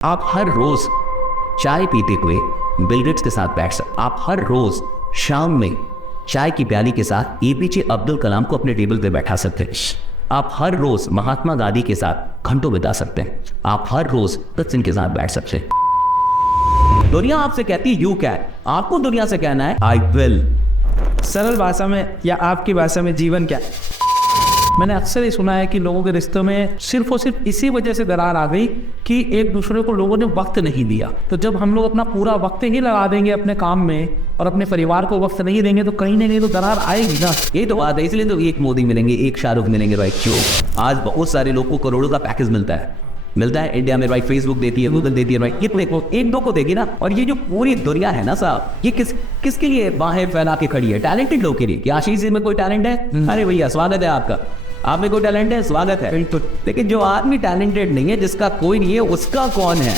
आप हर रोज चाय पीते हुए बिल गेट्स के साथ बैठ सकते। आप हर रोज शाम में चाय की प्याली के साथ एपीजे अब्दुल कलाम को अपने टेबल पे बैठा सकते हैं। आप हर रोज महात्मा गांधी के साथ घंटों बिता सकते हैं। आप हर रोज भगत सिंह के साथ बैठ सकते हैं। दुनिया आपसे कहती है यू कैन, आपको दुनिया से कहना है आई विल। सरल भाषा में या आपकी भाषा में जीवन क्या है? मैंने अक्सर ये सुना है कि लोगों के रिश्तों में सिर्फ और सिर्फ इसी वजह से दरार आ गई कि एक दूसरे को लोगों ने वक्त नहीं दिया। तो जब हम लोग अपना पूरा वक्त ही लगा देंगे अपने काम में और अपने परिवार को वक्त नहीं देंगे तो कहीं ना कहीं तो दरार आएगी ना। ये तो बात है, इसलिए तो एक मोदी मिलेंगे, एक शाहरुख मिलेंगे, राइट। क्यों आज बहुत सारे लोगों को करोड़ों का पैकेज मिलता है इंडिया में, राइट। फेसबुक देती है, गूगल देती है, राइट। कितने को एक दो को देगी ना। और ये जो पूरी दुनिया है ना साहब, ये किसके लिए बाहें फैला के खड़ी है? टैलेंटेड लोग के लिए। क्या आशीष जी में कोई टैलेंट है? अरे भैया स्वागत है आपका, आप में कोई टैलेंट है, स्वागत है। लेकिन जो आदमी टैलेंटेड नहीं है, जिसका कोई नहीं है, उसका कौन है?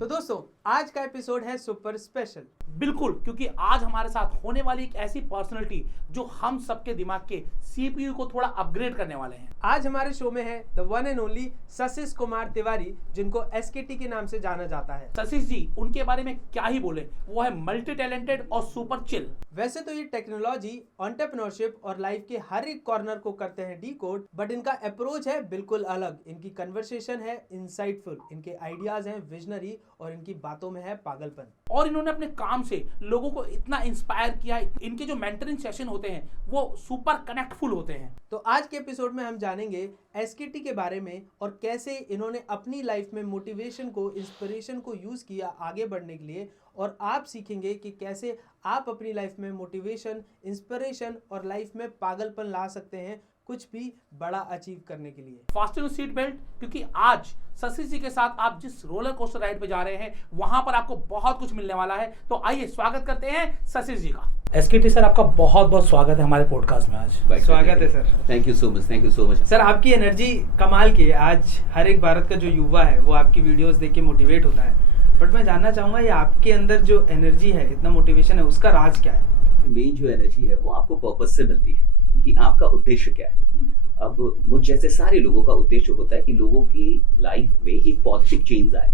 तो दोस्तों आज का एपिसोड है सुपर स्पेशल। बिल्कुल, क्योंकि आज हमारे साथ होने वाली एक ऐसी पर्सनालिटी जो हम सबके दिमाग के सीपीयू को थोड़ा अपग्रेड करने वाले हैं। आज हमारे शो में है the one and only Sasish Kumar Tiwari, जिनको एसकेटी के नाम से जाना जाता है। ससीश जी, उनके बारे में क्या ही बोले, वो है मल्टी टैलेंटेड और सुपर चिल। वैसे तो ये टेक्नोलॉजी, एंटरप्रेन्योरशिप और लाइफ के हर एक कॉर्नर को करते हैं डीकोड, बट इनका अप्रोच है बिल्कुल अलग। इनकी कन्वर्सेशन है इंसाइटफुल, इनके आइडियाज हैं विजनरी और इनकी बातों में है पागलपन। और इन्होंने अपने काम से लोगों को इतना इंस्पायर किया। इनके जो मेंटरिंग सेशन होते हैं वो सुपर कनेक्टफुल होते हैं। तो आज के एपिसोड में हम जानेंगे एसकेटी के बारे में और कैसे इन्होंने अपनी लाइफ में मोटिवेशन को, इंस्पिरेशन को यूज किया आगे बढ़ने के लिए। और आप सीखेंगे कि कैसे आप अपनी लाइफ में मोटिवेशन, इंस्पिरेशन और लाइफ में पागलपन ला सकते हैं कुछ भी बड़ा अचीव करने के लिए। फास्टन सीट बेल्ट, क्योंकि आज ससीश जी के साथ आप जिस रोलर कोस्टर राइड पे जा रहे हैं वहां पर आपको बहुत कुछ मिलने वाला है। तो आइए स्वागत करते हैं ससीश जी का। एसकेटी सर, आपका बहुत बहुत स्वागत है हमारे पॉडकास्ट में आज। स्वागत है sir. Thank you so much, thank you so much. Sir आपकी एनर्जी कमाल की है। आज हर एक भारत का जो युवा है वो आपकी वीडियोस देख के मोटिवेट होता है। बट मैं जानना चाहूंगा ये आपके अंदर जो एनर्जी है, इतना मोटिवेशन है, उसका राज क्या है? मेन जो एनर्जी है वो आपको पर्पस से मिलती है कि आपका उद्देश्य क्या है। अब मुझ जैसे सारे लोगों का उद्देश्य होता है कि लोगों की लाइफ में एक पॉजिटिव चेंज आए।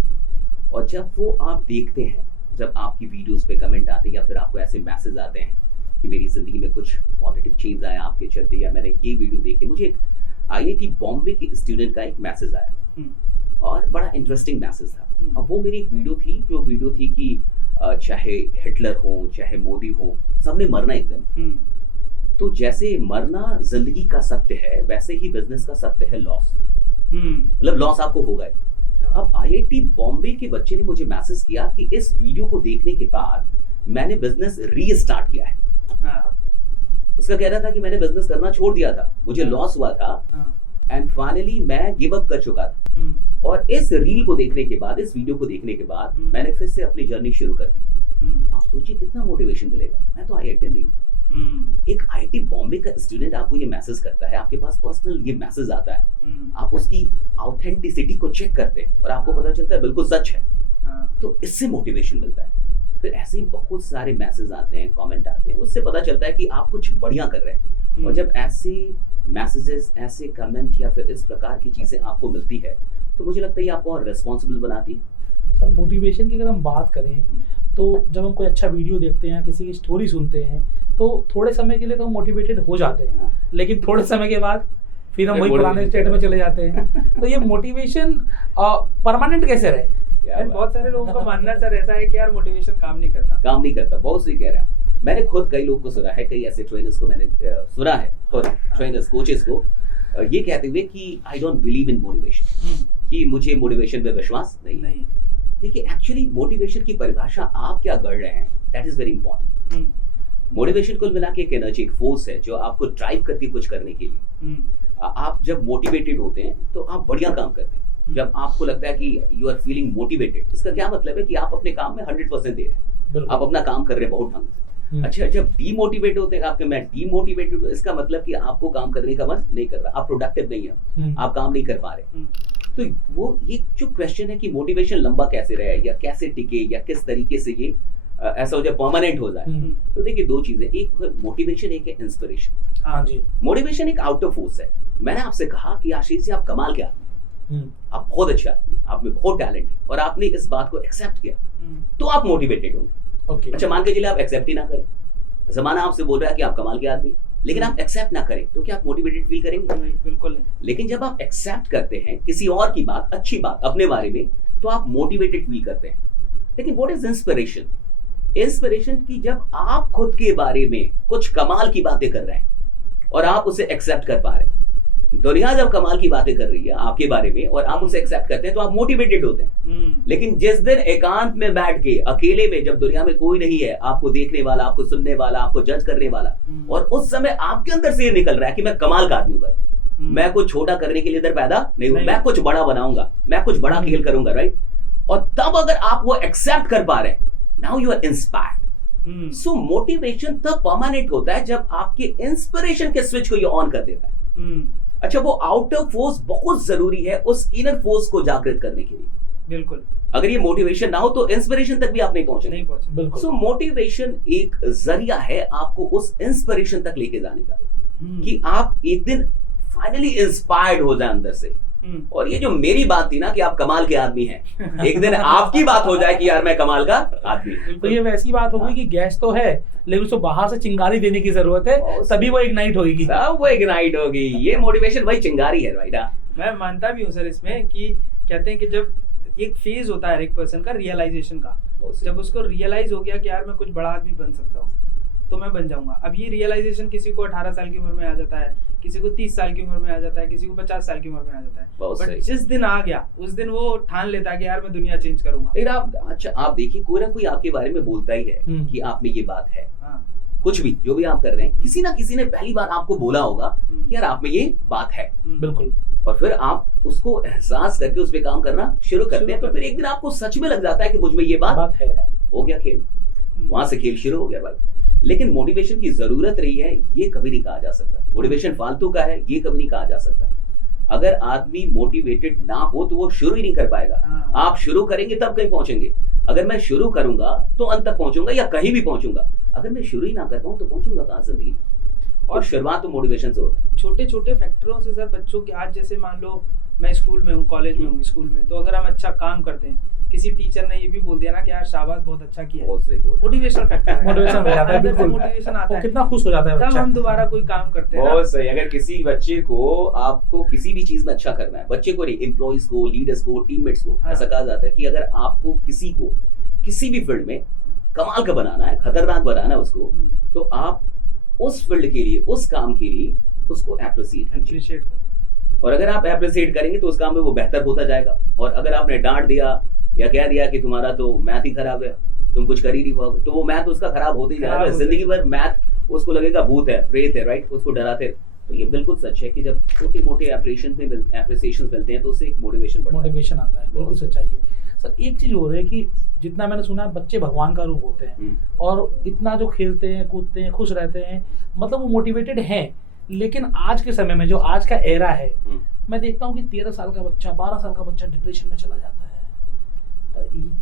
और जब वो आप देखते हैं, जब आपकी वीडियोस पे कमेंट आते हैं या फिर आपको ऐसे मैसेज आते हैं कि मेरी जिंदगी में कुछ पॉजिटिव चेंज आया आपके चलते, या मैंने ये वीडियो देख के, मुझे एक आईआईटी बॉम्बे के स्टूडेंट का एक मैसेज आया और बड़ा इंटरेस्टिंग मैसेज था। अब वो मेरी एक वीडियो थी कि चाहे हिटलर हो चाहे मोदी हो, सबने मरना एक दिन। तो जैसे मरना जिंदगी का सत्य है, वैसे ही बिजनेस का सत्य है लॉस। मतलब लॉस आपको होगा ही। अब आईआईटी बॉम्बे के बच्चे ने मुझे मैसेज किया कि इस वीडियो को देखने के बाद मैंने बिजनेस रीस्टार्ट किया है। उसका कहना था कि मैंने बिजनेस करना छोड़ दिया था, मुझे लॉस हुआ था एंड फाइनली मैं गिव अप कर चुका था। और इस रील को देखने के बाद, इस वीडियो को देखने के बाद मैंने फिर से अपनी जर्नी शुरू कर दी। आप सोचिए कितना मोटिवेशन मिलेगा। मैं तो आईआईटी नहीं हूँ, एक आईआईटी बॉम्बे का स्टूडेंट आपको ये मैसेज करता है, आपके पास पर्सनल ये मैसेज आता है, आप उसकी ऑथेंटिसिटी को चेक करते हैं और आपको पता चलता है बिल्कुल सच है। तो इससे मोटिवेशन मिलता है। फिर ऐसे ही बहुत सारे मैसेज आते हैं, कमेंट आते हैं, उससे पता चलता है कि आप कुछ बढ़िया कर रहे हैं। और जब ऐसे मैसेजेस, ऐसे कमेंट या फिर इस प्रकार की चीजें आपको मिलती है तो मुझे लगता है ये आपको और रिस्पॉन्सिबल बनाती है। सर मोटिवेशन की अगर हम बात करें तो जब हम कोई अच्छा वीडियो देखते हैं, किसी की स्टोरी सुनते हैं, तो थोड़े समय के लिए तो हम मोटिवेटेड हो जाते हैं, लेकिन थोड़े समय के बाद फिर हम वही पुराने स्टेट में चले जाते हैं। तो ये मोटिवेशन परमानेंट कैसे रहे? बहुत सारे लोगों का मानना सर ऐसा है कि यार मोटिवेशन काम नहीं करता। बहुत सही कह रहे हैं। मैंने खुद कई लोग को सुना है, कई ऐसे ट्रेनर्स को मैंने सुना है, ट्रेनर्स, कोचेस को ये कहते हुए कि I don't believe in motivation, कि मुझे मोटिवेशन पे विश्वास नहीं। देखिए एक्चुअली मोटिवेशन की परिभाषा आप क्या कर रहे हैं, that is very important. Motivation कुल मिला के एक एनर्जी, एक फोर्स है जो आपको ड्राइव करती है कुछ करने के लिए। आप जब मोटिवेटेड होते हैं तो आप बढ़िया काम करते हैं। जब आपको लगता है कि यू आर फीलिंग मोटिवेटेड, इसका क्या मतलब है कि आप अपने काम में 100% दे रहे हैं, आप अपना काम कर रहे हैं बहुत ढंग से। अच्छा, जब डीमोटिवेट होते हैं आपके, मैं डीमोटिवेटेड, इसका मतलब कि आपको काम करने का मन नहीं कर रहा, आप प्रोडक्टिव नहीं है, आप काम नहीं कर पा रहे। तो वो ये जो क्वेश्चन है कि मोटिवेशन लंबा कैसे रहे या कैसे टिके या किस तरीके से ये ऐसा हो जाए, परमानेंट हो जाए। तो देखिए दो चीजें, एक मोटिवेशन, एक है इंस्पिरेशन। हाँ जी। मोटिवेशन एक आउटर फोर्स है। मैंने आपसे कहा कि आशीष जी आप कमाल के आदमी, आप बहुत अच्छे आदमी, आप में बहुत टैलेंट है और आपने इस बात को एक्सेप्ट किया तो आप मोटिवेटेड होंगे। ओके। अच्छा मान के चलिए आप एक्सेप्ट ही ना करें, जमाना आपसे बोल रहा है कि आप कमाल के आदमी, लेकिन आप एक्सेप्ट ना करें तो क्या आप मोटिवेटेड फील करेंगे? नहीं, बिल्कुल नहीं। लेकिन जब आप एक्सेप्ट करते हैं किसी और की बात, अच्छी बात अपने बारे में, तो आप मोटिवेटेड फील करते हैं। लेकिन व्हाट इज इंस्पिरेशन? इंस्पिरेशन की जब आप खुद के बारे में कुछ कमाल की बातें कर रहे हैं और आप उसे एक्सेप्ट कर पा रहे हैं, दुनिया जब कमाल की बातें कर रही है आपके बारे में और आप उसे एक्सेप्ट करते हैं तो आप मोटिवेटेड होते हैं। लेकिन जिस दिन एकांत में बैठ के अकेले में, जब दुनिया में कोई नहीं है आपको देखने वाला, आपको सुनने वाला, आपको जज करने वाला, और उस समय आपके अंदर से ये निकल रहा है कि मैं कमाल का आदमी हूं भाई, मैं कुछ छोटा करने के लिए इधर पैदा नहीं हूं, मैं कुछ बड़ा बनाऊंगा, मैं कुछ बड़ा खेल करूंगा, राइट? और तब अगर आप वो एक्सेप्ट कर पा रहे हैं, now you are inspired. So motivation तब परमानेंट होता है जब आपके इंस्पिरेशन के स्विच को ये ऑन कर देता है। अच्छा, वो आउटर फोर्स बहुत जरूरी है उस इनर फोर्स को जागृत करने के लिए। बिल्कुल। अगर ये मोटिवेशन ना हो तो इंस्पिरेशन तक भी आप नहीं पहुंचे। बिल्कुल। सो मोटिवेशन एक जरिया है आपको उस इंस्पिरेशन तक लेके जाने का, कि आप एक दिन फाइनली इंस्पायर्ड हो जाए अंदर से। और ये जो मेरी बात थी ना कि आप कमाल के आदमी हैं, एक दिन आपकी बात हो जाए कि यार मैं कमाल का आदमी हूं। तो ये वैसी बात होगी कि गैस तो है लेकिन उसको बाहर से चिंगारी देने की जरूरत है, तभी वो इग्नाइट होगी। तब वो इग्नाइट होगी। ये मोटिवेशन भाई चिंगारी है, राइट? मैं मानता भी हूँ सर इसमें कि कहते हैं कि जब एक फेज होता है एक पर्सन का रियलाइजेशन का, जब उसको रियलाइज हो गया कि यार मैं कुछ बड़ा आदमी बन सकता हूँ तो मैं बन जाऊंगा। अब ये रियलाइजेशन किसी को 18 साल की उम्र में आ जाता है, किसी को 30 साल की उम्र में आ जाता है, किसी को 50 साल की उम्र में आ जाता है। बट जिस दिन आ गया उस दिन वो ठान लेता है कि यार मैं दुनिया चेंज करूंगा। लेकिन आप देखिए, कोई ना कोई आपके बारे में बोलता ही है कि आप में ये बात है। कुछ भी जो भी आप कर रहे हैं, किसी ना किसी ने पहली बार आपको बोला होगा कि यार आप में ये बात है। बिल्कुल। और फिर आप उसको एहसास करके उस पर काम करना शुरू करते हैं, तो फिर एक दिन आपको सच में लग जाता है कि मुझ में ये बात है। हो गया खेल, वहां से खेल शुरू हो गया भाई। लेकिन मोटिवेशन की जरूरत रही है ये कभी नहीं कहा जा सकता। मोटिवेशन फालतू का है ये कभी नहीं कहा जा सकता। अगर आदमी मोटिवेटेड ना हो तो वो शुरू ही नहीं कर पाएगा। आप शुरू करेंगे तब कहीं पहुंचेंगे। अगर मैं शुरू करूंगा तो अंत तक पहुंचूंगा या कहीं भी पहुंचूंगा। अगर मैं शुरू ही ना कर पाऊं तो पहुंचूंगा कहां जिंदगी में? और शुरुआत तो मोटिवेशन से होता है। छोटे छोटे फैक्टरों से सर बच्चों के, आज जैसे मान लो मैं स्कूल में हूँ, कॉलेज में हूँ, स्कूल में, तो अगर हम अच्छा काम करते हैं, किसी टीचर ने ये भी बोल दिया ना कि यार शाबाश बहुत अच्छा किया, मोटिवेशनल फैक्टर है। मोटिवेशन हो जाता है, बिल्कुल मोटिवेशन आता है, कितना खुश हो जाता है तब हम दोबारा कोई काम करते हैं। बहुत सही। अगर किसी बच्चे को, आपको किसी भी चीज में अच्छा करना है, बच्चे को नहीं, एम्प्लॉइज को, लीडर्स को, टीममेट्स को, ऐसा कहा जाता है कि अगर आपको किसी को किसी भी फील्ड में कमाल का बनाना है, खतरनाक बनाना है उसको, तो आप उस फील्ड के लिए, उस काम के लिए उसको एप्रिशिएट करो। और अगर आप एप्रिशिएट करेंगे तो उस काम में वो बेहतर होता जाएगा। और अगर आपने डांट दिया या कह दिया कि तुम्हारा तो मैथ ही खराब है, तुम कुछ कर ही नहीं पाओगे, तो वो मैथ उसका खराब होते ही जाएगा। जिंदगी भर मैथ उसको लगेगा भूत है, प्रेत है, राइट? उसको डराते। तो ये बिल्कुल सच है कि जब छोटे मोटे एप्रिसिएशन मिलते हैं तो उससे एक मोटिवेशन आता है। बिल्कुल सच्चाई है सर। एक चीज हो रही है कि जितना मैंने सुना है बच्चे भगवान का रूप होते हैं और इतना जो खेलते हैं, कूदते हैं, खुश रहते हैं, मतलब वो मोटिवेटेड हैं। लेकिन आज के समय में जो आज का एरा है, मैं देखता हूँ कि 13 साल का बच्चा, 12 साल का बच्चा डिप्रेशन में चला जाता है।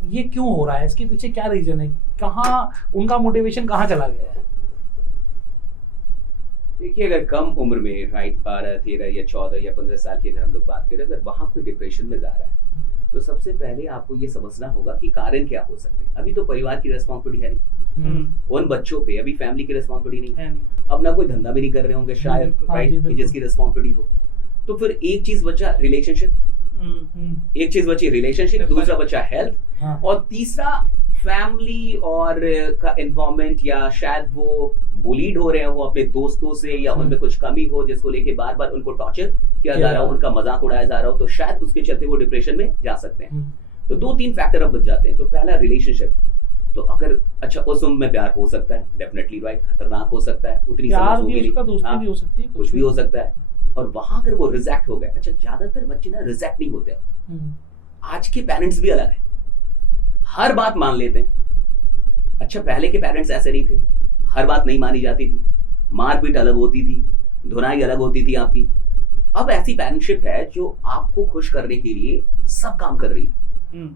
ये क्यों हो रहा है? इसके पीछे क्या रीजन है? कहाँ उनका मोटिवेशन कहाँ चला गया है? देखिए, अगर कम उम्र में, राइट, 12, 13 या 14 या 15 साल की अगर हम लोग बात करें, अगर वहां कोई डिप्रेशन में जा रहा है तो सबसे पहले आपको ये समझना होगा कि कारण क्या हो सकते हैं। अभी तो परिवार की रिस्पॉन्सिबिलिटी है नहीं उन बच्चों पे, अभी फैमिली की रिस्पॉन्सिबिलिटी नहीं है। अपना कोई धंधा भी नहीं कर रहे होंगे शायद, राइट, जिसकी रिस्पॉन्सिबिलिटी हो। तो फिर एक चीज बचा रिलेशनशिप, एक चीज बची रिलेशनशिप, दूसरा बचा हेल्थ, और तीसरा फैमिली और का एनवायरनमेंट, या शायद वो बुलीड हो रहे हो अपने दोस्तों से, या उनमें कुछ कमी हो जिसको लेके बार बार उनको टॉर्चर किया जा रहा हो, उनका मजाक उड़ाया जा रहा हो, तो शायद उसके चलते वो डिप्रेशन में जा सकते हैं। तो 2-3 फैक्टर अब बच जाते हैं। तो पहला रिलेशनशिप। तो अगर अच्छा उस उम्र में प्यार हो सकता है, डेफिनेटली, राइट, खतरनाक हो सकता है, उतनी समझ होगी नहीं, दोस्ती भी हो सकती है, कुछ भी हो सकता है। और वहां अगर वो रिजेक्ट हो गए, अच्छा ज्यादातर बच्चे ना रिजेक्ट नहीं होते। आज के पेरेंट्स भी अलग है, हर बात मान लेते हैं। अच्छा पहले के पेरेंट्स ऐसे नहीं थे, हर बात नहीं मानी जाती थी, मारपीट अलग होती थी, धुनाई अलग होती थी आपकी। अब ऐसी पेरेंटशिप है जो आपको खुश करने के लिए सब काम कर रही है।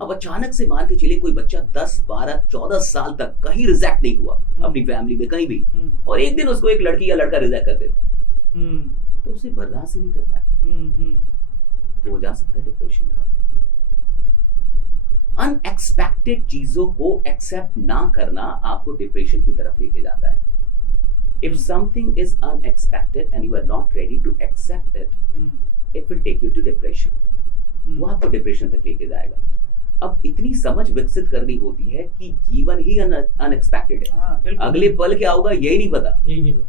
अब अचानक से मान के चलिए कोई बच्चा 10, 12, 14 साल तक कहीं रिजेक्ट नहीं हुआ अपनी फैमिली में कहीं भी, और एक दिन उसको एक लड़की या लड़का रिजेक्ट कर देता है, तो उसे बर्दाश्त ही नहीं कर पाए, तो हो जा सकता है डिप्रेशन में। अनएक्सपेक्टेड चीजों को एक्सेप्ट ना करना आपको डिप्रेशन की तरफ लेके जाता है। If something is unexpected and you are not ready to accept it, it will take you to depression. वो आपको डिप्रेशन तक लेके जाएगा। अब इतनी समझ विकसित करनी होती है कि जीवन ही अनएक्सपेक्टेड है। अगले पल क्या होगा यही नहीं पता,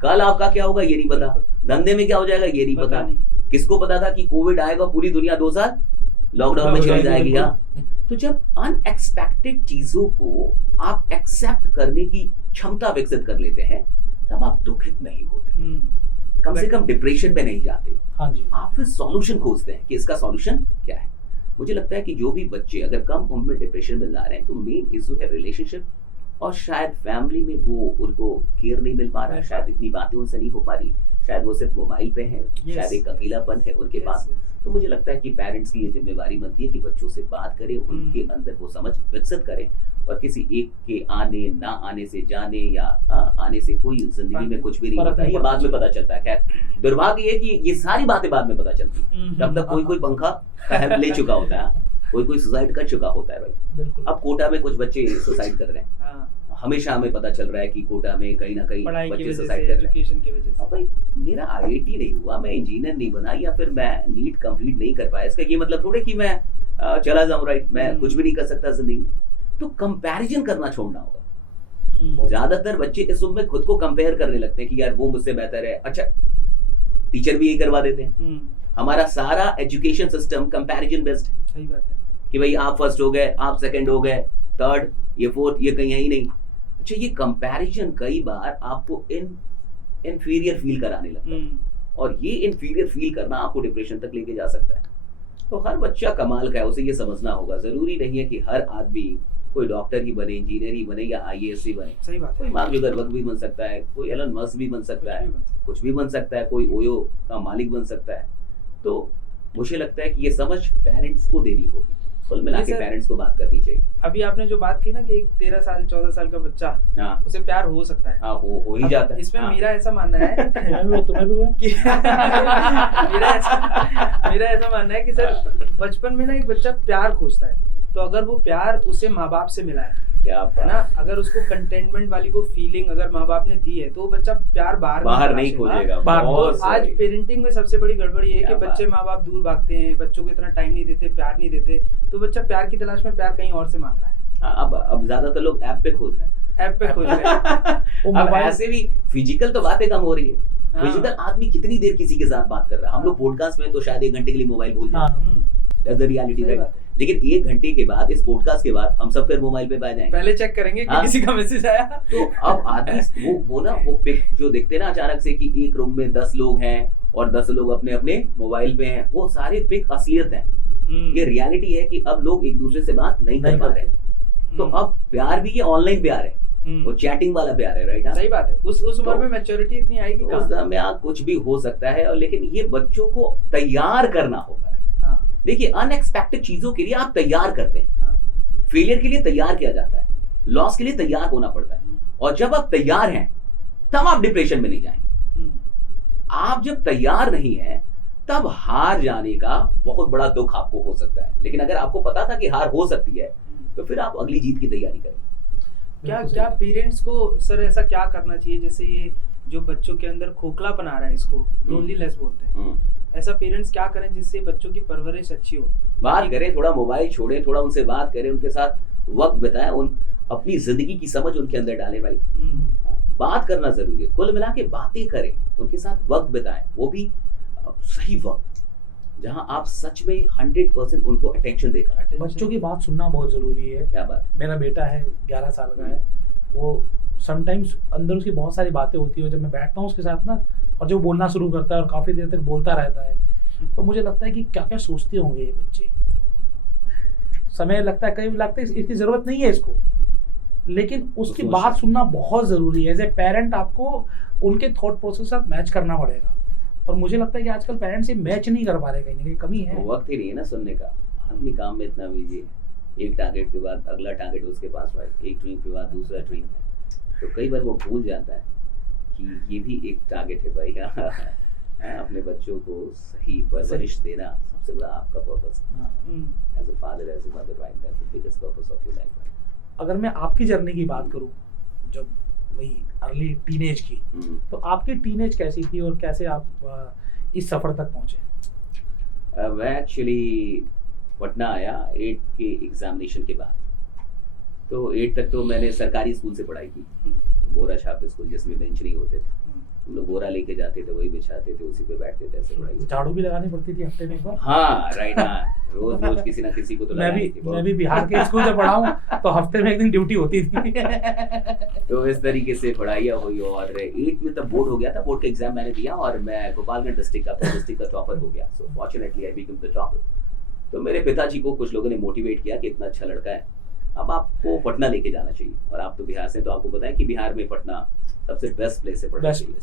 कल आपका क्या होगा ये नहीं पता, धंधे में क्या हो जाएगा ये नहीं पता। किसको पता था कि कोविड आएगा, पूरी दुनिया 2 साल लॉकडाउन में चली जाएगी। तो जब अनएक्सपेक्टेड चीजों को आप एक्सेप्ट करने की क्षमता विकसित कर लेते हैं, तब आप दुखित नहीं होते, कम से कम डिप्रेशन में नहीं जाते। हाँ जी। आप फिर सॉल्यूशन खोजते हैं कि इसका सॉल्यूशन क्या है। मुझे लगता है कि जो भी बच्चे अगर कम उम्र में डिप्रेशन में जा रहे हैं, तो मेन इशू है रिलेशनशिप, और शायद फैमिली में वो उनको केयर नहीं मिल पा रहा, शायद इतनी बातें उनसे नहीं हो पा रही, शायद वो सिर्फ मोबाइल पे है, शायद एक अकेलापन है उनके पास। तो मुझे लगता है कि पेरेंट्स की ये जिम्मेवारी बनती है कि बच्चों से बात करें, उनके अंदर वो समझ विकसित करें, और किसी एक के आने ना आने से, जाने या आने से कोई जिंदगी में कुछ भी नहीं होता है, ये बाद में पता चलता है। खैर दुर्भाग्य है कि ये सारी बातें बाद में पता चलती है, तब तक कोई पंखा हेल्प ले चुका होता है, कोई सुसाइड कर चुका होता है भाई। अब कोटा में कुछ बच्चे सुसाइड कर रहे हैं, हमेशा हमें पता चल रहा है कि कोटा में कहीं ना कहीं बच्चे सुसाइड कर रहे हैं। अब भाई मेरा IIT नहीं हुआ, मैं इंजीनियर नहीं बना, या फिर मैं नीट कंप्लीट नहीं कर पाया, इसका ये मतलब थोड़े कि मैं चला जाऊं, राइट, मैं कुछ भी नहीं कर सकता जिंदगी में। तो कंपैरिजन करना छोड़ना होगा। ज्यादातर बच्चे इस उम्र में खुद को कंपेयर करने लगते हैं कि यार वो मुझसे बेहतर है। अच्छा, टीचर भी यही करवा देते हैं। हमारा सारा एजुकेशन सिस्टम कंपैरिजन बेस्ड है। सही बात है कि भाई आप फर्स्ट हो गए, आप सेकंड हो गए, थर्ड, ये फोर्थ, ये कहीं है ही नहीं। अच्छा, ये कंपैरिजन कई बार आपको इनफीरियर फील कराने लगता है, और ये इनफीरियर फील करना आपको डिप्रेशन तक लेके जा सकता है। तो हर बच्चा कमाल का है, उसे ये समझना होगा। जरूरी नहीं है कि हर आदमी कोई डॉक्टर ही बने, इंजीनियर ही बने, या IAS ही बने। सही बात है। कोई मार्क जुकरबर्ग भी बन सकता है, कोई एलन मस्क भी बन सकता है, कुछ भी बन सकता है, कोई ओयो का मालिक बन सकता है। तो मुझे लगता है कि ये समझ पेरेंट्स को देनी होगी, कुल मिला के पेरेंट्स को बात करनी चाहिए। अभी आपने जो बात की ना कि एक 13 साल 14 साल का बच्चा, उसे प्यार हो सकता है। हो ही जाता है। इसमें मेरा ऐसा मानना है तुम्हें भी हुआ कि मेरा ऐसा मानना है कि सर बचपन में ना एक बच्चा प्यार खोजता है, तो अगर वो प्यार उसे माँ बाप से मिला है, क्या है ना, अगर उसको कंटेनमेंट वाली वो फीलिंग अगर माँ बाप ने दी है, तो वो बच्चा प्यार बाहर नहीं खोजेगा। आज पेरेंटिंग में सबसे बड़ी गड़बड़ी है कि बच्चे माँ बाप दूर भागते हैं, बच्चों को इतना टाइम नहीं देते, प्यार नहीं देते, तो बच्चा प्यार की तलाश में प्यार कहीं और से मांग रहा है। अब ज्यादातर लोग ऐप पे खोज रहे हैं। अब ऐसे भी फिजिकल तो बातें कम हो रही है। फिजिकल आदमी कितनी देर किसी के साथ बात कर रहा है। हम लोग पॉडकास्ट में तो शायद 1 घंटे के लिए मोबाइल भूल जाए, दैट्स द रियलिटी, राइट। लेकिन 1 घंटे के बाद, इस पॉडकास्ट के बाद, हम सब फिर मोबाइल पे बैठ जाएंगे, पहले चेक करेंगे कि किसी का मैसेज आया। तो अब आदमी वो पिक जो देखते हैं ना अचानक से कि एक रूम में 10 लोग हैं और 10 लोग अपने अपने मोबाइल पे हैं, वो सारे पिक असलियत हैं। ये रियलिटी है कि अब लोग एक दूसरे से बात नहीं कर पा रहे। तो अब प्यार भी ये ऑनलाइन प्यार है, वो चैटिंग वाला प्यार है, राइट। सही बात है। उस उम्र में मैच्योरिटी इतनी आएगी, उस में कुछ भी हो सकता है। और लेकिन ये बच्चों को तैयार करना होगा। देखिए, अनएक्सपेक्टेड चीजों के लिए आप तैयार करते हैं, फेलियर के लिए तैयार किया जाता है, लॉस के लिए तैयार होना पड़ता है। और जब आप तैयार हैं, तब आप डिप्रेशन में नहीं जाएंगे। आप जब तैयार नहीं हैं, तब हार जाने का बहुत बड़ा दुख आपको हो सकता है। लेकिन अगर आपको पता था कि हार हो सकती है, तो फिर आप अगली जीत की तैयारी करें। क्या पेरेंट्स को सर ऐसा क्या करना चाहिए, जैसे ये जो बच्चों के अंदर खोखलापन आ रहा है, इसको लोनलीनेस बोलते हैं, ऐसा पेरेंट्स क्या करें जिससे बच्चों की परवरिश अच्छी हो? बात करें, थोड़ा मोबाइल छोड़ें, थोड़ा उनसे बात करें, उनके साथ वक्त बिताएं, अपनी जिंदगी की समझ उनके अंदर डालें। भाई बात करना जरूरी है, कुल मिला के बातें करें, उनके साथ वक्त बिताएं, वो भी सही वक्त जहां आप सच में 100% उनको अटेंशन देकर। बच्चों की बात सुनना बहुत जरूरी है। क्या बात? मेरा बेटा है 11 साल का है, वो समटाइम्स अंदर उसकी बहुत सारी बातें होती है। जब मैं बैठता हूँ उसके साथ ना, और जो बोलना शुरू करता है और काफी देर तक बोलता रहता है, तो मुझे लगता है कि क्या क्या सोचते होंगे ये बच्चे। समय लगता है, कई लगता है इसकी जरूरत नहीं है इसको, लेकिन उसकी बात सुनना बहुत जरूरी है। एज ए पेरेंट आपको उनके थॉट प्रोसेस के साथ मैच करना पड़ेगा। और मुझे लगता है कि आजकल पेरेंट्स ये मैच नहीं कर पा रहे, कहीं ना कहीं कमी है। वक्त ही नहीं है ना सुनने का, आदमी काम में इतना बिजी है। एक टारगेट के बाद अगला टारगेट उसके पास है, एक ड्रीम के बाद दूसरा ड्रीम है, तो कई बार वो भूल जाता है कि ये भी एक टारगेट है भाई। अपने बच्चों को सही परवरिश देना सबसे बड़ा आपका पर्पस है as a father, as a mother, right? That's the biggest purpose of your life. अगर मैं आपकी जर्नी की बात करूं, जब वही अर्ली टीनेज की, तो आपकी टीनेज कैसी थी और कैसे आप इस सफर तक पहुंचे? मैं एक्चुअली पटना आया 8 के एग्जामिनेशन के बाद। तो 8 तक तो मैंने सरकारी स्कूल से पढ़ाई की, बोरा छाप स्कूल, जिसमें बेंच नहीं होते थे, हम लोग बोरा लेके जाते थे, वही बिछाते थे, उसी पे बैठते थे, ऐसे पढ़ाई। झाड़ू भी लगानी पड़ती थी हफ्ते में एक बार? हाँ राइट, हाँ रोज किसी ना किसी को तो मैं भी बिहार के स्कूल से पढ़ा हूँ, तो हफ्ते में एक दिन ड्यूटी होती थी। तो इस तरीके से पढ़ाइयाँ हुई और 8 में तब बोर्ड हो गया था, बोर्ड का एग्जाम मैंने दिया और मैं गोपालगंज डिस्ट्रिक्ट का टॉपर हो गया। So fortunately I become the topper. तो मेरे पिताजी को कुछ लोगों ने मोटिवेट किया कि इतना अच्छा लड़का है, अब आपको पटना लेके जाना चाहिए, और आप तो बिहार से, तो आपको पता है कि बिहार में पटना सबसे बेस्ट प्लेस है पढ़ने के लिए।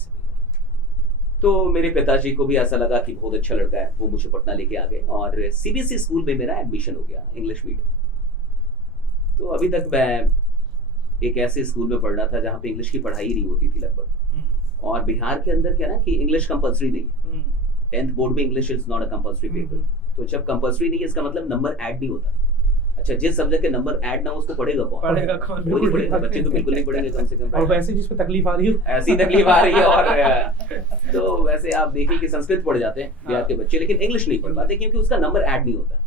तो मेरे पिताजी को भी ऐसा लगा कि बहुत अच्छा लड़का है, वो मुझे पटना लेके आ गए और सीबीएसई स्कूल में मेरा एडमिशन हो गया, इंग्लिश मीडियम। तो अभी तक मैं एक ऐसे स्कूल में पढ़ रहा था जहाँ पे इंग्लिश की पढ़ाई नहीं होती थी लगभग, और बिहार के अंदर क्या ना कि इंग्लिश कंपल्सरी नहीं है। 10th बोर्ड में English is not a compulsory paper. तो जब कंपल्सरी नहीं है, इसका मतलब नंबर ऐड नहीं होता। अच्छा, जिस सब्जेक्ट के नंबर ऐड ना हो उसको पढ़ेगा कौन? वो नहीं पढ़ेगा, बच्चे तो बिल्कुल नहीं पढ़ेंगे कम से कम। और वैसे जिस पे तकलीफ आ रही है, ऐसी तकलीफ आ रही है। और तो वैसे आप देखिए कि संस्कृत पढ़ जाते हैं बिहार के बच्चे, लेकिन इंग्लिश नहीं पढ़ पाते क्योंकि उसका नंबर ऐड नहीं होता।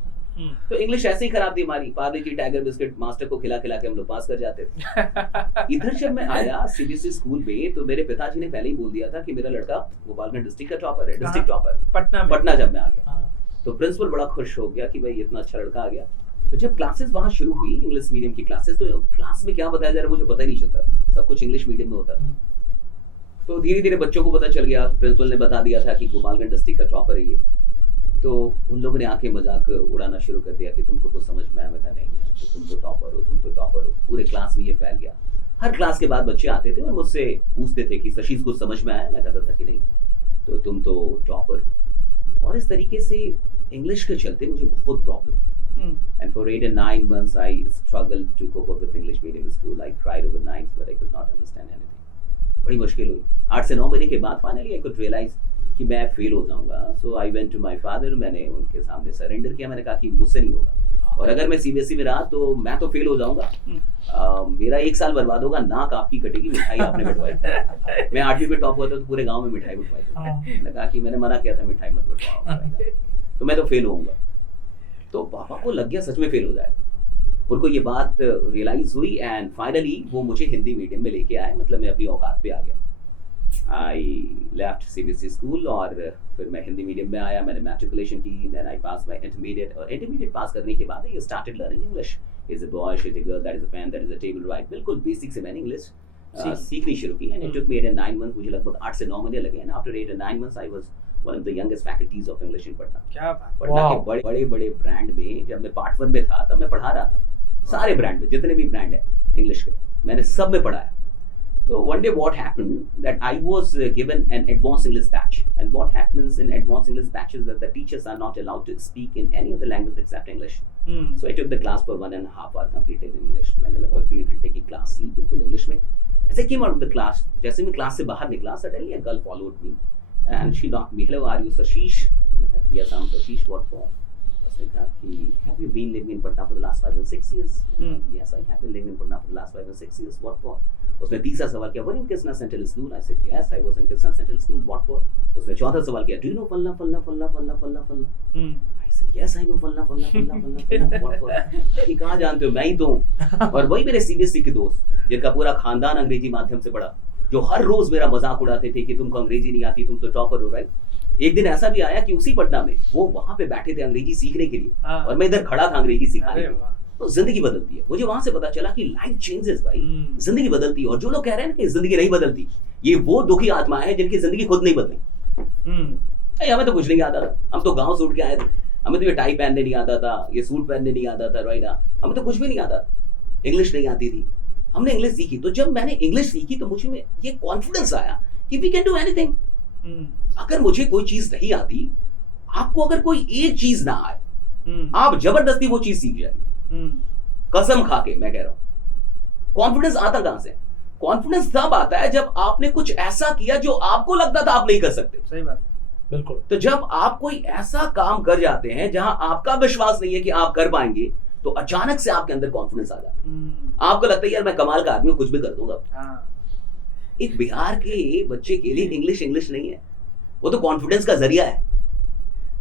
तो इंग्लिश ऐसे ही खराब थी हमारी, पार्ले जी टाइगर बिस्किट मास्टर को खिला खिला के हम लोग पास कर जाते थे। इधर जब मैं आया सीबीएसई स्कूल में, तो मेरे पिताजी ने पहले ही बोल दिया था कि मेरा लड़का गोपालगंज डिस्ट्रिक्ट का टॉपर है, डिस्ट्रिक्ट टॉपर पटना। जब मैं आ गया तो प्रिंसिपल बड़ा खुश हो गया कि भाई इतना अच्छा लड़का आ गया। तो जब क्लासेस वहाँ शुरू हुई, इंग्लिश मीडियम की क्लासेस, तो क्लास में क्या बताया जा रहा है मुझे पता ही नहीं चलता था, सब कुछ इंग्लिश मीडियम में होता था। तो धीरे धीरे बच्चों को पता चल गया, प्रिंसिपल ने बता दिया था कि गोपालगंज डिस्ट्रिक्ट का टॉपर है ये। तो उन लोगों ने आके मजाक उड़ाना शुरू कर दिया कि तुमको कुछ समझ में आया? मैं कहा नहीं है, तो तुम तो टॉपर हो, तुम तो टॉपर हो। पूरे क्लास में ये फैल गया। हर क्लास के बाद बच्चे आते थे और मुझसे पूछते थे कि शशीश को समझ में आया? मैं कहता था कि नहीं, तो तुम तो टॉपर। और इस तरीके से इंग्लिश के चलते मुझे बहुत problem. And for 8 and 9 months I struggled to cope up with English medium school. I cried over nights but I could not understand anything. बड़ी मुश्किल हुई। 8 से 9 महीने के बाद finally I could realize कि मैं फेल हो जाऊंगा। So I went to my father, मैंने उनके सामने सरेंडर किया। मैंने कहा कि मुझसे नहीं होगा, और अगर मैं सीबीएसई में रहा तो मैं तो फेल हो जाऊंगा, मेरा 1 साल बर्बाद होगा, नाक आपकी कटेगी, मिठाई आपने बंटवाई। मैं 8वीं में टॉप हुआ था तो पूरे गाँव में मिठाई बंटवाई। मैंने कहा कि मैंने मना किया था मिठाई मत बंटवाओ, तो मैं तो फेल होऊंगा। तो पापा को लग गया सच में फेल हो जाएगा। उनको ये बात रियलाइज हुई एंड फाइनली वो मुझे हिंदी मीडियम में लेके आए, मतलब मैं अपनी औकात पे आ गया। आई लेफ्ट सीबीएसई स्कूल और फिर मैं हिंदी मीडियम में आया। मैंने मैट्रिकुलेशन की, then I pass my intermediate, और इंटरमीडिएट पास करने के बाद I started learning English. Is a boy, is a girl, that is a pen, that is a table, right. बिल्कुल बेसिक से मैंने इंग्लिश सीखनी शुरू की। And it took me 8 and 9 months, मुझे लगभग 8 से 9 महीने लगे। And after 8 and 9 months I was one of the youngest faculties of English in Patna. क्या बात। पटना के बड़े ब्रांड में जब मैं पार्ट 1 में था तब मैं पढ़ा रहा था। सारे ब्रांड में जितने भी ब्रांड है इंग्लिश के, मैंने सब में पढ़ाया। तो one day what happened that I was given an advanced English batch, and what happens in advanced English batches that the teachers are not allowed to speak in any other language except English. So I took the class for 1.5 hour completed in English. मैंने लगभग 1.5 घंटे की class ली बिल्कुल English में। As I came out of the class, जैसे मैं class से बाहर निकला, suddenly a girl followed me. And she knocked me, hello, are you Sashish? मैंने कहा कि yes, I'm Sashish, what for? उसने कहा कि have you been living in Patna for the last 5 and 6 years? मैंने कहा yes, I have been living in Patna for the last 5 and 6 years, what for? उसने तीसरा सवाल किया, were you in Krishna Central School? I said yes, I was in Krishna Central School, what for? उसने चौथा सवाल किया, do you know फल्ला फल्ला फल्ला फल्ला फल्ला फल्ला? I said yes, I know फल्ला फल्ला फल्ला फल्ला फल्ला, what for? कि कहाँ जानते हो, मैं ही तो हूँ। और वही मेरे सीबीएसई के दोस्त जिनका पूरा खानदान अंग्रेजी माध्यम से पढ़ा, जो हर रोज मेरा मजाक उड़ाते थे कि तुमको अंग्रेजी नहीं आती, तुम तो टॉपर हो, राइट। एक दिन ऐसा भी आया कि उसी पटना में वो वहां पे बैठे थे अंग्रेजी सीखने के लिए, और मैं इधर खड़ा था अंग्रेजी सिखाने के लिए। तो जिंदगी बदलती है, मुझे वहां से पता चला कि लाइफ चेंजेस भाई, जिंदगी बदलती है। और जो लोग कह रहे हैं ना कि जिंदगी नहीं बदलती, ये वो दुखी आत्माएं हैं जिनकी जिंदगी खुद नहीं बदली। हमें तो कुछ नहीं आता था, हम तो गाँव से उठ के आए थे, हमें तो ये टाई पहनने नहीं आता था, ये सूट पहनने नहीं आता था, राइट। हमें तो कुछ भी नहीं आता, इंग्लिश नहीं आती थी, हमने इंग्लिश सीखी। तो जब मैंने इंग्लिश सीखी तो मुझे में ये कॉन्फिडेंस आया कि वी कैन डू एनीथिंग। अगर मुझे कोई चीज नहीं आती, आपको अगर कोई एक चीज ना आए, आप जबरदस्ती वो चीज सीख जाइए, कसम खा के मैं कह रहा हूं। कॉन्फिडेंस आता कहां से? कॉन्फिडेंस तब आता है जब आपने कुछ ऐसा किया जो आपको लगता था आप नहीं कर सकते। सही बात। बिल्कुल। तो जब आप कोई ऐसा काम कर जाते हैं जहां आपका विश्वास नहीं है कि आप कर पाएंगे, तो अचानक से आपके अंदर कॉन्फिडेंस आ जाता है। आपको लगता है यार मैं कमाल का आदमी हूं, कुछ भी कर दूंगा। एक बिहार के बच्चे के लिए इंग्लिश नहीं है, वो तो कॉन्फिडेंस का जरिया है।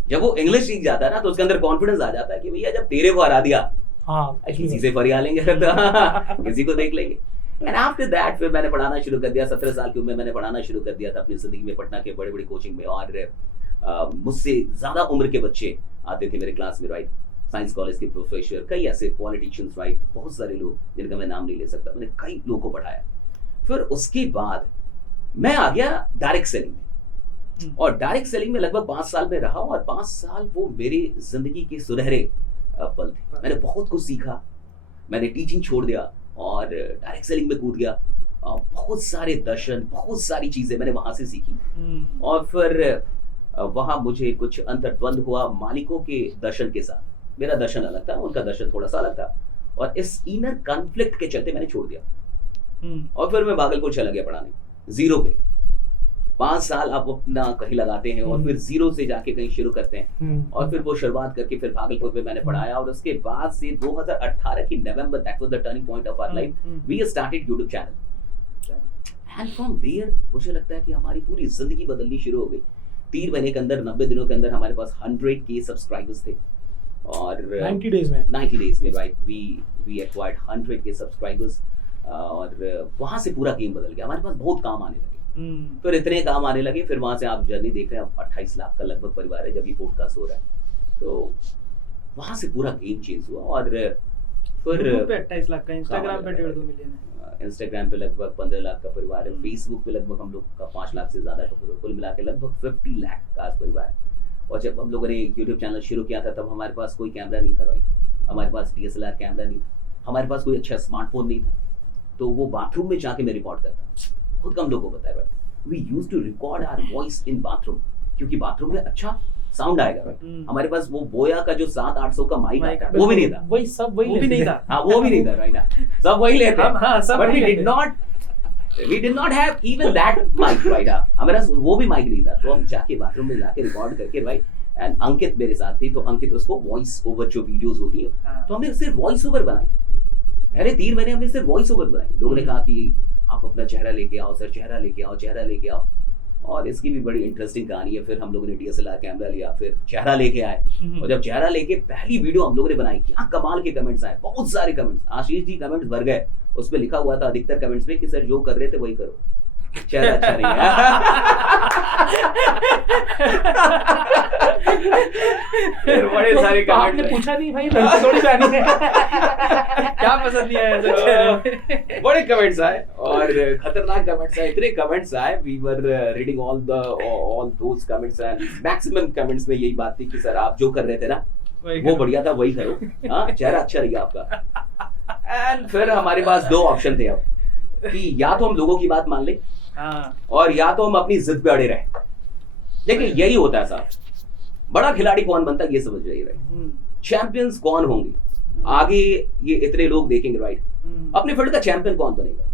जब वो इंग्लिश सीख जाता है ना, तो उसके अंदर कॉन्फिडेंस आ जाता है कि भैया जब तेरे को हरा दिया, किसी से फरिया लेंगे, किसी को देख लेंगे। एंड आफ्टर दैट फिर मैंने पढ़ाना शुरू कर दिया। 17 साल की उम्र में मैंने पढ़ाना शुरू कर दिया था अपनी जिंदगी में, पटना के बड़े बड़े कोचिंग में। और मुझसे ज्यादा उम्र के बच्चे आते थे मेरे क्लास में, राइट। साइंस कॉलेज के प्रोफेसर, कई ऐसे पॉलिटिशियंस, राइट, बहुत सारे लोग जिनका मैं नाम नहीं ले सकता। मैंने कई लोगों को पढ़ाया। फिर उसके बाद मैं आ गया डायरेक्ट सेलिंग में, और डायरेक्ट सेलिंग में लगभग 5 साल में रहा, और 5 साल वो मेरी जिंदगी के सुनहरे पल थे। मैंने बहुत कुछ सीखा। मैंने टीचिंग छोड़ दिया और डायरेक्ट सेलिंग में कूद गया। बहुत सारे दर्शन, बहुत सारी चीजें मैंने वहां से सीखी। और फिर वहां मुझे कुछ अंतर्द्वंद हुआ मालिकों के दर्शन के साथ। मेरा दर्शन अलग था, उनका दर्शन थोड़ा सा अलग था, और इस इनर कॉन्फ्लिक्ट के चलते मैंने छोड़ दिया। और फिर मैं भागलपुर चला गया पढ़ाने, जीरो पे। 5 साल आप अपना कहीं लगाते हैं और फिर जीरो से जाके कहीं शुरू करते हैं। और फिर वो शुरुआत करके फिर भागलपुर में मैंने पढ़ाया। और उसके बाद से 2018 की नवंबर, that was the turning point of our life, we started YouTube channel. And from there मुझे लगता है कि हमारी पूरी जिंदगी बदलनी शुरू हो गई। 3 महीने के अंदर, 90 दिनों के अंदर हमारे पास 100K सब्सक्राइबर्स थे। और 90 डेज में right, we acquired 100K subscribers. और वहां से पूरा गेम बदल गया। हमारे पास बहुत काम आने लगे। फिर इतने काम आने लगे, फिर वहां से आप जर्नी देख रहे हैं। अब 28 लाख का लगभग परिवार है जब ये पॉडकास्ट हो रहा है। तो वहां से पूरा गेम चेंज हुआ। और फिर 28 लाख का, इंस्टाग्राम पे 1.5-2 मिलियन है, इंस्टाग्राम पे लगभग 15 लाख का परिवार है, फेसबुक पे लगभग हम लोग का 5 लाख से ज्यादा का परिवार, कुल मिला के लगभग 50 लाख का परिवार है। और जब हम लोगों ने यूट्यूब चैनल शुरू किया था, तब हमारे पास कोई कैमरा नहीं था, राइट। हमारे पास DSLR कैमरा नहीं था, हमारे पास कोई अच्छा स्मार्टफोन नहीं था। तो वो बाथरूम में जाके मैं रिकॉर्ड करता। बहुत कम लोगों को पता है, right. We used to record our voice in bathroom, क्योंकि बाथरूम में अच्छा साउंड आएगा, राइट। हमारे पास वो बोया का जो 700-800 का माइक आता है, वो भी नहीं था। वही सब वही वो भी नहीं था। हाँ, वो भी नहीं था, राइट। सब वही लेते हैं। हाँ, सब बट वही we did not have even that mic, right। हमारे पास वो भी माइक नहीं था। तो हम जाके बाथरूम में जाके रिकॉर्ड करके, राइट। एंड अंकित मेरे साथ थी, तो अंकित उसको वॉइस ओवर जो वीडियोस होती है, तो हमने सिर्फ वॉइस ओवर बनाई। पहले 3 महीने हमने सिर्फ वॉइस ओवर बनाई। लोगों ने कहा कि आप अपना चेहरा लेके आओ सर, चेहरा लेके आओ, चेहरा लेके आओ। और इसकी भी बड़ी इंटरेस्टिंग कहानी है। फिर हम लोगों ने DSLR कैमरा लिया, फिर चेहरा लेके आए। और जब चेहरा लेके पहली वीडियो हम लोगों ने बनाई, क्या कमाल के कमेंट्स आए, बहुत सारे कमेंट्स। आशीष जी कमेंट्स भर गए। उस पे लिखा हुआ था अधिकतर कमेंट्स में कि सर जो कर रहे थे वही करो, चेहरा अच्छा नहीं है। फिर बड़े सारे तो आपने पूछा नहीं भाई, थोड़ी जानी है क्या पसंद नहीं आया सर? बड़े कमेंट्स आए और खतरनाक कमेंट्स आए, इतने कमेंट्स आए। We were reading all those comments and maximum comments में यही बात थी कि सर आप जो कर रहे थे ना वो बढ़िया था, वही करो। हाँ, चेहरा अच्छा रही आपका। एंड फिर हमारे पास 2 ऑप्शन थे अब, कि या तो हम लोगों की बात मान ले, और या तो हम अपनी जिद पे अड़े रहे। देखिए यही होता है साहब, बड़ा खिलाड़ी कौन बनता है ये समझ रही है। चैंपियंस कौन होंगे आगे, ये इतने लोग देखेंगे, राइट। अपने फील्ड का चैंपियन कौन बनेगा?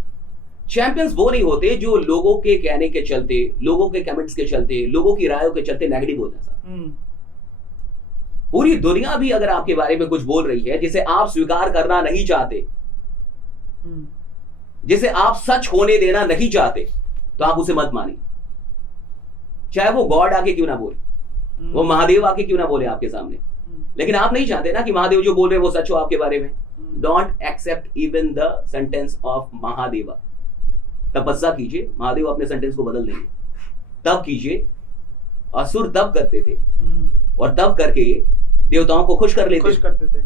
चैंपियंस वो नहीं होते जो लोगों के कहने के चलते, लोगों के कमेंट्स के चलते, लोगों की रायों के चलते नेगेटिव होते हैं साहब। पूरी दुनिया भी अगर आपके बारे में कुछ बोल रही है जिसे आप स्वीकार करना नहीं चाहते, जिसे आप सच होने देना नहीं चाहते, तो आप उसे मत मानिए। चाहे वो गॉड आके क्यों ना बोले, वो महादेव आके क्यों ना बोले आपके सामने, लेकिन आप नहीं चाहते ना कि महादेव जो बोल रहे हैं वो सच हो आपके बारे में। Don't accept even the sentence of Mahadeva. तपस्या कीजिए, महादेव अपने सेंटेंस को बदल देंगे। तब कीजिए, असुर तब करते थे, और तब करके देवताओं को खुश करते थे।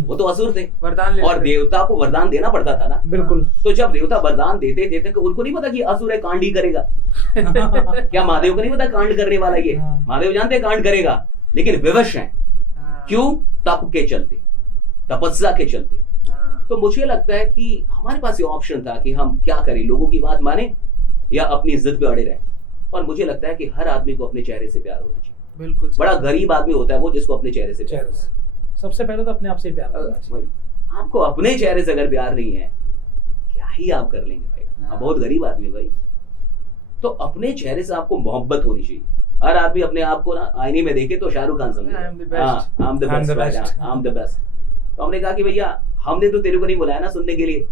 वो तो असुर थे, वरदान लेते और देवता को वरदान देना पड़ता था ना। बिल्कुल। तो जब देवता वरदान देते थे तो उनको नहीं पता कि असुर है, कांड ही करेगा। क्या महादेव को नहीं पता कांड करने वाला ये? महादेव जानते हैं कांड करेगा, लेकिन विवश हैं। क्यों? तप के चलते, तपस्या के चलते। तो मुझे लगता है कि हमारे पास ये ऑप्शन था कि हम क्या करें, लोगों की बात माने या अपनी जिद पे अड़े रहे। और मुझे लगता है कि हर आदमी को अपने चेहरे से प्यार होना चाहिए। बिल्कुल। बड़ा गरीब आदमी होता है वो जिसको अपने चेहरे से प्यार होता है। सबसे पहले तो अपने आप से प्यार करना चाहिए। आपको अपने चेहरे से अगर प्यार नहीं है, क्या ही आप कर लेंगे भाई। आप बहुत गरीब आदमी भाई। तो अपने चेहरे से आपको मोहब्बत होनी चाहिए। हर आदमी अपने आप को ना आईने में देखे तो शाहरुख खान समझे, I am the best. I'm the best, I am the best. तो हमने कहा कि भैया हमने तो तेरे को नहीं बुलाया ना सुनने के लिए,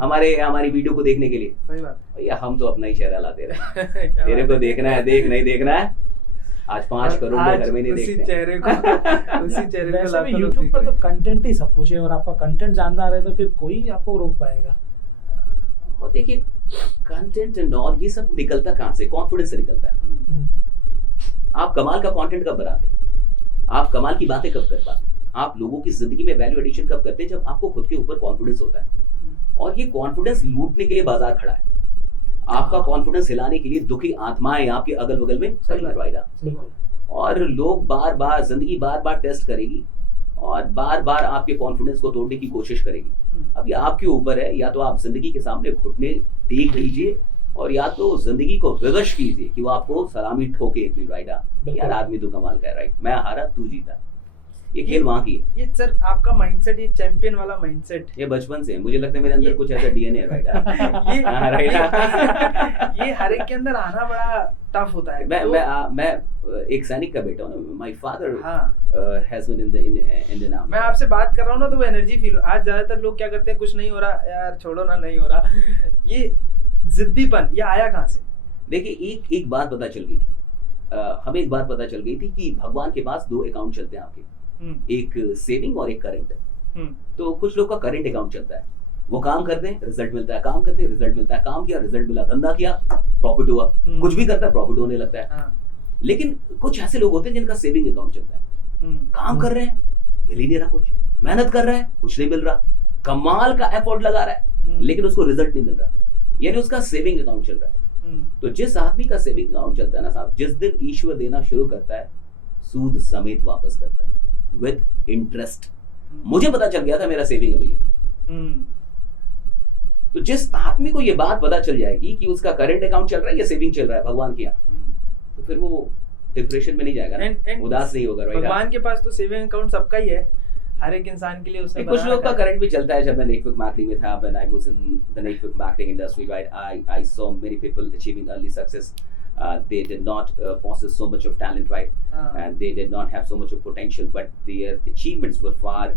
हमारी वीडियो को देखने के लिए। सही बात भैया हम तो अपना ही चेहरा लाते रहे, है। क्या तेरे बात को है। देखना है देख, नहीं देखना है। आज 5 करोड़ लोग आज घर में नहीं उसी देखते। चेहरे को उसी चेहरे को वैसे लाखों भी लोग यूट्यूब देख पर रहे तो हैं। कंटेंट ही सब कुछ है, और आपका कंटेंट जानदार है तो फिर कोई आपको रोक पाएगा। और देखिए कंटेंट एंड ऑल ये सब निकलता कहाँ से? कॉन्फिडेंस से निकलता है। हम्म, आप कमाल का कंटेंट कब बनाते हैं? आप कमाल की बातें कब कर पाते हैं? आप लोगों की जिंदगी में वैल्यू एडिशन कब करते हैं? जब आपको खुद के ऊपर कॉन्फिडेंस होता है। और ये कॉन्फिडेंस लूटने के लिए बाजार खड़ा है। आपका कॉन्फिडेंस हिलाने के लिए दुखी आत्माएं आपके अगल बगल में सही बात। राइडा, बिल्कुल। और लोग बार बार जिंदगी बार बार टेस्ट करेगी और बार बार आपके कॉन्फिडेंस को तोड़ने की कोशिश करेगी। अब ये आपके ऊपर है, या तो आप जिंदगी के सामने घुटने टेक दीजिए और या तो जिंदगी को विवश कीजिए कि वो आपको सलामी ठोके एक दिन, राइडा बिल्कुल। यार आदमी तो कमाल का है, राइट, मैं हारा तू जीता। ये खेल वहां की है। ये सर आपका माइंडसेट, ये चैंपियन वाला माइंडसेट, ये बचपन से है। मुझे लगता है मेरे अंदर ये- कुछ ऐसा डीएनए है, राइट। ये हाँ, right. ये हर एक के अंदर आना बड़ा टफ होता है। मैं तो- मैं एक सैनिक का बेटा हूँ। माय फादर हाँ, has been in the Indian army. मैं आपसे बात कर रहा हूँ ना तो वो एनर्जी फील। आज ज्यादातर लोग क्या करते हैं, कुछ नहीं हो रहा यार छोड़ो ना, नहीं हो रहा। ये जिद्दीपन ये आया कहाँ से? देखिए एक बात पता चल गई थी, हमें एक बात पता चल गई थी कि भगवान के पास 2 अकाउंट चलते हैं आपके, एक सेविंग और एक करंट। तो कुछ लोग का करंट अकाउंट चलता है, वो काम करते हैं रिजल्ट मिलता है, काम करते हैं रिजल्ट मिलता है, काम किया रिजल्ट मिला, धंधा किया प्रॉफिट हुआ, कुछ भी करता है प्रॉफिट होने लगता है। हाँ, लेकिन कुछ ऐसे लोग होते हैं जिनका सेविंग अकाउंट चलता है, काम कर रहे हैं मिल ही नहीं रहा कुछ, मेहनत कर रहा है कुछ नहीं मिल रहा, कमाल का एफर्ट लगा रहा है लेकिन उसको रिजल्ट नहीं मिल रहा, यानी उसका सेविंग अकाउंट चल रहा है। तो जिस आदमी का सेविंग अकाउंट चलता है ना साहब, जिस दिन ईश्वर देना शुरू करता है सूद समेत वापस करता है विद इंटरेस्ट। मुझे पता चल गया था मेरा सेविंग है भैया। तो जिस आदमी को ये बात पता चल जाएगी कि उसका करंट अकाउंट चल रहा है या सेविंग चल रहा है भगवान के यहाँ, तो फिर वो डिप्रेशन में नहीं जाएगा ना, उदास नहीं होगा, राइट। भगवान के पास तो सेविंग अकाउंट सबका ही है, हर एक इंसान के लिए उसने कुछ बना लोग का रखा है। करंट भी चलता है। जब मैं नेटवर्क मार्केटिंग में था, when I was in the network marketing industry, right, I saw many people achieving early success. They did not possess so much of talent, right? हाँ, And they did not have so much of potential, but their achievements were far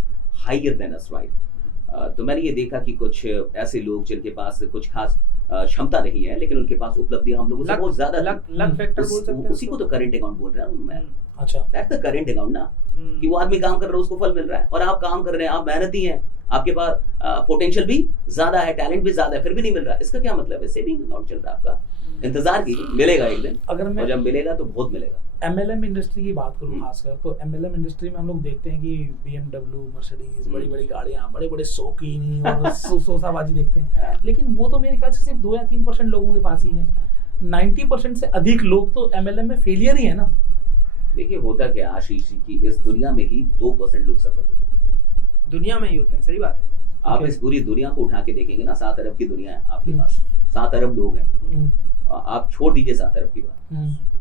higher than us, right? तो मैंने ये देखा कि कुछ ऐसे लोग जिनके पास कुछ खास क्षमता नहीं है लेकिन उनके पास उपलब्धि हम लोगों से बहुत ज्यादा लक लक फैक्टर बोल सकते हैं उसी को तो करंट अकाउंट बोल रहा हूँ मैं। अच्छा। दैट्स द करंट अकाउंट ना, कि वो आदमी काम कर रहा है उसको फल मिल रहा है, और आप काम कर रहे हैं, आप मेहनती हैं, आपके पास पोटेंशियल भी ज्यादा है, टैलेंट भी ज्यादा है, फिर भी नहीं मिल रहा। इसका क्या मतलब है? सेविंग अकाउंट चल रहा है आपका, इंतजार कीजिए मिलेगा एक दिन, अगर मैं और जब मिलेगा तो बहुत मिलेगा। MLM इंडस्ट्री की बात करूँ खासकर, तो MLM इंडस्ट्री में हम लोग देखते हैं कि BMW, मर्सिडीज, बड़ी बड़ी गाड़ियाँ, बड़े बड़े शौकीन और सोसाबाजी देखते हैं, लेकिन वो तो मेरे ख्याल से सिर्फ 2 या 3% लोगों के पास ही है। 90% से अधिक लोग तो MLM में फेलियर ही है ना। देखिए होता क्या आशीष जी की इस दुनिया में ही 2% लोग सफल होते हैं। दुनिया में ही होते हैं, सही बात है। आप इस पूरी दुनिया को उठा के देखेंगे ना, 7 अरब की दुनिया है आपके पास, 7 अरब लोग हैं। आप छोड़ दीजिए 7 अरब की बात,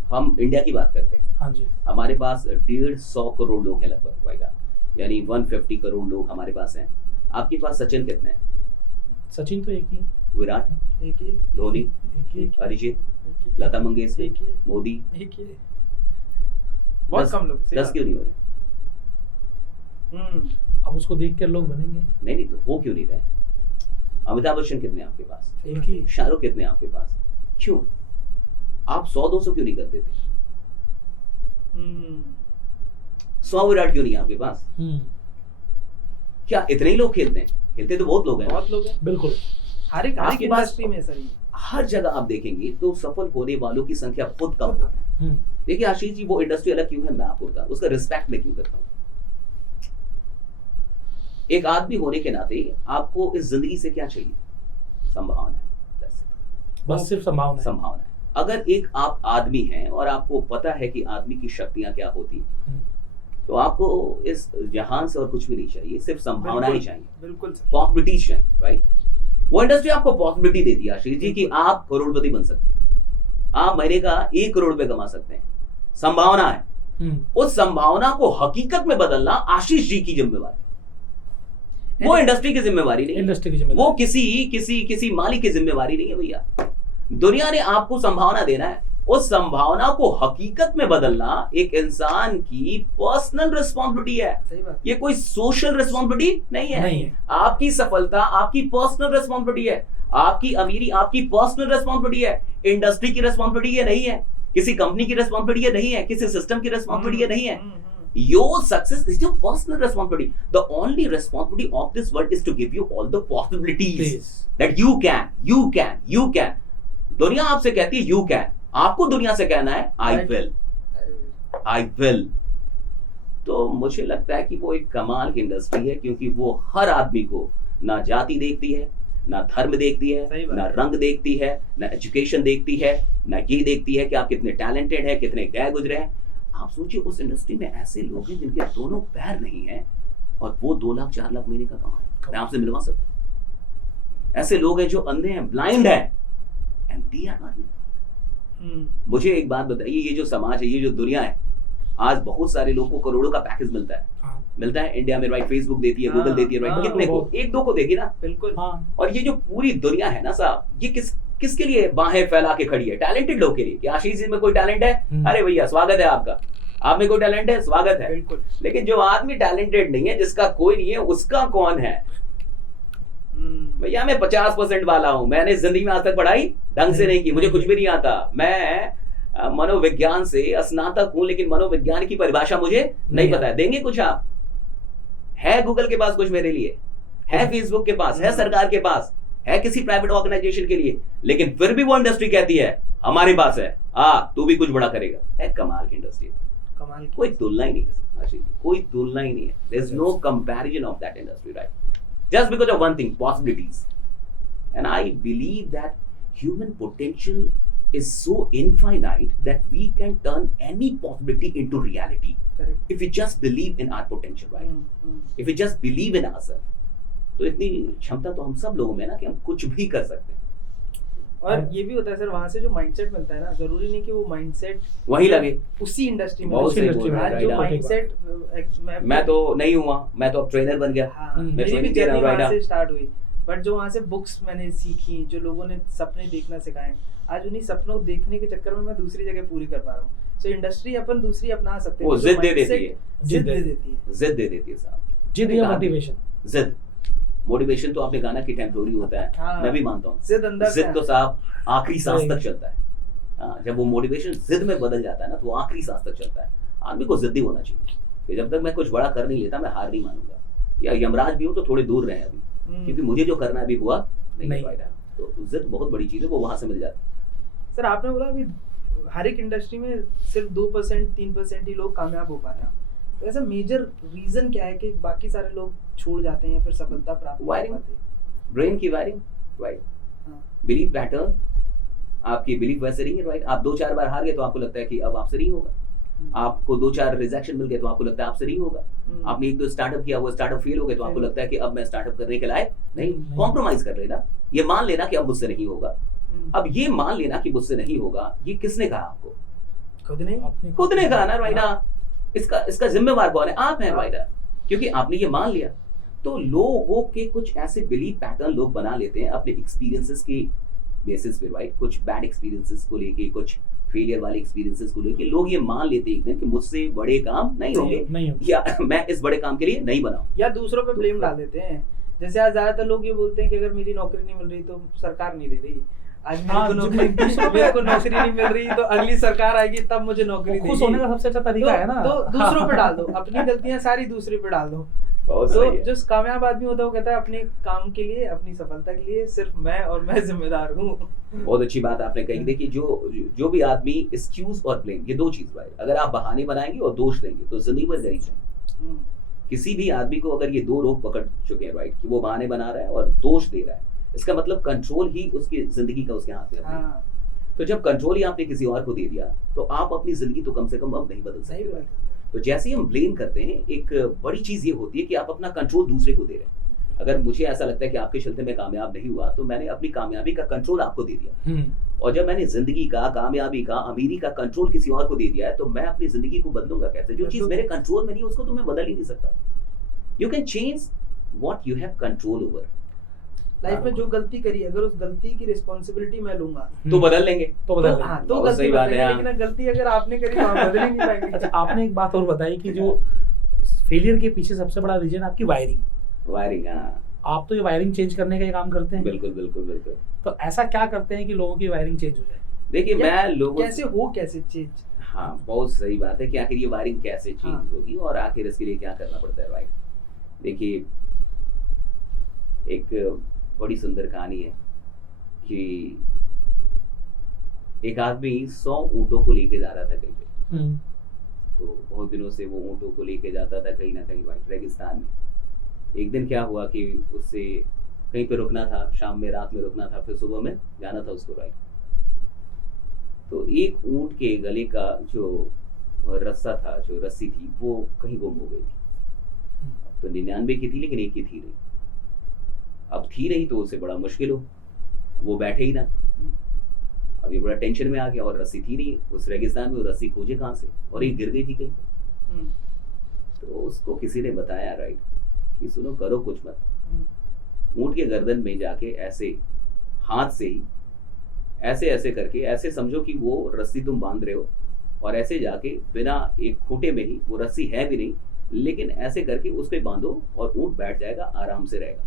हम इंडिया की बात करते हैं। हाँ जी। हमारे पास 150 करोड़ लोग हैं लगभग, भाईगा, यानी 150 करोड़ लोग हमारे पास हैं। आपके पास सचिन कितने हैं? सचिन तो एक ही, विराट, एक ही, धोनी, एक ही, अरिजीत, एक ही, लता मंगेशकर, एक ही है, मोदी, एक ही है। बहुत 10 कम लोग, सही 10 बात। क्यों नहीं हो रहे? अब उसको देख कर लोग बनेंगे। नहीं तो हो क्यों नहीं रहे? अमिताभ बच्चन कितने हैं आपके पास? एक ही। शाहरुख कितने हैं आपके पास? क्यों? आप 100-200 क्यों नहीं कर देते? 100 विराट क्यों नहीं है आपके पास? क्या इतने ही लोग खेलते हैं? खेलते तो बहुत लोग हैं। बहुत लोग हैं, बिल्कुल। हर एक आपके पास- इंडस्ट्री में सर ये। हर जगह आप देखेंगे तो सफल होने वालों की संख्या बहुत कम है। देखिए आशीष जी, वो इंडस्ट्री अलग क्यों है मैं आपको बताऊं, उसका रिस्पेक्ट मैं क्यों करता हूं। एक आदमी होने के नाते आपको इस जिंदगी से क्या चाहिए? संभावना है, बस सिर्फ संभावना है। संभावना है। अगर एक आप आदमी हैं और आपको पता है कि आदमी की शक्तियां क्या होती हैं, तो आपको इस जहान से और कुछ भी नहीं चाहिए, सिर्फ संभावना ही चाहिए, बिल्कुल सर। पॉसिबिलिटीज चाहिए, राइट। वो इंडस्ट्री आपको पॉसिबिलिटी देती है आशीष जी कि आप करोड़पति बन सकते हैं, आप महीने का 1 करोड़ रुपए कमा सकते हैं। संभावना है, उस संभावना को हकीकत में बदलना आशीष जी की जिम्मेवारी, वो इंडस्ट्री की जिम्मेवारी नहीं है, इंडस्ट्री की जिम्मेदारी। वो किसी मालिक की जिम्मेवारी नहीं है भैया। दुनिया ने आपको संभावना देना है उस संभावना को हकीकत में बदलना एक इंसान की पर्सनल रिस्पॉन्सिबिलिटी है। सही बात। ये कोई सोशल रिस्पॉन्सिबिलिटी नहीं है। आपकी सफलता आपकी पर्सनल रिस्पॉन्सिबिलिटी है, आपकी अमीरी आपकी पर्सनल रिस्पॉन्सिबिलिटी है। इंडस्ट्री की रिस्पॉन्सिबिलिटी ये नहीं है, किसी कंपनी की रिस्पॉन्सिबिलिटी ये नहीं है, किसी सिस्टम की रिस्पॉन्सिबिलिटी ये नहीं है। Your success is your personal responsibility. The only responsibility of this world is to give you all the possibilities that you can. दुनिया आपसे कहती है you can, आपको दुनिया से कहना है I will. तो मुझे लगता है कि वो एक कमाल की इंडस्ट्री है, क्योंकि वो हर आदमी को ना जाति देखती है, ना धर्म देखती है, ना रंग देखती है, ना एजुकेशन देखती है, ना ये देखती है कि आप कितने टैलेंटेड हैं, कितने गए गुजरे हैं। आप सोचिए उस इंडस्ट्री में ऐसे लोग हैं जिनके दोनों पैर नहीं हैं और वो 2 लाख 4 लाख महीने का कमा रहे हैं। मैं आपसे मिलवा सकता हूँ। ऐसे लोग हैं जो अंधे हैं, ब्लाइंड हैं, एंड दे आर नॉट। मुझे एक बात बताइए, ये जो समाज है, ये जो दुनिया है, आज बहुत सारे लोगों को करोड़ों का पैकेज मिलता है। मिलता है इंडिया में, राइट? फेसबुक देती है, गूगल देती है, राइट? कितने को? 1-2 को देगी ना, बिल्कुल। और ये जो पूरी दुनिया है ना साहब, ये किसके लिए बाहें फैला के खड़ी है? टैलेंटेड लोग के लिए। कि आशीष जी में कोई टैलेंट है, अरे भैया स्वागत है आपका। आप में कोई टैलेंट है, स्वागत है, बिल्कुल। लेकिन जो आदमी टैलेंटेड नहीं है, जिसका कोई नहीं है, उसका कौन है? भैया मैं 50% वाला हूं, मैंने जिंदगी में आज तक पढ़ाई ढंग से नहीं की, मुझे कुछ भी नहीं आता। मैं मनोविज्ञान से स्नातक हूं, लेकिन मनोविज्ञान की परिभाषा मुझे नहीं पता है। देंगे कुछ आप? है गूगल के पास कुछ मेरे लिए? है फेसबुक के पास? है सरकार के पास? है किसी प्राइवेट ऑर्गेनाइजेशन के लिए? लेकिन फिर भी वो इंडस्ट्री कहती है हमारे पास है, तू भी कुछ बड़ा करेगा। है कमाल की इंडस्ट्री, कमाल की, कोई तुलना ही नहीं है आशीष जी, कोई तुलना ही नहीं है। There is no comparison of that industry, right? Just because of one thing, possibilities. And I believe that human potential is so infinite that we can turn any possibility into reality. Correct. If we just believe in our potential, right? If we just believe in ourselves. तो इतनी क्षमता तो हम सब लोगों में है ना कि हम कुछ भी कर सकते हैं। और ये भी होता है सर, वहां से जो माइंडसेट मिलता है ना, जरूरी नहीं कि वो माइंडसेट वही लगे उसी इंडस्ट्री में। जो माइंडसेट मैं तो नहीं हुआ, मैं तो अब ट्रेनर बन गया। मैं ट्रेनिंग दे रहा हूं, राइट? से स्टार्ट हुई, बट जो वहां से बुक्स मैंने सीखी, जो लोगों ने सपने देखना सिखाए, आज उन्हीं सपनों को देखने के चक्कर में मैं दूसरी जगह पूरी कर पा रहा हूँ। सो इंडस्ट्री अपन दूसरी अपना सकते हैं। वो जिद दे देती है, जिद दे देती है, जिद दे देती है साहब। जिद या मोटिवेशन? जिद। मोटिवेशन तो आपने कहा ना कि टेम्पोररी होता है। हाँ, मैं भी मानता हूँ। जिद अंदर, जिद तो साहब आखिरी सांस तक चलता है। जब वो मोटिवेशन जिद में बदल जाता है ना, तो वो आखिरी सांस तक चलता है। आदमी को जिद्दी होना चाहिए कि जब तक मैं कुछ बड़ा कर नहीं लेता, मैं हार नहीं मानूंगा। या यमराज भी हूँ तो थोड़े दूर रहे अभी, क्योंकि मुझे जो करना अभी हुआ नहीं पाएगा। तो जिद बहुत बड़ी चीज है, वो वहां से मिल जाती है। सर आपने बोला अभी हर एक इंडस्ट्री में सिर्फ 2% 3% ही लोग कामयाब हो पाते हैं, तो ऐसा मेजर रीजन क्या है कि बाकी सारे लोग छोड़ जाते हैं या फिर सफलता प्राप्त नहीं कर पाते? ब्रेन की वायरिंग, राइट? बिलीफ पैटर्न, आपकी बिलीफ वैसे नहीं है, राइट? आप 2-4 बार हार गए तो आपको लगता है कि अब आपसे नहीं होगा। आपको 2-4 रिजेक्शन मिल गए तो आपको लगता है आपसे नहीं होगा। आपने 1-2 स्टार्टअप किया, वो स्टार्टअप फेल हो गए तो आपको लगता है कि अब मैं स्टार्टअप करने के लायक नहीं। कॉम्प्रोमाइज कर लेना, ये मान लेना कि अब मुझसे नहीं होगा। अब ये मान लेना कि मुझसे नहीं होगा, ये किसने कहा आपको? खुद ने कहा ना, राइट? इसका जिम्मेवार कौन है? आप हैं, राइट? क्योंकि आपने ये मान लिया। तो लोगों के कुछ ऐसे बिलीफ पैटर्न लोग बना लेते हैं अपने एक्सपीरियंसेस के बेसिस पे, राइट? कुछ बैड एक्सपीरियंसेस को लेके, कुछ फेलियर वाले एक्सपीरियंसेस को लेके लोग ये मान लेते हैं एक दिन कि मुझसे बड़े काम नहीं होंगे, या मैं इस बड़े काम के लिए नहीं बना, या दूसरों पे ब्लेम डाल देते हैं। जैसे आज ज्यादातर लोग ये बोलते हैं कि अगर मेरी नौकरी नहीं मिल रही तो सरकार नहीं दे रही, आज मेरे को नौकरी नहीं मिल रही तो अगली सरकार आएगी तब मुझे नौकरी देगी। खुश होने का सबसे अच्छा तरीका है ना, तो दूसरों पे डाल दो, अपनी गलतियां सारी दूसरे पे डाल दो। तो जो कामयाब आदमी होता है वो कहता है अपने काम के लिए, अपनी सफलता के लिए सिर्फ मैं जिम्मेदार हूँ। बहुत अच्छी बात आपने कही। देखिए जो भी आदमी एक्सक्यूज और ब्लेम, ये 2 चीज, भाई अगर आप बहाने बनाएंगे और दोष देंगे तो जिंदगी भर गरीब जाएंगे। किसी भी आदमी को अगर ये 2 रोग पकड़ चुके हैं, राइट, कि वो बहाने बना रहा है और दोष दे रहा है, इसका मतलब कंट्रोल ही उसकी जिंदगी का उसके हाथ में है। तो जब कंट्रोल ही आपने किसी और को दे दिया तो आप अपनी जिंदगी तो कम से कम अब नहीं बदल सकते। तो जैसे ही हम ब्लेम करते हैं, एक बड़ी चीज ये होती है कि आप अपना कंट्रोल दूसरे को दे रहे हैं। अगर मुझे ऐसा लगता है कि आपके चलते मैं कामयाब नहीं हुआ, तो मैंने अपनी कामयाबी का कंट्रोल आपको दे दिया। और जब मैंने जिंदगी का, कामयाबी का, अमीरी का कंट्रोल किसी और को दे दिया है, तो मैं अपनी जिंदगी को बदलूंगा कैसे? जो चीज मेरे कंट्रोल में नहीं है उसको तो मैं बदल ही नहीं सकता। You can change what you have control over. Life में जो गलती करी, अगर उस गलती की रिस्पॉन्सिबिलिटी मैं लूंगा तो बदल लेंगे, तो बदल लेंगे। हाँ, तो बहुत गलती सही बात है, बदलेंगे, हाँ। लेकिन गलती अगर आपने करी तो आप बदल ही नहीं पाएंगे। अच्छा, आपने एक बात और बताई कि जो फेलियर के पीछे सबसे बड़ा रीजन आपकी वायरिंग। वायरिंग, हाँ आप तो ये वायरिंग चेंज करने का ही काम करते हैं। बिल्कुल बिल्कुल बिल्कुल। तो ऐसा क्या करते हैं कि लोगों की वायरिंग चेंज हो जाए? देखिए या मैं लोगों कैसे चेंज? हाँ बहुत सही बात है कि आखिर ये वायरिंग कैसे चेंज हाँ। होगी और आखिर इसके लिए क्या करना पड़ता है, राइट। देखिए एक बड़ी सुंदर कहानी है कि एक आदमी 100 ऊँटों को लेके जा रहा था कहीं पे। तो बहुत दिनों से वो ऊँटों को लेके जाता था कहीं ना कहीं वाइट रेगिस्तान में। एक दिन क्या हुआ कि उससे कहीं पे रुकना था, शाम में रात में रुकना था, फिर सुबह में जाना था उसको, राइट। तो एक ऊँट के गले का जो रस्सा था, जो रस्सी थी, वो कहीं गुम हो गई थी। अब तो 99 की थी लेकिन एक की थी रही। अब थी रही तो उसे बड़ा मुश्किल हो, वो बैठे ही ना। अब ये बड़ा टेंशन में आ गया और रस्सी थी नहीं उस रेगिस्तान में, वो रस्सी खोजे कहाँ से, और ये गिर गई थी कहीं पे। तो उसको किसी ने बताया, राइट, कि सुनो करो कुछ मत, ऊँट के गर्दन में जाके ऐसे हाथ से ही ऐसे ऐसे करके, ऐसे समझो कि वो रस्सी तुम बांध रहे हो, और ऐसे जाके बिना एक खूंटे में ही, वो रस्सी है भी नहीं लेकिन ऐसे करके उसको बांधो और ऊँट बैठ जाएगा, आराम से रहेगा।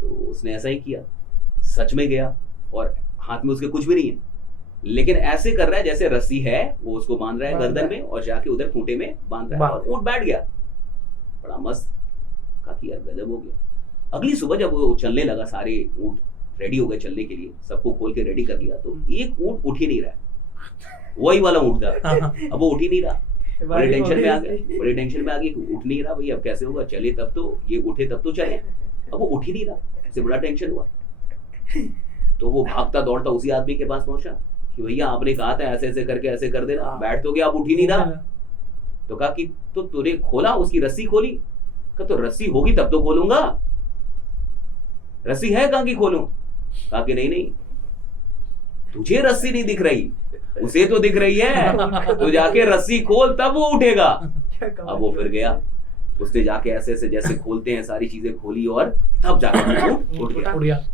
तो उसने ऐसा ही किया, सच में गया और हाथ में उसके कुछ भी नहीं है, लेकिन ऐसे कर रहा है जैसे रस्सी है, वो उसको बांध रहा है गर्दन में और जाके उधर खूंटे में बांध रहा है और ऊँट बैठ गया। बड़ा मस्त, कहा कि यार गजब हो गया। अगली सुबह जब वो चलने लगा, सारे ऊँट रेडी हो गए चलने के लिए, सबको खोल के रेडी कर लिया, तो एक ऊँट उठ ही नहीं रहा है, वही वाला ऊँट था। अब वो उठ ही नहीं रहा, बड़े टेंशन में आ गया, बड़े टेंशन में आ गया, उठ नहीं रहा भाई, अब कैसे होगा, चले तब तो, ये उठे तब तो चले, अब वो उठ ही नहीं रहा, इससे बड़ा टेंशन हुआ। तो वो भागता दौड़ता उसी आदमी के पास पहुंचा कि भैया आपने कहा था ऐसे ऐसे करके ऐसे कर देना, बैठ तो गया, अब उठ ही नहीं रहा। तो कहा कि तो तूने खोला, उसकी रस्सी खोली? कहा तो रस्सी होगी तब तो खोलूंगा, रस्सी है कहाँ की खोलूं? कहा कि नहीं नहीं, तुझे रस्सी नहीं दिख रही, उसे तो दिख रही है, तो जाके रस्सी खोल तब वो उठेगा। अब वो फिर गया, उसने जाके ऐसे ऐसे जैसे खोलते हैं सारी चीजें खोली और तब जाके उठ गया।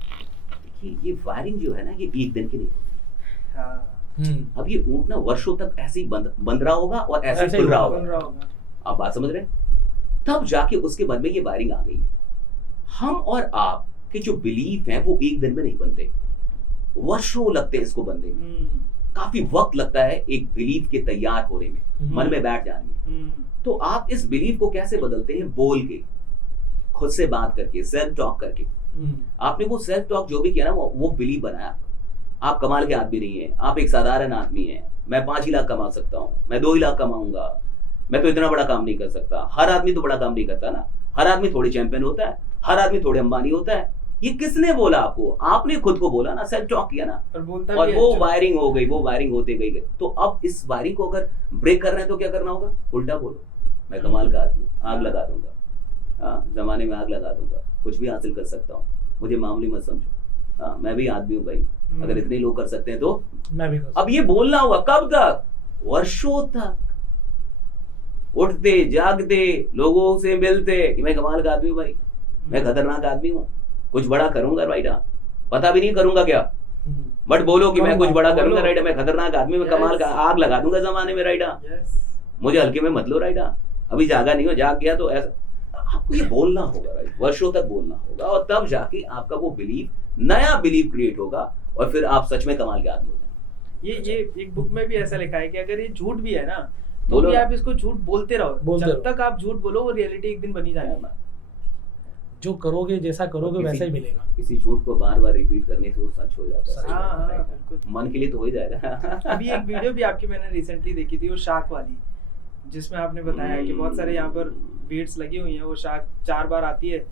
ये वायरिंग जो है ना, ये एक दिन की नहीं होती। अब ये ऊँट ना वर्षों तक ऐसे ही बंद रहा होगा और ऐसे ही खुल रहा होगा। आप बात समझ रहे हैं? तब जाके उसके मन में ये वायरिंग आ गई। हम और आप के जो बिलीफ हैं वो एक दिन में नहीं बनते, वर्षों लगते हैं इसको बनने में। काफी वक्त लगता है एक बिलीफ के तैयार होने में, मन में बैठ जाने में। तो आप इस बिलीफ को कैसे बदलते हैं? बोल के, खुद से बात करके, सेल्फ टॉक करके। आपने वो सेल्फ टॉक जो भी किया ना, वो बिलीफ बनाया। आप कमाल के आदमी नहीं है, आप एक साधारण आदमी है, मैं 5 ही लाख कमा सकता हूँ, मैं 2 ही लाख कमाऊंगा, मैं तो इतना बड़ा काम नहीं कर सकता। हर आदमी तो बड़ा काम नहीं करता ना, हर आदमी थोड़ी चैंपियन होता है, हर आदमी थोड़े अंबानी होता है। ये किसने बोला आपको? आपने खुद को बोला ना, सेल्फ टॉक किया ना, और वो वायरिंग हो गई, वो वायरिंग होते गई। तो अब इस वायरिंग को अगर ब्रेक कर रहे हैं तो क्या करना होगा? उल्टा बोलो, मैं कमाल का आदमी, आग लगा दूंगा, हाँ जमाने में आग लगा दूंगा, कुछ भी हासिल कर सकता हूँ, मुझे मामूली मत समझो, हाँ मैं भी आदमी हूँ भाई, अगर इतने लोग कर सकते हैं तो मैं भी। अब ये बोलना हुआ कब तक? वर्षों तक। उठते जागते, लोगों से मिलते कि मैं कमाल का आदमी हूँ भाई, मैं खतरनाक आदमी हूँ, कुछ बड़ा करूंगा राइडा, पता भी नहीं करूंगा क्या, बट बोलो कि मैं कुछ बड़ा करूंगा राइडा, मैं खतरनाक आदमी, मैं कमाल का, आग लगा दूंगा जमाने में राइडा, मुझे हल्के में मत लो राइडा, अभी जागा नहीं हो, जाग गया तो ऐसा। आपको ये बोलना होगा राइट, वर्षों तक बोलना होगा, और तब जाके आपका वो बिलीफ, नया बिलीफ क्रिएट होगा, और फिर आप सच में कमाल के आदमी हो जाएंगे। ये एक बुक में भी ऐसा लिखा है कि अगर ये झूठ भी है ना, तो भी आप इसको झूठ बोलते रहो, जब तक आप झूठ बोलो वो रियलिटी एक दिन बनी जाएगी। जो करोगे, जैसा करोगे वैसा ही मिलेगा। किसी झूठ को बार बार रिपीट करने से वो सच हो जाता है। हाँ, बिल्कुल। मन के लिए तो हो ही जाएगा। अभी एक वीडियो भी आपकी मैंने रिसेंटली देखी थी, वो शार्क वाली, जिसमें आपने बताया कि बहुत सारे यहाँ पर बेट्स लगी हुई हैं, वो शार्क 4 बार आती है,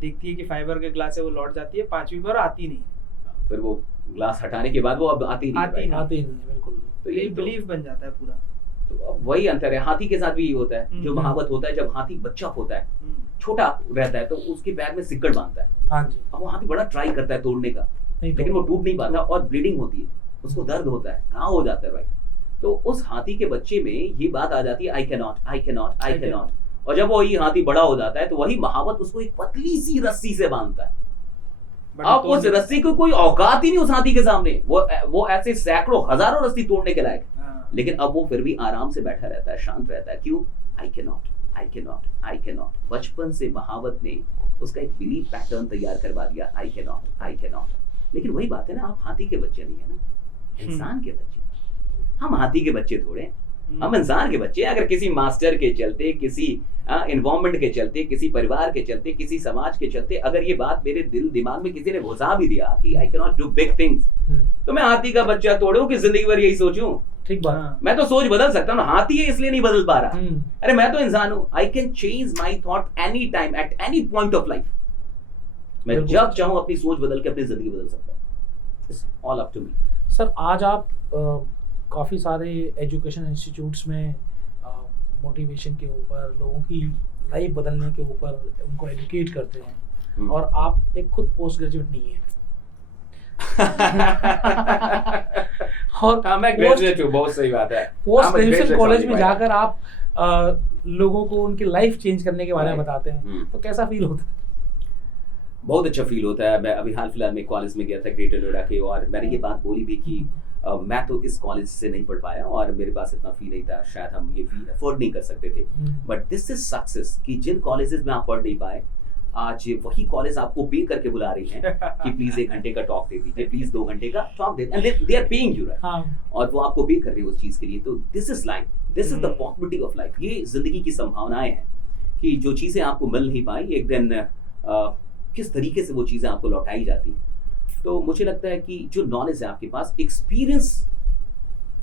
देखती है कि फाइबर का ग्लास है, वो लौट जाती है, 5वीं बार आती नहीं, फिर वो ग्लास हटाने के बाद वो अब आती नहीं, बिल्कुल। तो यही बिलीफ बन जाता है पूरा। तो अब वही अंतर है, हाथी के साथ भी ये होता है, जो महावत होता है, जब हाथी बच्चा होता है, छोटा रहता है, तो उसके पैर में सिक्कड़ बांधता है। हाँ जी। अब वो हाथी बड़ा ट्राई करता है तोड़ने का, लेकिन वो टूट नहीं पाता और ब्लीडिंग होती है, उसको दर्द होता है, घाव हो जाता है, राइट। तो उस हाथी के बच्चे में ये बात आ जाती है, I can not, I can not, I can not. और जब वो ये हाथी बड़ा हो जाता है, तो वही महावत उसको एक पतली सी रस्सी से बांधता है, अब उस रस्सी को कोई औकात ही नहीं उस हाथी के सामने, वो ऐसे सैकड़ों हजारों रस्सी तोड़ने के लायक, लेकिन अब वो फिर भी आराम से बैठा रहता है, शांत रहता है। क्यों? I can not. बचपन से महावत ने उसका एक बिलीफ पैटर्न तैयार करवा दिया, आई कैन नॉट। लेकिन वही बात है ना, आप हाथी के बच्चे नहीं है ना, इंसान के बच्चे। हम हाथी के बच्चे थोड़े, हम इंसान के बच्चे। अगर किसी मास्टर के चलते, किसी एनवायरमेंट के चलते, किसी परिवार के चलते, किसी समाज के चलते अगर ये बात मेरे दिल दिमाग में किसी ने घुसा भी दिया कि I can not do big things, तो मैं हाथी का बच्चा थोड़ू कि जिंदगी भर यही सोचूं। ठीक बात। मैं तो सोच बदल सकता हूँ, हाथी है इसलिए नहीं बदल पा रहा। अरे मैं तो इंसान हूँ, I can change my thought any time at any point of life. मैं जब चाहूँ अपनी सोच बदल के अपनी जिंदगी बदल सकता हूँ। It's all up to me. Sir आज आप काफ़ी सारे एजुकेशन इंस्टीट्यूट्स में मोटिवेशन के ऊपर, लोगों की लाइफ बदलने के ऊपर उनको एजुकेट करते हैं, और आप एक खुद पोस्ट ग्रेजुएट नहीं है। और मैं ग्रेजुएट हूँ, बहुत सही बात है। पोस्ट ग्रेजुएशन कॉलेज में जाकर आप लोगों को उनकी लाइफ चेंज करने के बारे में बताते हैं, तो कैसा फील होता है? बहुत अच्छा फील होता है। मैं अभी हाल फिलहाल में कॉलेज में गया था ग्रेटर नोएडा के, और मैंने ये बात बोली भी कि मैं तो इस कॉलेज से नहीं पढ़ पाया और मेरे पास इतना फी नहीं था, शायद हम ये फी अफोर्ड नहीं कर सकते थे, बट दिस इज सक्सेस कि जिन कॉलेजेस में आप पढ़ नहीं पाए, आज वही कॉलेज आपको पे करके बुला रही है कि प्लीज 1 घंटे का टॉक दे दीजिए, प्लीज 2 घंटे का टॉक दे, and they are paying you, right? और वो आपको पे कर रही है उस चीज के लिए। तो this is life, this is the possibility of life. ये जिंदगी की संभावनाएं हैं कि जो चीजें आपको मिल नहीं पाई, एक दिन किस तरीके से वो चीजें आपको लौटाई जाती हैं। तो मुझे लगता है कि जो नॉलेज है आपके पास, एक्सपीरियंस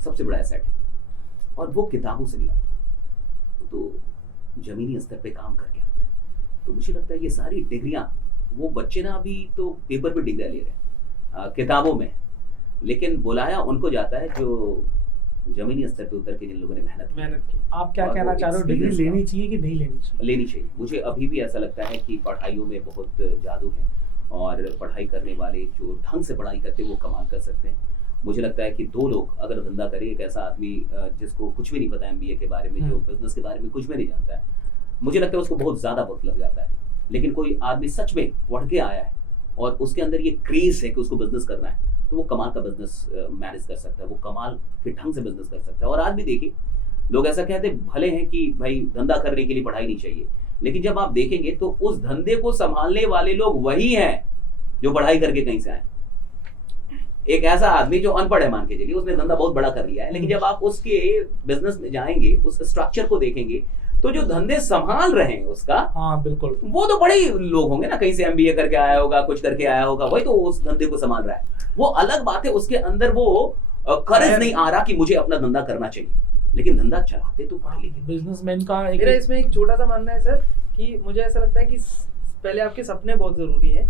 सबसे बड़ा एसेट है, और वो किताबों से नहीं आता, तो जमीनी स्तर पे काम करके आता है। तो मुझे लगता है ये सारी डिग्रियां, वो बच्चे ना अभी तो पेपर पे डिग्री ले रहे हैं किताबों में, लेकिन बुलाया उनको जाता है जो जमीनी स्तर पे उतर के जिन लोगों ने मेहनत की। आप क्या कहना चाह रहे हो, डिग्री लेनी चाहिए कि नहीं लेनी चाहिए? लेनी चाहिए। मुझे अभी भी ऐसा लगता है कि पढ़ाइयों में बहुत जादू है, और पढ़ाई करने वाले जो ढंग से पढ़ाई करते हैं वो कमाल कर सकते हैं। मुझे लगता है कि 2 लोग अगर धंधा करें, एक ऐसा आदमी जिसको कुछ भी नहीं पता MBA के बारे में, जो बिजनेस के बारे में कुछ भी नहीं जानता है, मुझे लगता है उसको बहुत ज़्यादा वक्त लग जाता है। लेकिन कोई आदमी सच में पढ़ के आया है और उसके अंदर ये क्रेज है कि उसको बिजनेस करना है, तो वो कमाल का बिजनेस मैनेज कर सकता है, वो कमाल के ढंग से बिजनेस कर सकता है। और आज भी देखिए, लोग ऐसा कहते भले हैं कि भाई धंधा करने के लिए पढ़ाई नहीं चाहिए, लेकिन जब आप देखेंगे तो उस धंधे को संभालने वाले लोग वही हैं जो पढ़ाई करके कहीं से आए। एक ऐसा आदमी जो अनपढ़ है, मान के चलिए, उसने धंधा बहुत बड़ा कर लिया है, लेकिन जब आप उसके बिजनेस में जाएंगे, उस स्ट्रक्चर को देखेंगे, तो जो धंधे संभाल रहे हैं उसका, हाँ बिल्कुल, वो तो बड़े ही लोग होंगे ना, कहीं से MBA करके आया होगा, कुछ करके आया होगा, वही तो उस धंधे को संभाल रहा है। वो अलग बात है, उसके अंदर वो करेज नहीं आ रहा कि मुझे अपना धंधा करना चाहिए, लेकिन धंधा चलाते तो पढ़े लिखे बिजनेसमैन का। मेरा इसमें एक छोटा सा मानना है सर, कि मुझे ऐसा लगता है कि पहले आपके सपने बहुत जरूरी है।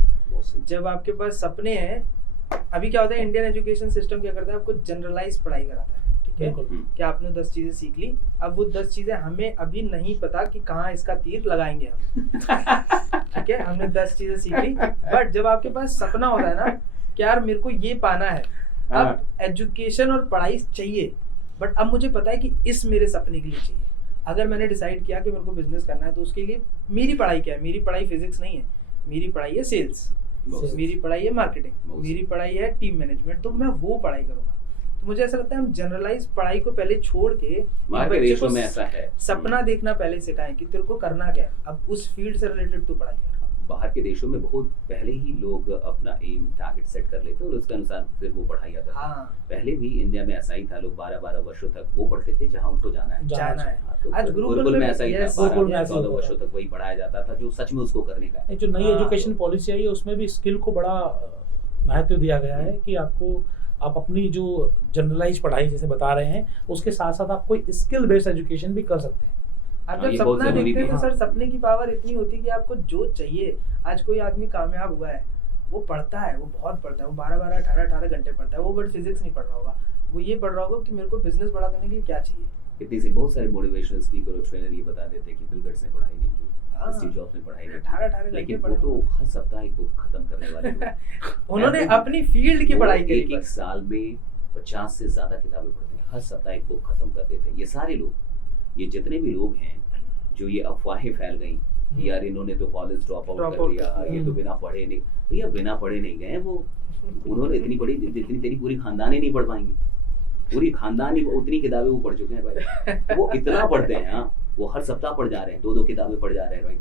जब आपके पास सपने हैं, अभी क्या होता है, इंडियन एजुकेशन सिस्टम क्या करता है, आपको जनरलाइज पढ़ाई कराता है, ठीक है, कि आपने 10 चीजें सीख ली, अब वो 10 चीजें हमें अभी नहीं पता कि कहाँ इसका तीर लगाएंगे हम। ठीक है, हमने 10 चीजें सीख ली, बट जब आपके पास सपना होता है ना कि यार मेरे को ये पाना है, अब एजुकेशन और पढ़ाई चाहिए, बट अब मुझे पता है कि इस मेरे सपने के लिए चाहिए। अगर मैंने डिसाइड किया कि मेरे को बिजनेस करना है, तो उसके लिए मेरी पढ़ाई क्या है? मेरी पढ़ाई फिजिक्स नहीं है, मेरी पढ़ाई है सेल्स, मेरी पढ़ाई है मार्केटिंग, मेरी पढ़ाई है टीम मैनेजमेंट, तो मैं वो पढ़ाई करूंगा। तो मुझे ऐसा लगता है हम जनरलाइज पढ़ाई को पहले छोड़ के बच्चे को में ऐसा है, सपना देखना पहले सिखाएं कि तेरे को करना क्या है, अब उस फील्ड से रिलेटेड तू पढ़ाई कर। बाहर के देशों में बहुत पहले ही लोग अपना एम टारगेट सेट कर लेते और उसके अनुसार फिर वो पढ़ाई करते हैं। पहले भी इंडिया में ऐसा ही था, लोग 12-12 वर्षों तक वो पढ़ते थे जहाँ उनको जाना है। तो आज गुरुकुल में ऐसा ही था, 12-14 वर्षों तक वही पढ़ाया जाता था जो सच में उसको करने का है। जो नई एजुकेशन पॉलिसी आई है उसमें भी स्किल को बड़ा महत्व दिया गया है कि आप अपनी जो जनरलाइज पढ़ाई जैसे बता रहे हैं, उसके साथ साथ आप कोई स्किल बेस्ड एजुकेशन भी कर सकते हैं। आप जब सपना देखते हैं तो सर सपने की पावर इतनी होती है कि आपको जो चाहिए, आज कोई आदमी कामयाब हुआ है, वो पढ़ता है, वो बहुत पढ़ता है, वो 12-12, 18-18 घंटे पढ़ता है, वो बट फिजिक्स नहीं पढ़ रहा होगा, वो ये पढ़ रहा होगा कि मेरे को बिजनेस बड़ा करने के लिए क्या चाहिए। इतनी सी बहुत सारे मोटिवेशनल स्पीकर और ट्रेनर ये बता देते कि बिल गेट्स ने पढ़ाई नहीं की, स्टीव जॉब्स ने पढ़ाई नहीं की, 18-18 घंटे लेकिन वो तो हर सप्ताह एक बुक खत्म करने वाले लोग। उन्होंने अपनी फील्ड की पढ़ाई की, एक साल में 50 से ज्यादा किताबें पढ़ते हैं, हर सप्ताह एक बुक खत्म कर देते हैं। ये सारे लोग, ये जितने भी लोग हैं जो ये अफवाहें फैल गई कि यार इन्होंने तो कॉलेज ड्रॉप आउट कर दिया, ये तो बिना पढ़े नहीं। भैया बिना पढ़े नहीं गए वो, उन्होंने इतनी पढ़ी जितनी तेरी पूरी खानदान ही नहीं पढ़ पाएंगी, पूरी खानदान ही उतनी किताबें वो पढ़ चुके हैं भाई, वो इतना पढ़ते हैं। हाँ, वो हर सप्ताह पढ़ जा रहे हैं, 2-2 किताबें पढ़ जा रहे हैं भाई।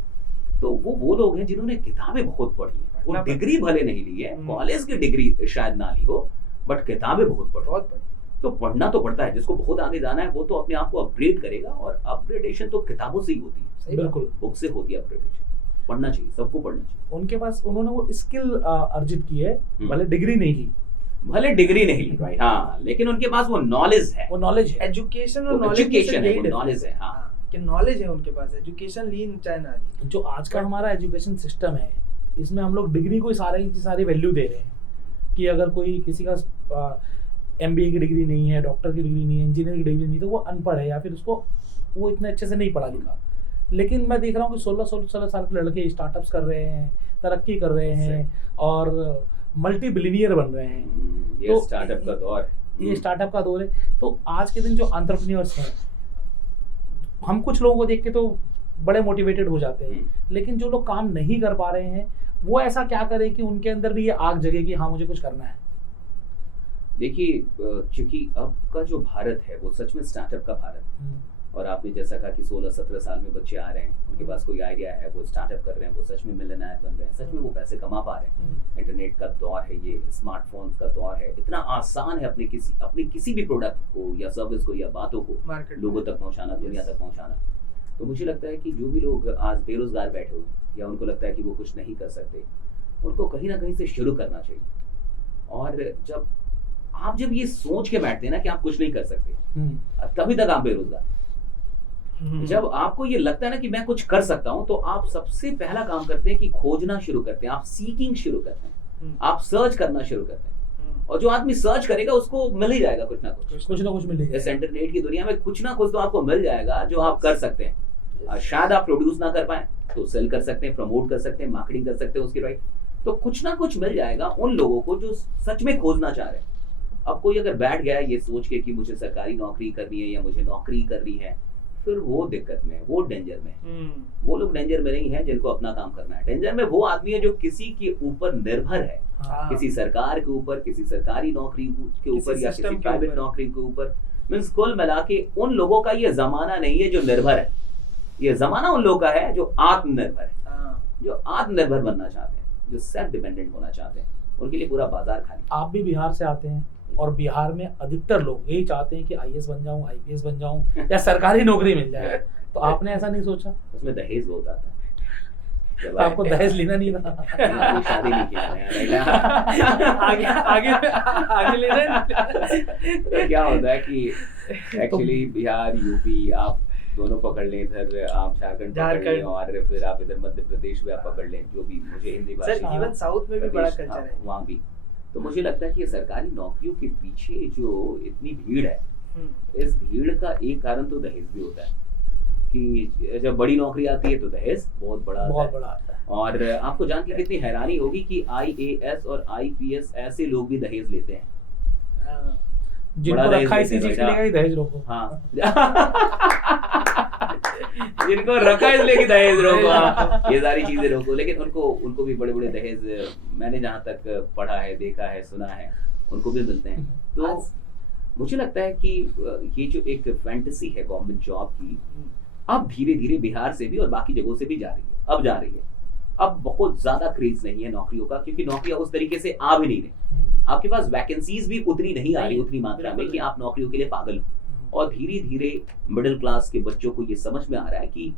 तो वो लोग हैं जिन्होंने किताबें बहुत पढ़ी है, वो डिग्री भले नहीं ली है, कॉलेज की डिग्री शायद ना ली हो, बट किताबें बहुत पढ़ी। तो पढ़ना तो पड़ता है, जिसको बहुत आगे जाना है वो तो अपने आप को अपग्रेड करेगा, और अपग्रेडेशन तो किताबों से ही होती है, बिल्कुल बुक से होती है अपग्रेडेशन। पढ़ना चाहिए, सबको पढ़ना चाहिए। उनके पास उन्होंने वो स्किल अर्जित की है, भले डिग्री नहीं ली, भले डिग्री नहीं ली राइट, हाँ, लेकिन उनके पास वो नॉलेज है, वो नॉलेज है, एजुकेशन और एजुकेशन है, वो नॉलेज है। हाँ, कि नॉलेज है उनके पास, एजुकेशन ली चाहे ना ली। जो आज का हमारा एजुकेशन सिस्टम है, इसमें हम लोग डिग्री को सारी वैल्यू दे रहे हैं, कि अगर कोई किसी का MBA की डिग्री नहीं है, डॉक्टर की डिग्री नहीं है, इंजीनियर की डिग्री नहीं, तो वो अनपढ़ है, या फिर उसको वो इतने अच्छे से नहीं पढ़ा लिखा। लेकिन मैं देख रहा हूँ कि 16 साल के लड़के स्टार्टअप्स कर रहे हैं, तरक्की कर रहे हैं, और मल्टी बिलियनियर बन रहे हैं। ये स्टार्टअप का दौर है, ये स्टार्टअप का दौर है। तो आज के दिन जो एंटरप्रेन्योर्स हैं, हम कुछ लोगों को देख के तो बड़े मोटिवेटेड हो जाते हैं, लेकिन जो लोग काम नहीं कर पा रहे हैं, वो ऐसा क्या करें कि उनके अंदर भी ये आग जगे कि हाँ मुझे कुछ करना है। देखिए, क्योंकि अब का जो भारत है वो सच में स्टार्टअप का भारत है, और आपने जैसा कहा कि 16-17 साल में बच्चे आ रहे हैं, उनके पास कोई आइडिया है, वो स्टार्टअप कर रहे हैं, वो सच में मिलियनेयर बन रहे हैं, सच में वो पैसे कमा पा रहे हैं। इंटरनेट का दौर है, ये स्मार्टफोन्स का दौर है, इतना आसान है अपने किसी भी प्रोडक्ट को या सर्विस को या बातों को लोगों तक पहुंचाना, दुनिया तक पहुंचाना। तो मुझे लगता है कि जो भी लोग आज बेरोजगार बैठे हुए या उनको लगता है कि वो कुछ नहीं कर सकते, उनको कहीं ना कहीं से शुरू करना चाहिए। और जब ये सोच के बैठते हैं ना कि आप कुछ नहीं कर सकते, तभी तक आप बेरोजगार। जब आपको ये लगता है ना कि मैं कुछ कर सकता हूं, तो आप सबसे पहला काम करते हैं कि खोजना शुरू करते हैं, आप सीकिंग शुरू करते हैं, आप सर्च करना शुरू करते हैं। और जो आदमी सर्च करेगा उसको मिल ही जाएगा कुछ ना कुछ मिलेगा। इस इंटरनेट की दुनिया में कुछ ना कुछ तो आपको मिल जाएगा जो आप कर सकते हैं। शायद आप प्रोड्यूस ना कर पाए तो सेल कर सकते हैं, प्रमोट कर सकते हैं, मार्केटिंग कर सकते हैं उसकी, राइट। तो कुछ ना कुछ मिल जाएगा उन लोगों को जो सच में खोजना चाह रहे हैं। अब कोई अगर बैठ गया है ये सोच के कि मुझे सरकारी नौकरी करनी है या मुझे नौकरी करनी है, फिर वो दिक्कत में, वो डेंजर में। वो लोग डेंजर में नहीं है जिनको अपना काम करना है। डेंजर में वो आदमी है जो किसी के ऊपर निर्भर है, किसी सरकार के ऊपर, किसी सरकारी नौकरी के ऊपर या किसी प्राइवेट नौकरी के ऊपर। मींस कुल मिला के उन लोगों का ये जमाना नहीं है जो निर्भर है, ये जमाना उन लोगों का है जो आत्मनिर्भर है, जो आत्मनिर्भर बनना चाहते हैं, जो सेल्फ डिपेंडेंट होना चाहते हैं। उनके लिए पूरा बाजार खाली। आप भी बिहार से आते हैं, और बिहार में अधिकतर लोग यही चाहते हैं कि IAS बन जाऊं, IPS बन जाऊं, या सरकारी नौकरी मिल जाए। तो आपने ऐसा नहीं सोचा? उसमें दहेज बहुत आता है। तो आपको दहेज लेना नहीं था? शादी नहीं किया आगे ले रहे हैं। तो क्या होता है कि एक्चुअली बिहार, यूपी आप दोनों पकड़ लें, इधर आप झारखंड पकड़ लें, और फिर आप इधर मध्य प्रदेश भी आप पकड़ लें, जो भी मुझे हिंदी भाषा, इवन साउथ में भी बड़ा कल्चर है वहाँ भी। तो मुझे लगता है कि ये सरकारी नौकरियों के पीछे जो इतनी भीड़ है, इस भीड़ का एक कारण तो दहेज भी होता है कि जब बड़ी नौकरी आती है तो दहेज बहुत बड़ा आता है। और आपको जान के कितनी हैरानी होगी कि IAS और IPS ऐसे लोग भी दहेज लेते हैं। जिनको रखा इसी चीज के लिए ही दहेज रोको। हाँ जिनको रखा इसलिए कि दहेज रोको, ये सारी चीजें रोको। लेकिन उनको भी बड़े बड़े दहेज, मैंने जहाँ तक पढ़ा है, देखा है, सुना है, उनको भी मिलते हैं। तो मुझे लगता है कि ये जो एक फैंटेसी है गवर्नमेंट जॉब की, अब धीरे धीरे बिहार से भी और बाकी जगहों से भी जा रही है। अब बहुत ज्यादा क्रेज नहीं है नौकरियों का, क्योंकि नौकरियां उस तरीके से आ भी नहीं रही। आपके पास वैकेंसीज भी उतनी नहीं आ रही, उतनी मात्रा में कि आप नौकरियों के लिए पागल हो। और धीरे धीरे मिडिल क्लास के बच्चों को ये समझ में आ रहा है कि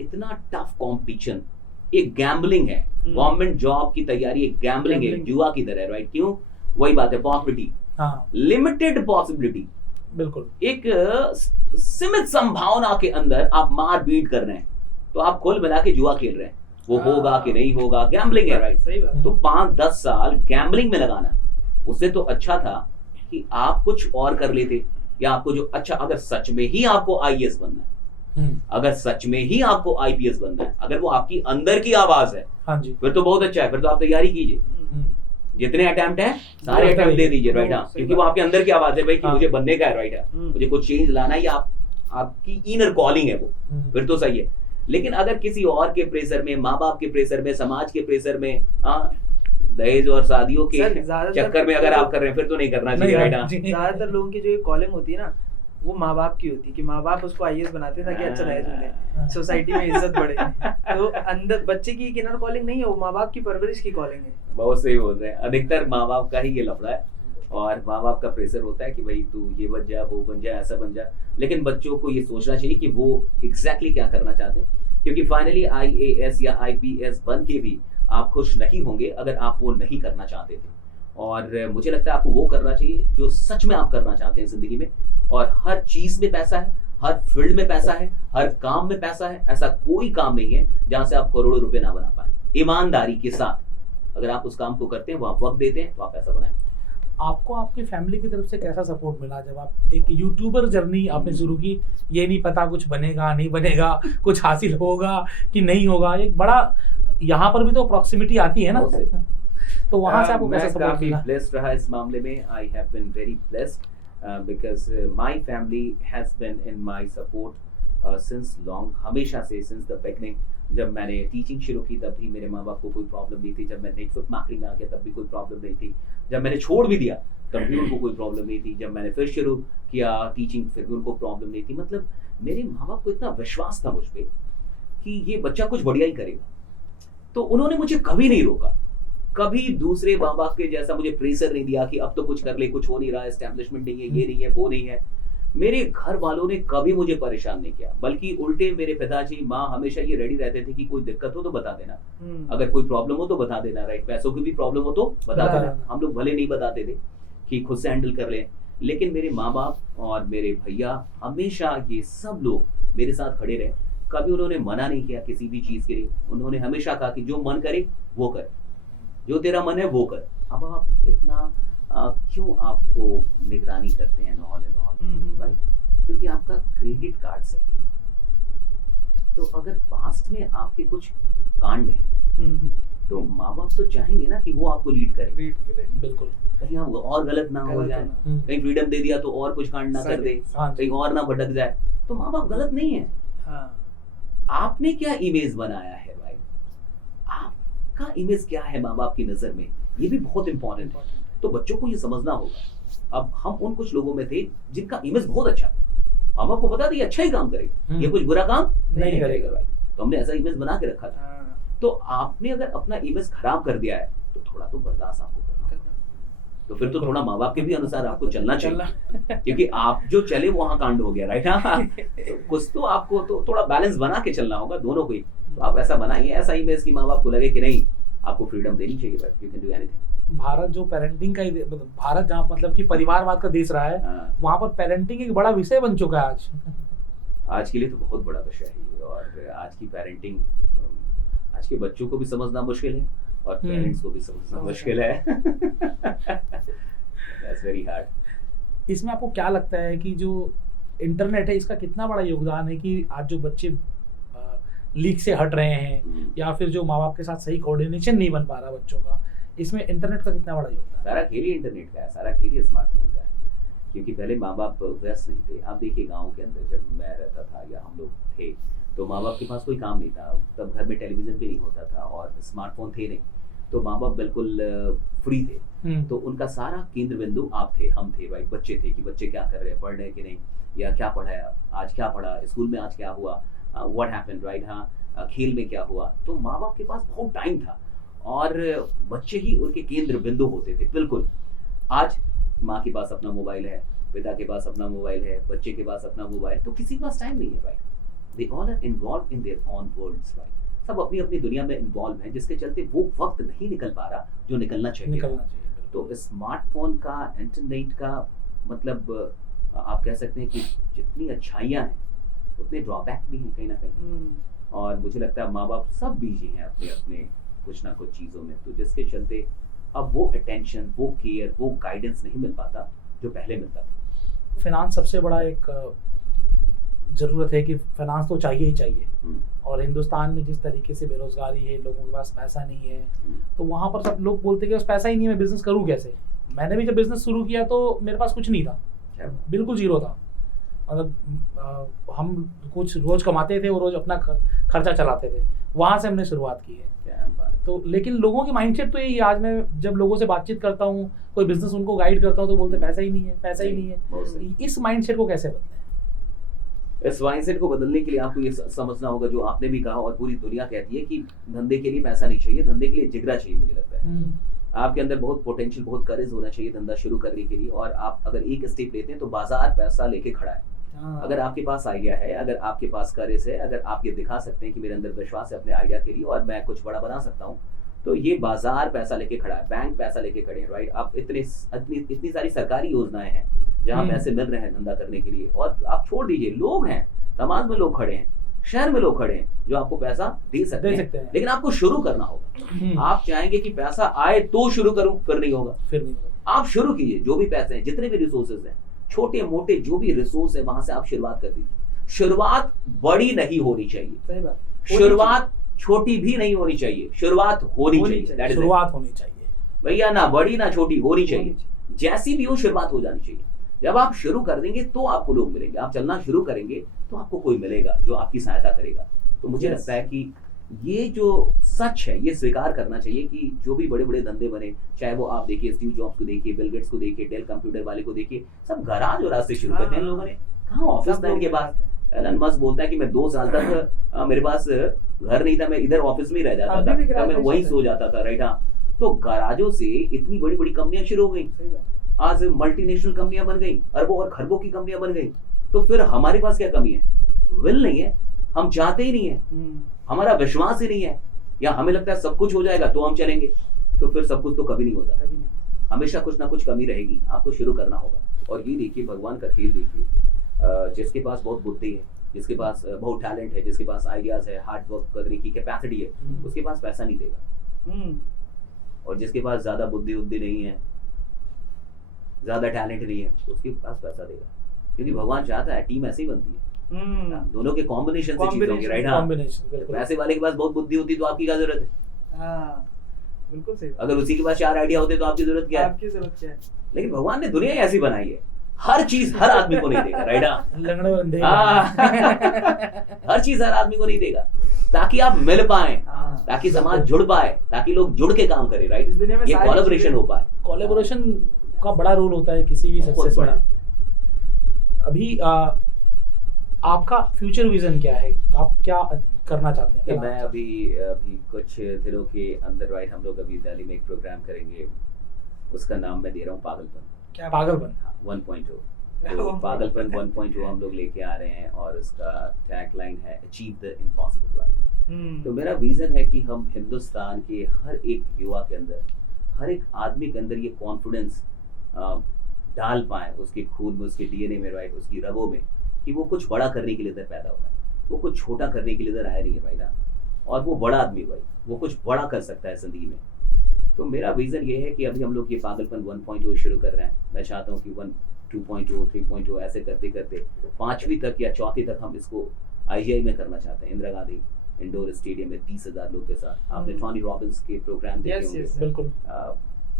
इतना टफ कंपटीशन, एक गैम्बलिंग है। गवर्नमेंट जॉब की तैयारी एक गैम्बलिंग है, जुआ की तरह, राइट। क्यों? वही बात है, पॉसिबिलिटी, लिमिटेड पॉसिबिलिटी, बिल्कुल एक सीमित संभावना के अंदर आप मार बीट कर रहे हैं, तो आप कुल मिला के जुआ खेल रहे हैं। वो होगा कि नहीं होगा, गैम्बलिंग है, राइट। तो 5-10 साल गैम्बलिंग में लगाना, उससे तो अच्छा था कि आप कुछ और कर लेते, या आपको जो अच्छा, अगर सच में ही आपको IAS बनना है, अगर सच में ही आपको IPS बनना है, अगर वो आपकी अंदर की आवाज है, हाँ जी, फिर तो बहुत अच्छा है। फिर तो आप तैयारी कीजिए, जितने अटेम्प्ट है सारे अटेम्प्ट दे दीजिए, राइट। हाँ, क्योंकि वो आपके अंदर की आवाज है भाई कि मुझे बनने का है, राइट है, मुझे कुछ चेंज लाना है, या आपकी इनर कॉलिंग है वो, फिर तो सही है। लेकिन अगर किसी और के प्रेशर में, माँ बाप के प्रेशर में, समाज के प्रेशर में, हाँ, दहेज और शादियों के चक्कर में अगर आप कर रहे हैं फिर तो नहीं करना चाहिए, राइट? ज्यादातर लोगों की जो कॉलिंग होती है ना, वो माँ बाप की होती है कि माँ बाप उसको आईएएस बनाते हैं ताकि अच्छा दहेज मिले, सोसाइटी में इज्जत बढ़े। तो अंदर बच्चे की इनर कॉलिंग नहीं है, वो माँ बाप की परवरिश की कॉलिंग है। बहुत सही बोल रहे हैं। अधिकतर माँ बाप का ही ये लफड़ा है और माँ बाप का प्रेशर होता है कि भाई तू ये बन जा, वो बन जा, ऐसा बन जा। लेकिन बच्चों को ये सोचना चाहिए कि वो एग्जैक्टली क्या करना चाहते हैं, क्योंकि फाइनली आईएएस या आईपीएस बन के भी आप खुश नहीं होंगे अगर आप वो नहीं करना चाहते थे। और मुझे लगता है आपको वो करना चाहिए जो सच में आप करना चाहते हैं जिंदगी में। और हर चीज में पैसा है, हर फील्ड में पैसा है, हर काम में पैसा है। ऐसा कोई काम नहीं है जहां से आप करोड़ों रुपए ना बना पाए। ईमानदारी के साथ अगर आप उस काम को करते हैं, वो आप वक्त देते हैं, तो आप पैसा बनाएंगे। आपको आपकी फैमिली की तरफ से कैसा सपोर्ट मिला जब आप एक यूट्यूबर जर्नी आपने शुरू की? ये नहीं पता कुछ बनेगा नहीं बनेगा, कुछ हासिल होगा कि नहीं होगा, एक बड़ा यहाँ पर भी तो प्रॉक्सिमिटी आती है ना, तो वहाँ से आपको कैसा सपोर्ट मिला? मैं ब्लेस्ड रहा इस मामले में। I have been very blessed because my family has been in my support since long, हमेशा से, सिंस द बिगनिंग। जब मैंने टीचिंग शुरू की तब भी मेरे माँ बाप को कोई प्रॉब्लम नहीं थी। जब मैं नेटवर्क मार्केटिंग में आ गया तब भी कोई प्रॉब्लम नहीं थी। जब मैंने छोड़ भी दिया तब भी उनको कोई प्रॉब्लम नहीं थी। जब मैंने फिर शुरू किया टीचिंग फिर भी उनको प्रॉब्लम नहीं थी। मतलब मेरे माँ बाप को इतना विश्वास था मुझ पर कि ये बच्चा कुछ बढ़िया ही करेगा, तो उन्होंने मुझे कभी नहीं रोका। कभी दूसरे माँ बाप के जैसा मुझे प्रेशर नहीं दिया कि अब तो कुछ कर ले, कुछ हो नहीं रहा, एस्टैब्लिशमेंट नहीं है, ये नहीं है, वो नहीं है। मेरे घर वालों ने कभी मुझे परेशान नहीं किया, बल्कि उल्टे मेरे पिताजी, माँ हमेशा ये रेडी रहते थे कि कोई दिक्कत हो तो बता देना, अगर कोई प्रॉब्लम हो तो बता देना, राइट? पैसों की भी प्रॉब्लम हो तो बता देना। हम लोग भले नहीं बताते थे कि खुद से हैंडल कर ले, लेकिन मेरे माँ बाप और मेरे भैया हमेशा, ये सब लोग मेरे साथ खड़े रहे। कभी उन्होंने मना नहीं किया किसी भी चीज के लिए। उन्होंने हमेशा कहा कि जो मन करे वो कर, जो तेरा मन है वो कर। अब आप इतना क्यों आपको निगरानी करते हैं, ऑल एंड ऑल, राइट? क्योंकि आपका क्रेडिट कार्ड सही है। तो अगर पास्ट में आपके कुछ कांड हैं तो माँ बाप तो चाहेंगे ना कि वो आपको लीड करे। बिल्कुल, कहीं आप और गलत ना हो जाए, कहीं फ्रीडम दे दिया तो और कुछ कांड ना कर दे, कहीं और ना भटक जाए। तो माँ बाप गलत नहीं है। आपने क्या इमेज बनाया है, राइट? आपका इमेज क्या है माँ बाप की नजर में, ये भी बहुत इंपॉर्टेंट है। तो बच्चों को ये समझना होगा। अब हम उन कुछ लोगों में थे जिनका इमेज बहुत अच्छा, माँ बाप को पता था ये अच्छा ही काम करेगा, ये कुछ बुरा काम नहीं करेगा, राइट? तो हमने ऐसा इमेज बना के रखा था। तो आपने अगर अपना इमेज खराब कर दिया है तो थोड़ा तो बर्दाश्त आपको करना होगा। तो फिर तो थोड़ा माँ बाप के भी अनुसार आपको चलना चाहिए, क्योंकि आप जो चले वहां कांड हो गया, राइट? तो कुछ तो आपको तो थोड़ा बैलेंस बना के चलना होगा दोनों को ही। तो आप ऐसा बनाइए, ऐसा इमेज कि माँ बाप को लगे कि नहीं, आपको फ्रीडम देनी चाहिए, but you can do anything. Bharat जो पेरेंटिंग का मतलब भारत जहाँ मतलब कि परिवारवाद का देश रहा है, वहाँ पर पेरेंटिंग एक बड़ा विषय बन चुका है आज के लिए तो बहुत बड़ा विषय है। और आज की पेरेंटिंग, आज के बच्चों को भी समझना मुश्किल है और पेरेंट्स को भी समझना मुश्किल है। That's very hard. इसमें आपको क्या लगता है कि जो इंटरनेट है इसका कितना बड़ा योगदान है कि आज जो बच्चे लीक से हट रहे हैं या फिर जो माँ बाप के साथ सही कोऑर्डिनेशन नहीं बन पा रहा बच्चों का, इसमें इंटरनेट का कितना बड़ा योगदान? सारा खेल ही इंटरनेट का है, सारा खेल ही स्मार्टफोन का है। क्योंकि पहले माँ बाप व्यस्त नहीं थे। आप देखिए गाँव के अंदर जब मैं रहता था या हम लोग थे तो माँ बाप के पास कोई काम नहीं था, तब घर में टेलीविजन भी नहीं होता था और स्मार्टफोन थे नहीं, तो माँ बाप बिल्कुल फ्री थे। तो उनका सारा केंद्र बिंदु आप थे, हम थे, राइट? बच्चे थे कि बच्चे क्या कर रहे हैं, पढ़ रहे हैं कि नहीं, या क्या पढ़ाया आज, क्या पढ़ा स्कूल में, आज क्या हुआ, व्हाट हैपेंड, राइट? हाँ, खेल में क्या हुआ। तो माँ बाप के पास बहुत टाइम था और बच्चे ही उनके केंद्र बिंदु होते थे। बिल्कुल आज माँ के पास अपना मोबाइल है, पिता के पास अपना मोबाइल है, बच्चे के पास अपना मोबाइल, तो किसी के पास टाइम नहीं है, right? They all are involved in their own worlds, right? सब अपनी अपनी दुनिया में इन्वॉल्व हैं, जिसके चलते वो वक्त नहीं निकल पा रहा जो निकलना चाहिए। तो स्मार्टफोन का, इंटरनेट का मतलब आप कह सकते हैं कि जितनी अच्छाइयाँ हैं उतने ड्रॉबैक भी हैं कहीं ना कहीं। और मुझे लगता है माँ बाप सब बिजी हैं अपने अपने कुछ ना कुछ चीज़ों में, तो जिसके चलते अब वो अटेंशन, वो केयर, वो गाइडेंस नहीं मिल पाता जो पहले मिलता था। फाइनेंस सबसे बड़ा एक ज़रूरत है कि फाइनेंस तो चाहिए ही चाहिए। और हिंदुस्तान में जिस तरीके से बेरोजगारी है, लोगों के पास पैसा नहीं है, तो वहाँ पर सब लोग बोलते हैं कि बस पैसा ही नहीं है, मैं बिजनेस करूँ कैसे? मैंने भी जब बिजनेस शुरू किया तो मेरे पास कुछ नहीं था, बिल्कुल जीरो था। मतलब हम कुछ रोज कमाते थे और रोज अपना खर्चा चलाते थे, वहाँ से हमने शुरुआत की है। तो लेकिन लोगों की माइंडसेट तो यही, आज मैं जब लोगों से बातचीत करता हूँ, कोई बिजनेस उनको गाइड करता हूँ तो बोलते पैसा ही नहीं है, पैसा ही नहीं है। इस माइंडसेट को कैसे बदलें? इस माइंडसेट को बदलने के लिए आपको ये समझना होगा, जो आपने भी कहा और पूरी दुनिया कहती है, कि धंधे के लिए पैसा नहीं चाहिए, धंधे के लिए जिगरा चाहिए। मुझे लगता है आपके अंदर बहुत पोटेंशियल, बहुत करेज होना चाहिए धंधा शुरू करने के लिए। और आप अगर एक स्टेप लेते हैं तो बाजार पैसा लेके खड़ा है। अगर आपके पास आइडिया है, अगर आपके पास करेज है, अगर आप ये दिखा सकते हैं कि मेरे अंदर विश्वास है अपने आइडिया के लिए और मैं कुछ बड़ा बना सकता हूँ, तो ये बाजार पैसा लेके खड़ा है, बैंक पैसा लेके खड़े हैं, राइट। आप इतनी सारी सरकारी योजनाएं हैं जहाँ पैसे मिल रहे हैं धंधा करने के लिए। और आप छोड़ दीजिए, लोग हैं, समाज में लोग खड़े हैं, शहर में लोग खड़े हैं जो आपको पैसा दे सकते हैं। लेकिन आपको शुरू करना होगा। आप चाहेंगे कि पैसा आए तो शुरू करूं, फिर नहीं होगा। आप शुरू कीजिए, जो भी पैसे हैं, जितने भी रिसोर्सेज हैं, छोटे मोटे जो भी रिसोर्स है, वहां से आप शुरुआत कर दीजिए। शुरुआत बड़ी नहीं होनी चाहिए, सही बात। शुरुआत छोटी भी नहीं होनी चाहिए, शुरुआत होनी चाहिए। शुरुआत होनी चाहिए भैया, ना बड़ी ना छोटी, होनी चाहिए। जैसी भी हो, शुरुआत हो जानी चाहिए। जब आप शुरू कर देंगे तो आपको लोग मिलेंगे। आप चलना शुरू करेंगे तो आपको कोई मिलेगा जो आपकी सहायता करेगा। तो मुझे लगता है कि ये जो सच है, ये स्वीकार करना चाहिए कि जो भी बड़े बड़े धंधे बने, चाहे वो आप देखिए स्टीव जॉब्स को देखिए, बिल गेट्स को देखिए, डेल कंप्यूटर वाले को देखिए, सब गराज और राज से शुरू करते हैं लोगों ने। कहाँ ऑफिस था इनके पास? एलन मस्क बोलता है कि मैं 2 साल तक मेरे पास घर नहीं था, मैं इधर ऑफिस में ही रह जाता था, मैं वहीं सो जाता था, राइट। हाँ, तो गराजों से इतनी बड़ी बड़ी कंपनियां शुरू हो गई, आज मल्टीनेशनल कंपनियां बन गई, अरबों और खरबों की कंपनियां बन गई। तो फिर हमारे पास क्या कमी है? विल नहीं है, हम चाहते ही नहीं है, हमारा विश्वास ही नहीं है, या हमें लगता है सब कुछ हो जाएगा तो हम चलेंगे। तो फिर सब कुछ तो कभी नहीं होता, हमेशा कुछ ना कुछ कमी रहेगी। आपको शुरू करना होगा। और ये देखिए, भगवान का खेल देखिए, जिसके पास बहुत बुद्धि है, जिसके पास बहुत टैलेंट है, जिसके पास आइडियाज है, हार्ड वर्क करने की कैपेसिटी है, उसके पास पैसा नहीं देगा। और जिसके पास ज्यादा बुद्धि नहीं है, ज्यादा टैलेंट नहीं है, उसके पास पैसा देगा। क्योंकि भगवान चाहता है टीम ऐसे ही बनती है, दोनों के कॉम्बिनेशन से चीज होगी, राइट। हाँ, पैसे वाले के पास बहुत बुद्धि होती तो आपकी क्या जरूरत है? बिल्कुल सही। अगर उसी के पास 4 आइडिया होते तो आपकी जरूरत क्या है? लेकिन भगवान ने दुनिया ऐसी बनाई है, हर चीज हर आदमी को नहीं देगा, राइट। हर चीज हर आदमी को नहीं देगा, ताकि आप मिल पाए, ताकि समाज जुड़ पाए, ताकि लोग जुड़ के काम करें, राइट। ये कोलैबोरेशन हो पाए। कोलैबोरेशन का बड़ा रोल होता है किसी भी सक्सेस में। अभी आपका फ्यूचर विजन क्या है? आप क्या करना चाहते हैं? मैं अभी कुछ दिनों के अंदर, राइट, हम लोग अभी दिल्ली में एक प्रोग्राम करेंगे, उसका नाम मैं दे रहा हूँ पागलपन। क्या पागलपन? 1.0। तो पागलपन 1.0 हम लोग लेके आ रहे हैं और उसका टैग लाइन है अचीव द इम्पॉसिबल, राइट। तो मेरा विजन है कि हम हिंदुस्तान के हर एक युवा के अंदर, हर एक आदमी के अंदर ये कॉन्फिडेंस डाल पाए, उसके खून में, उसके डीएनए में, राइट, उसकी रगों में, कि वो कुछ बड़ा करने के लिए इधर पैदा हुआ है, वो कुछ छोटा करने के लिए इधर आया नहीं है, भाई ना। और वो बड़ा आदमी, भाई, वो कुछ बड़ा कर सकता है जिंदगी में। तो मेरा विजन ये है कि अभी हम लोग ये पागलपन 1.0 शुरू कर रहे हैं। मैं चाहता हूँ कि 1, 2.0, 3.0 ऐसे करते करते 5वीं तक या 4वीं तक हम इसको IGI में करना चाहते हैं, इंदिरा गांधी इंडोर स्टेडियम में 30,000 लोग के साथ। आपने टोनी रॉबिन्स के प्रोग्राम देखे होंगे, बिल्कुल,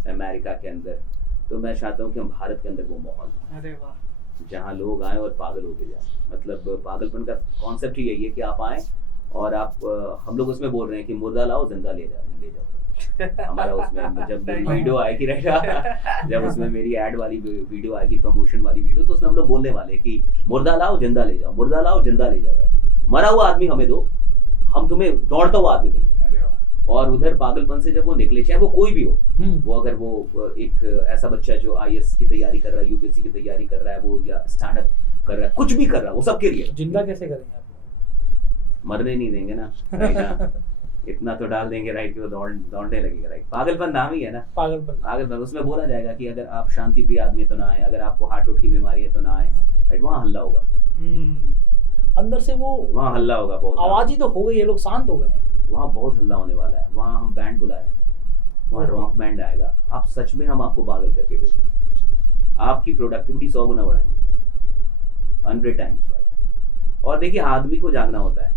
अमेरिका के अंदर। तो मैं चाहता हूँ कि हम भारत के अंदर वो माहौल, जहाँ लोग आए और पागल होके जाए। मतलब पागलपन का कॉन्सेप्ट ही यही है कि आप आए और आप, हम लोग उसमें बोल रहे हैं कि मुर्दा लाओ जिंदा ले जाओ। हमारा उसमें जब वीडियो आएगी, राइट, जब उसमें मेरी ऐड वाली वीडियो आएगी, प्रमोशन वाली वीडियो, तो उसमें हम लोग बोलने वाले कि मुर्दा लाओ जिंदा ले जाओ, मुर्दा लाओ जिंदा ले जाओ, राइट। मरा हुआ आदमी हमें दो, हम तुम्हें दौड़ता हुआ आदमी देंगे। और उधर पागलपन से जब वो निकले, चाहे वो कोई भी हो, वो अगर वो एक ऐसा बच्चा जो IAS की तैयारी कर रहा है, UPSC की तैयारी कर रहा है, वो या स्टार्टअप कर रहा है, कुछ भी कर रहा है, वो सबके लिए। जिंदा कैसे करेंगे आप? मरने नहीं देंगे ना, इतना तो डाल देंगे, राइट, कि वो दौड़ने लगेगा, राइट। पागलपन नाम ही है ना, पागलपन। उसमें बोला जाएगा कि अगर आप शांति प्रिय आदमी तो ना आए, अगर आपको हार्ट की बीमारी है तो ना आए, राइट। वहाँ हल्ला होगा, अंदर से वो वहाँ हल्ला होगा, बहुत आवाज ही तो हो गई है, लोग शांत हो गए हैं। वहाँ बहुत हल्ला होने वाला है। वहाँ हम बैंड बुला रहे हैं, वहाँ रॉक बैंड आएगा। आप सच में, हम आपको पागल करके भेजेंगे, आपकी प्रोडक्टिविटी 100 गुना बढ़ाएंगे, 100 टाइम्स, राइट। और देखिए, आदमी को जागना होता है।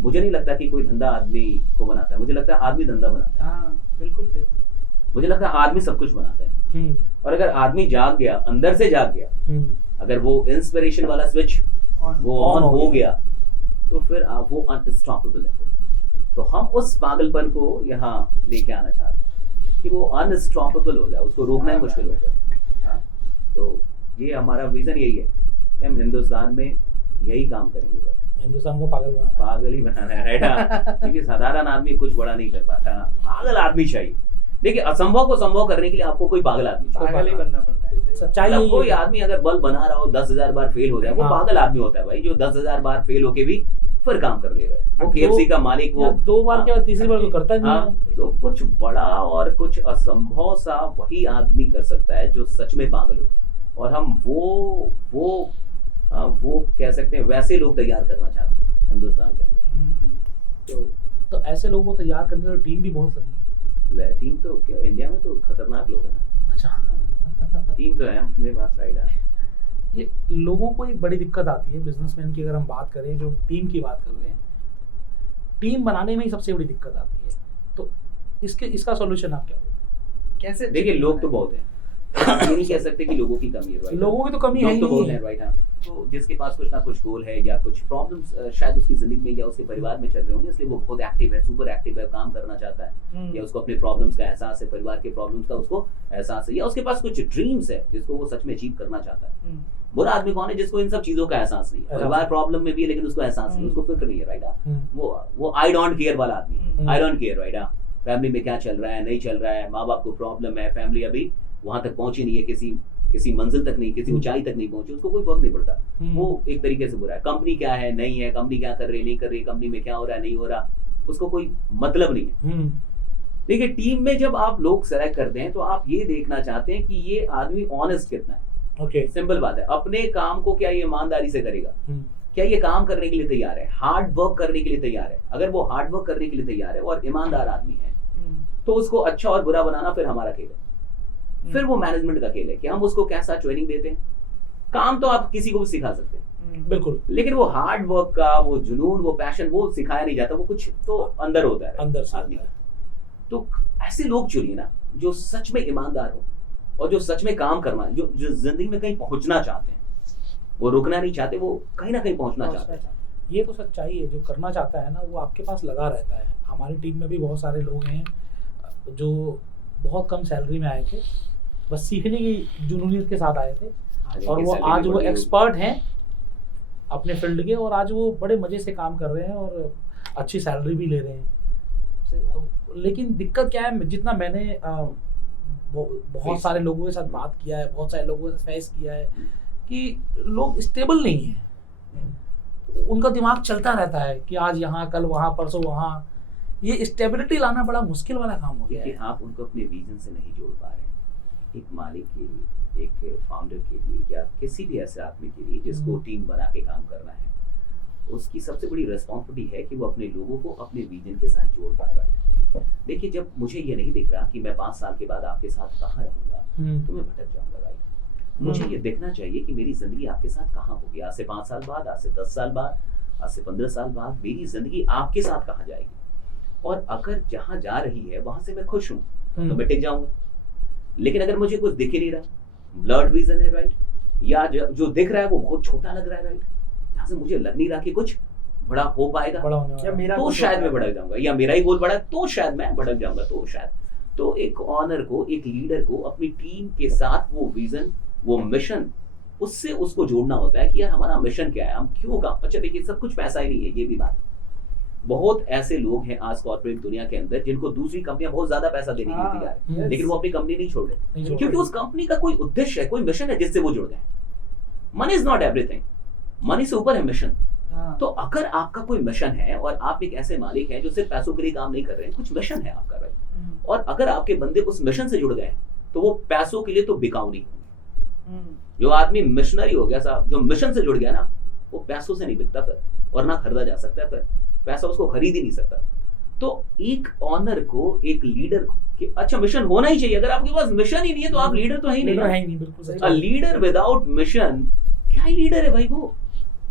मुझे नहीं लगता कि कोई धंधा आदमी को बनाता है, मुझे लगता है आदमी धंधा बनाता है। हाँ, बिल्कुल सही। मुझे लगता है आदमी सब कुछ बनाता है। और अगर आदमी जाग गया, अंदर से जाग गया, अगर वो इंस्पिरेशन वाला स्विच वो ऑन हो गया तो फिर आप वो अनस्टॉपेबल है। तो हम उस पागलपन को यहाँ लेके आना चाहते हैं कि वो अनस्टॉपेबल हो जाए, उसको रोकना ही मुश्किल हो जाए। हाँ, तो ये हमारा विजन यही है कि हम हिंदुस्तान में यही काम करेंगे भाई, हिंदुस्तान को पागल ही बनाना है राइट। क्योंकि साधारण आदमी कुछ बड़ा नहीं कर पाता, पागल आदमी चाहिए। देखिए असंभव को संभव करने के लिए आपको कोई पागल आदमी चाहिए, पागल ही बनना पड़ता है। सच्चाई कोई आदमी अगर बल बना रहा हो 10,000 बार फेल हो जाए, वो पागल आदमी होता है भाई, जो 10,000 बार फेल होके भी फिर काम कर ले रहा है। वो KFC का मालिक वो 2 बार के बाद तीसरी बार तो करता नहीं है। तो कुछ बड़ा और कुछ असंभव सा वही आदमी कर सकता है जो सच में पागल हो। और हम वो कह सकते हैं वैसे लोग तैयार करना चाहते हैं हिंदुस्तान के अंदर। तो ऐसे लोगों को तैयार करने की टीम भी बहुत लगी है। टीम तो क्या इंडिया में तो खतरनाक लोग हैं ना। अच्छा टीम तो है अपने पास राइट है। ये लोगों को एक बड़ी दिक्कत आती है बिजनेसमैन की, अगर हम बात करें जो टीम की बात कर रहे हैं, टीम बनाने में ही सबसे बड़ी दिक्कत आती है। तो इसका सॉल्यूशन आप क्या हो? कैसे? देखिए लोग तो बहुत हैं, ये नहीं कह सकते कि लोगों की कमी है राइट। लोगों की तो कमी है ही नहीं है राइट। हाँ, तो जिसके पास कुछ ना कुछ गोल है या कुछ प्रॉब्लम्स शायद उसकी जिंदगी में या उसके परिवार में चल रहे होंगे, इसलिए वो बहुत एक्टिव है, सुपर एक्टिव है, काम करना चाहता है, या उसको अपने प्रॉब्लम्स का एहसास है, परिवार के प्रॉब्लम्स का उसको एहसास है, या उसके पास कुछ ड्रीम्स है जिसको वो सच में अचीव करना चाहता है। बुरा आदमी कौन है? जिसको इन सब चीजों का एहसास नहीं है, परिवार प्रॉब्लम में भी है लेकिन उसको एहसास नहीं, उसको फिक्र नहीं है राइट। वो आई डोंट केयर वाला आदमी, I don't care right. Family में क्या चल रहा है नहीं चल रहा है, माँ बाप को प्रॉब्लम है, फैमिली अभी वहां तक पहुंची नहीं है, किसी मंजिल तक नहीं, किसी ऊंचाई तक नहीं पहुंची, उसको कोई फर्क नहीं पड़ता। वो एक तरीके से बुरा है। कंपनी क्या है नहीं है, कंपनी क्या कर रही नहीं कर रही, कंपनी में क्या हो रहा है नहीं हो रहा, उसको कोई मतलब नहीं है। देखिए टीम में जब आप लोग सेलेक्ट करते हैं तो आप ये देखना चाहते हैं कि ये आदमी ऑनेस्ट कितना है। ओके सिंपल बात है। अपने काम को क्या ये ईमानदारी से करेगा, क्या ये काम करने के लिए तैयार है, हार्ड वर्क करने के लिए तैयार है। अगर वो हार्ड वर्क करने के लिए तैयार है और ईमानदार आदमी है तो उसको अच्छा और बुरा बनाना फिर हमारा खेल है, फिर वो मैनेजमेंट का खेल है कि हम उसको कैसा ट्रेनिंग देते हैं। काम तो आप किसी को भी सिखा सकते हैं बिल्कुल, लेकिन वो हार्ड वर्क का वो जुनून वो पैशन वो सिखाया नहीं जाता, वो कुछ तो अंदर होता है अंदर से आदमी। तो ऐसे लोग चुनिए ना जो सच में ईमानदार हो और जो सच में काम करना है, जो जिंदगी में कहीं पहुंचना चाहते हैं, वो रुकना नहीं चाहते, वो कहीं ना कहीं पहुंचना चाहते हैं। ये तो सच्चाई है। जो करना चाहता है ना वो आपके पास लगा रहता है। हमारी टीम में भी बहुत सारे लोग हैं जो बहुत कम सैलरी में आए थे, बस सीखने की जुनूनियत के साथ आए थे, और वो आज वो एक्सपर्ट हैं अपने फील्ड के, और आज वो बड़े मजे से काम कर रहे हैं और अच्छी सैलरी भी ले रहे हैं। लेकिन दिक्कत क्या है, जितना मैंने बहुत सारे लोगों के साथ बात किया है, बहुत सारे लोगों के साथ फेस किया है कि लोग स्टेबल नहीं है। उनका दिमाग चलता रहता है कि आज यहाँ कल वहाँ परसों वहाँ। ये स्टेबिलिटी लाना बड़ा मुश्किल वाला काम हो गया है। आप उनको अपने विजन से नहीं जोड़ पा रहे। एक मालिक के लिए, एक फाउंडर के लिए, या किसी भी ऐसे आदमी के लिए जिसको टीम बना के काम करना है, उसकी सबसे बड़ी रिस्पॉन्सिबिलिटी है कि वो अपने लोगों को अपने विजन के साथ जोड़ पाए राइट। देखिए जब मुझे ये नहीं दिख रहा कि मैं 5 साल के बाद आपके साथ कहाँ रहूंगा तो मैं भटक जाऊंगा राइट। मुझे ये देखना चाहिए कि मेरी जिंदगी आपके साथ कहाँ होगी, आज से 5 साल बाद, आज से 10 साल बाद, आज से 15 साल बाद मेरी जिंदगी आपके साथ कहाँ जाएगी। और अगर जहाँ जा रही है वहां से मैं खुश हूँ तो मैं टिक जाऊंगा। लेकिन अगर मुझे कुछ दिख ही नहीं रहा, ब्लर्ड विजन है राइट, या जो दिख रहा है वो बहुत छोटा लग रहा है राइट, जहाँ से मुझे लग नहीं रहा कि कुछ बड़ा हो पाएगा, तो शायद मैं भटक जाऊंगा, या मेरा ही गोल बड़ा तो शायद मैं भटक जाऊंगा, तो शायद। तो एक ऑनर को, एक लीडर को अपनी टीम के साथ वो विजन, वो मिशन, उससे उसको जोड़ना होता है कि यार हमारा मिशन क्या है, हम क्यों काम। अच्छा देखिए सब कुछ पैसा ही नहीं है, ये भी बात। बहुत ऐसे लोग हैं आज कॉर्पोरेट दुनिया के अंदर जिनको दूसरी कंपनियां बहुत ज्यादा पैसा देने के लिए तैयार है, लेकिन वो अपनी कंपनी नहीं छोड़ रहे क्योंकि उस कंपनी का कोई उद्देश्य है, कोई मिशन है जिससे वो जुड़ गए। Money is not everything, money से ऊपर है मिशन। तो अगर आपका कोई मिशन है और आप एक ऐसे मालिक हैं जो सिर्फ पैसों के लिए काम नहीं कर रहे हैं, कुछ मिशन है आपका राइट, और अगर आपके बंदे उस मिशन से जुड़ गए तो वो पैसों के लिए तो बिकाऊ नहीं होंगे। जो आदमी मिशनरी हो गया साहब, जो मिशन से जुड़ गया ना, वो पैसों से नहीं बिकता फिर, और ना खरीदा जा सकता है फिर, पैसा उसको खरीद ही नहीं सकता। तो एक ऑनर को, एक लीडर को कि अच्छा मिशन होना ही चाहिए। अगर आपके पास मिशन ही नहीं है तो आप लीडर तो है ही नहीं। बिल्कुल लीडर विदाउट मिशन क्या ही लीडर है भाई वो।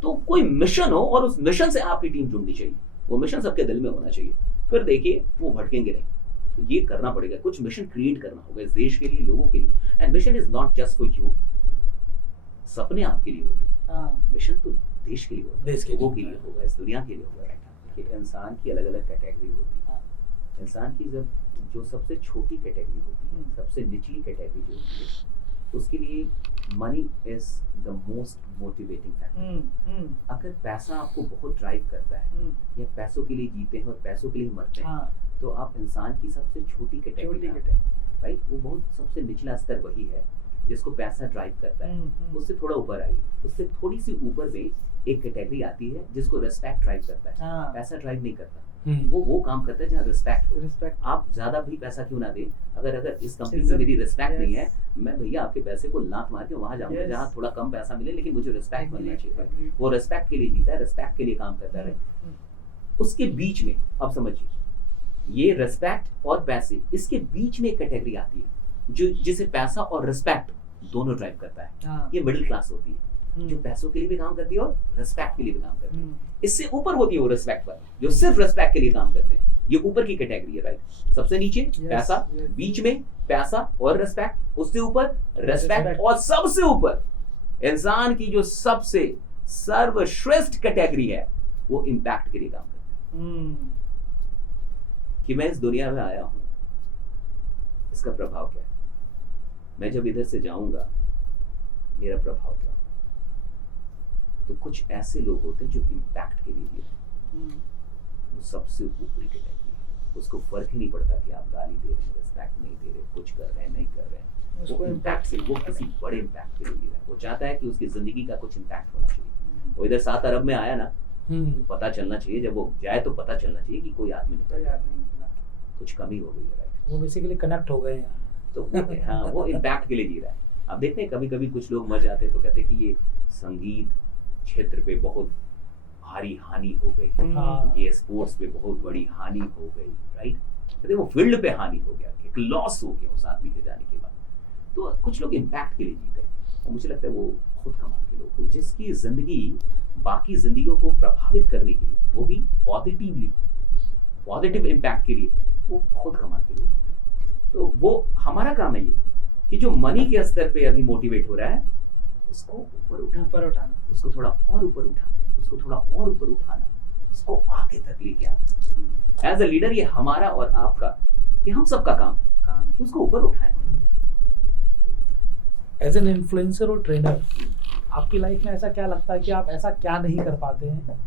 तो कोई मिशन हो और उस मिशन से आपकी टीम जुड़नी चाहिए, वो मिशन सबके दिल में होना चाहिए, फिर देखिए वो भटकेंगे नहीं। तो ये करना पड़ेगा, कुछ मिशन क्रिएट करना होगा इस देश के लिए, लोगों के लिए। And mission is not just for you, सपने आपके लिए होते हैं, हाँ, मिशन तो देश के लिए होगा, देश के लोगों लिए के लिए होगा। होगा, इस दुनिया के लिए होगा। राइट, देखिए इंसान की अलग अलग कैटेगरी होती है। हाँ। इंसान की जब जो सबसे छोटी कैटेगरी होती है, सबसे निचली कैटेगरी जो होती है, उसके लिए money is the most motivating factor. अगर पैसा आपको बहुत ड्राइव करता है या पैसों के लिए जीते हैं और पैसों के लिए मरते हैं, हाँ, तो आप इंसान की सबसे छोटी कैटेगरी छोटी में आते हैं। राइट, वो बहुत सबसे निचला स्तर वही है जिसको पैसा ड्राइव करता है। उससे थोड़ा ऊपर आइए, उससे थोड़ी सी ऊपर में एक कैटेगरी आती है जिसको रिस्पेक्ट ड्राइव करता है। हाँ, पैसा ड्राइव नहीं करता, हम्म, वो काम करता है जहाँ रिस्पेक्ट हो। रिस्पेक्ट, आप ज्यादा भी पैसा क्यों ना दें, अगर इस कंपनी में इज्जत, मेरी रिस्पेक्ट yes. नहीं है, मैं भैया आपके पैसे को लात मार के वहां जाऊंगा Yes. जहाँ थोड़ा कम पैसा मिले, लेकिन मुझे रिस्पेक्ट मिलना चाहिए। agree. वो रिस्पेक्ट के लिए जीता है, रिस्पेक्ट के लिए काम करता है। उसके बीच में अब समझिए, ये रिस्पेक्ट और पैसे, इसके बीच में एक कैटेगरी आती है जो जिसे पैसा और रिस्पेक्ट दोनों ड्राइव करता है। हाँ, ये मिडिल क्लास होती है जो पैसों के लिए भी काम करती है और रिस्पेक्ट के लिए भी काम करती है। हम्म, इससे ऊपर होती है वो रिस्पेक्ट पर, जो सिर्फ रिस्पेक्ट के लिए काम करते हैं। ये ऊपर की कैटेगरी है। राइट, सबसे नीचे पैसा, yes. बीच में पैसा और रिस्पेक्ट, उससे ऊपर रिस्पेक्ट, Respect. और सबसे ऊपर इंसान की जो सबसे सर्वश्रेष्ठ कैटेगरी है वो इम्पैक्ट के लिए काम करती है। कि मैं इस दुनिया में आया हूं, इसका प्रभाव क्या है, मैं जब इधर से जाऊंगा मेरा प्रभाव क्या होगा। तो कुछ ऐसे लोग होते हैं जो इम्पैक्ट के लिए जी रहे हैं, वो सबसे ऊपरी कैटेगरी है। उसको फर्क ही नहीं पड़ता कि आप गाली दे रहे हैं, रिस्पेक्ट नहीं दे रहे, कुछ कर रहे हैं, नहीं कर रहे हैं, उसको वो इम्पैक्ट से, वो किसी बड़े इम्पैक्ट के लिए जी रहा है। वो चाहता है कि उसकी जिंदगी का कुछ इम्पैक्ट होना चाहिए। वो इधर 7 अरब में आया ना, तो पता चलना चाहिए, जब वो जाए तो पता चलना चाहिए कि कोई आदमी निकल गया, कुछ कमी हो गई है। राइट, वो बेसिकली कनेक्ट हो गए हैं। तो हाँ, वो इम्पैक्ट के लिए जी रहा है। आप देखते हैं कभी कभी कुछ लोग मर जाते हैं तो कहते हैं कि ये संगीत क्षेत्र पे बहुत भारी हानि हो गई, हाँ। ये स्पोर्ट्स पे बहुत बड़ी हानि हो गई। राइट, कहते हैं वो फील्ड पे हानि हो गया, एक लॉस हो गया उस आदमी के जाने के बाद। तो कुछ लोग इम्पैक्ट के लिए जीते हैं, और मुझे लगता है वो बहुत कमाल के लोग, जिसकी जिंदगी बाकी जिंदगियों को प्रभावित करने के लिए, वो भी पॉजिटिवली, पॉजिटिव इम्पैक्ट के लिए, वो बहुत कमाल के लोग होते हैं। तो वो हमारा काम है ये कि जो मनी के स्तर पे अभी मोटिवेट हो रहा है उसको ऊपर उठाना, उसको थोड़ा और ऊपर उठाना, उसको थोड़ा और ऊपर उठाना, उसको आगे तक लेके आना। एज अ लीडर ये हमारा और आपका, ये हम सबका काम है कि उसको ऊपर उठाएं। एज एन इन्फ्लुएंसर और ट्रेनर, आपकी लाइफ में ऐसा क्या लगता है कि आप ऐसा क्या नहीं कर पाते हैं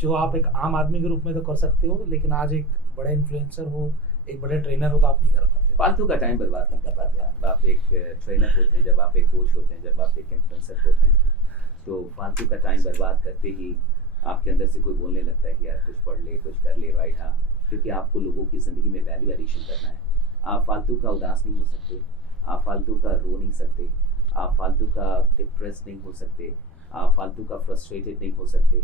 जो आप एक आम आदमी के रूप में तो कर सकते हो, लेकिन आज एक बड़े इन्फ्लुएंसर हो, एक बड़े ट्रेनर हो, तो आप नहीं कर पाते? फालतू का टाइम बर्बाद नहीं कर पाते आप एक ट्रेनर होते हैं, जब आप एक कोच होते हैं, जब आप एक इन्फ्लुएंसर होते हैं, तो फालतू का टाइम बर्बाद करते ही आपके अंदर से कोई बोलने लगता है कि यार कुछ पढ़ ले, कुछ कर ले। राइट, हाँ, क्योंकि आपको लोगों की ज़िंदगी में वैल्यू एडिशन करना है। आप फालतू का उदास नहीं हो सकते, आप फालतू का रो नहीं सकते, आप फालतू का डिप्रेस नहीं हो सकते, आप फालतू का फ्रस्ट्रेटेड नहीं हो सकते।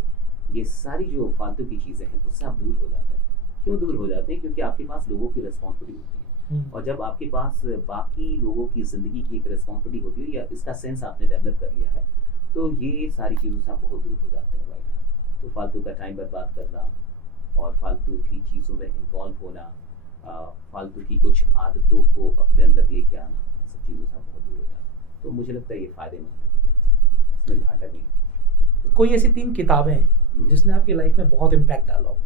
ये सारी जो फालतू की चीज़ें हैं उससे आप दूर हो जाते हैं। क्यों दूर हो जाते हैं? क्योंकि आपके पास लोगों की रिस्पॉन्सिबिलिटी होती है, और जब आपके पास बाकी लोगों की ज़िंदगी की एक रिस्पॉन्सिबिलिटी होती है, या इसका सेंस आपने डेवलप कर लिया है, तो ये सारी चीज़ों से आप बहुत दूर हो जाते हैं। राइट, तो फालतू का टाइम बर्बाद करना और फालतू की चीज़ों में इन्वॉल्व होना, फालतू की कुछ आदतों को अपने अंदर लेके आना, सब चीज़ों से आप बहुत दूर हो जाते हैं। तो मुझे लगता है ये फ़ायदेमंद है, इसमें घाटा नहीं है। कोई ऐसी 3 किताबें हैं जिसने आपकी लाइफ में बहुत इम्पैक्ट डाला हो?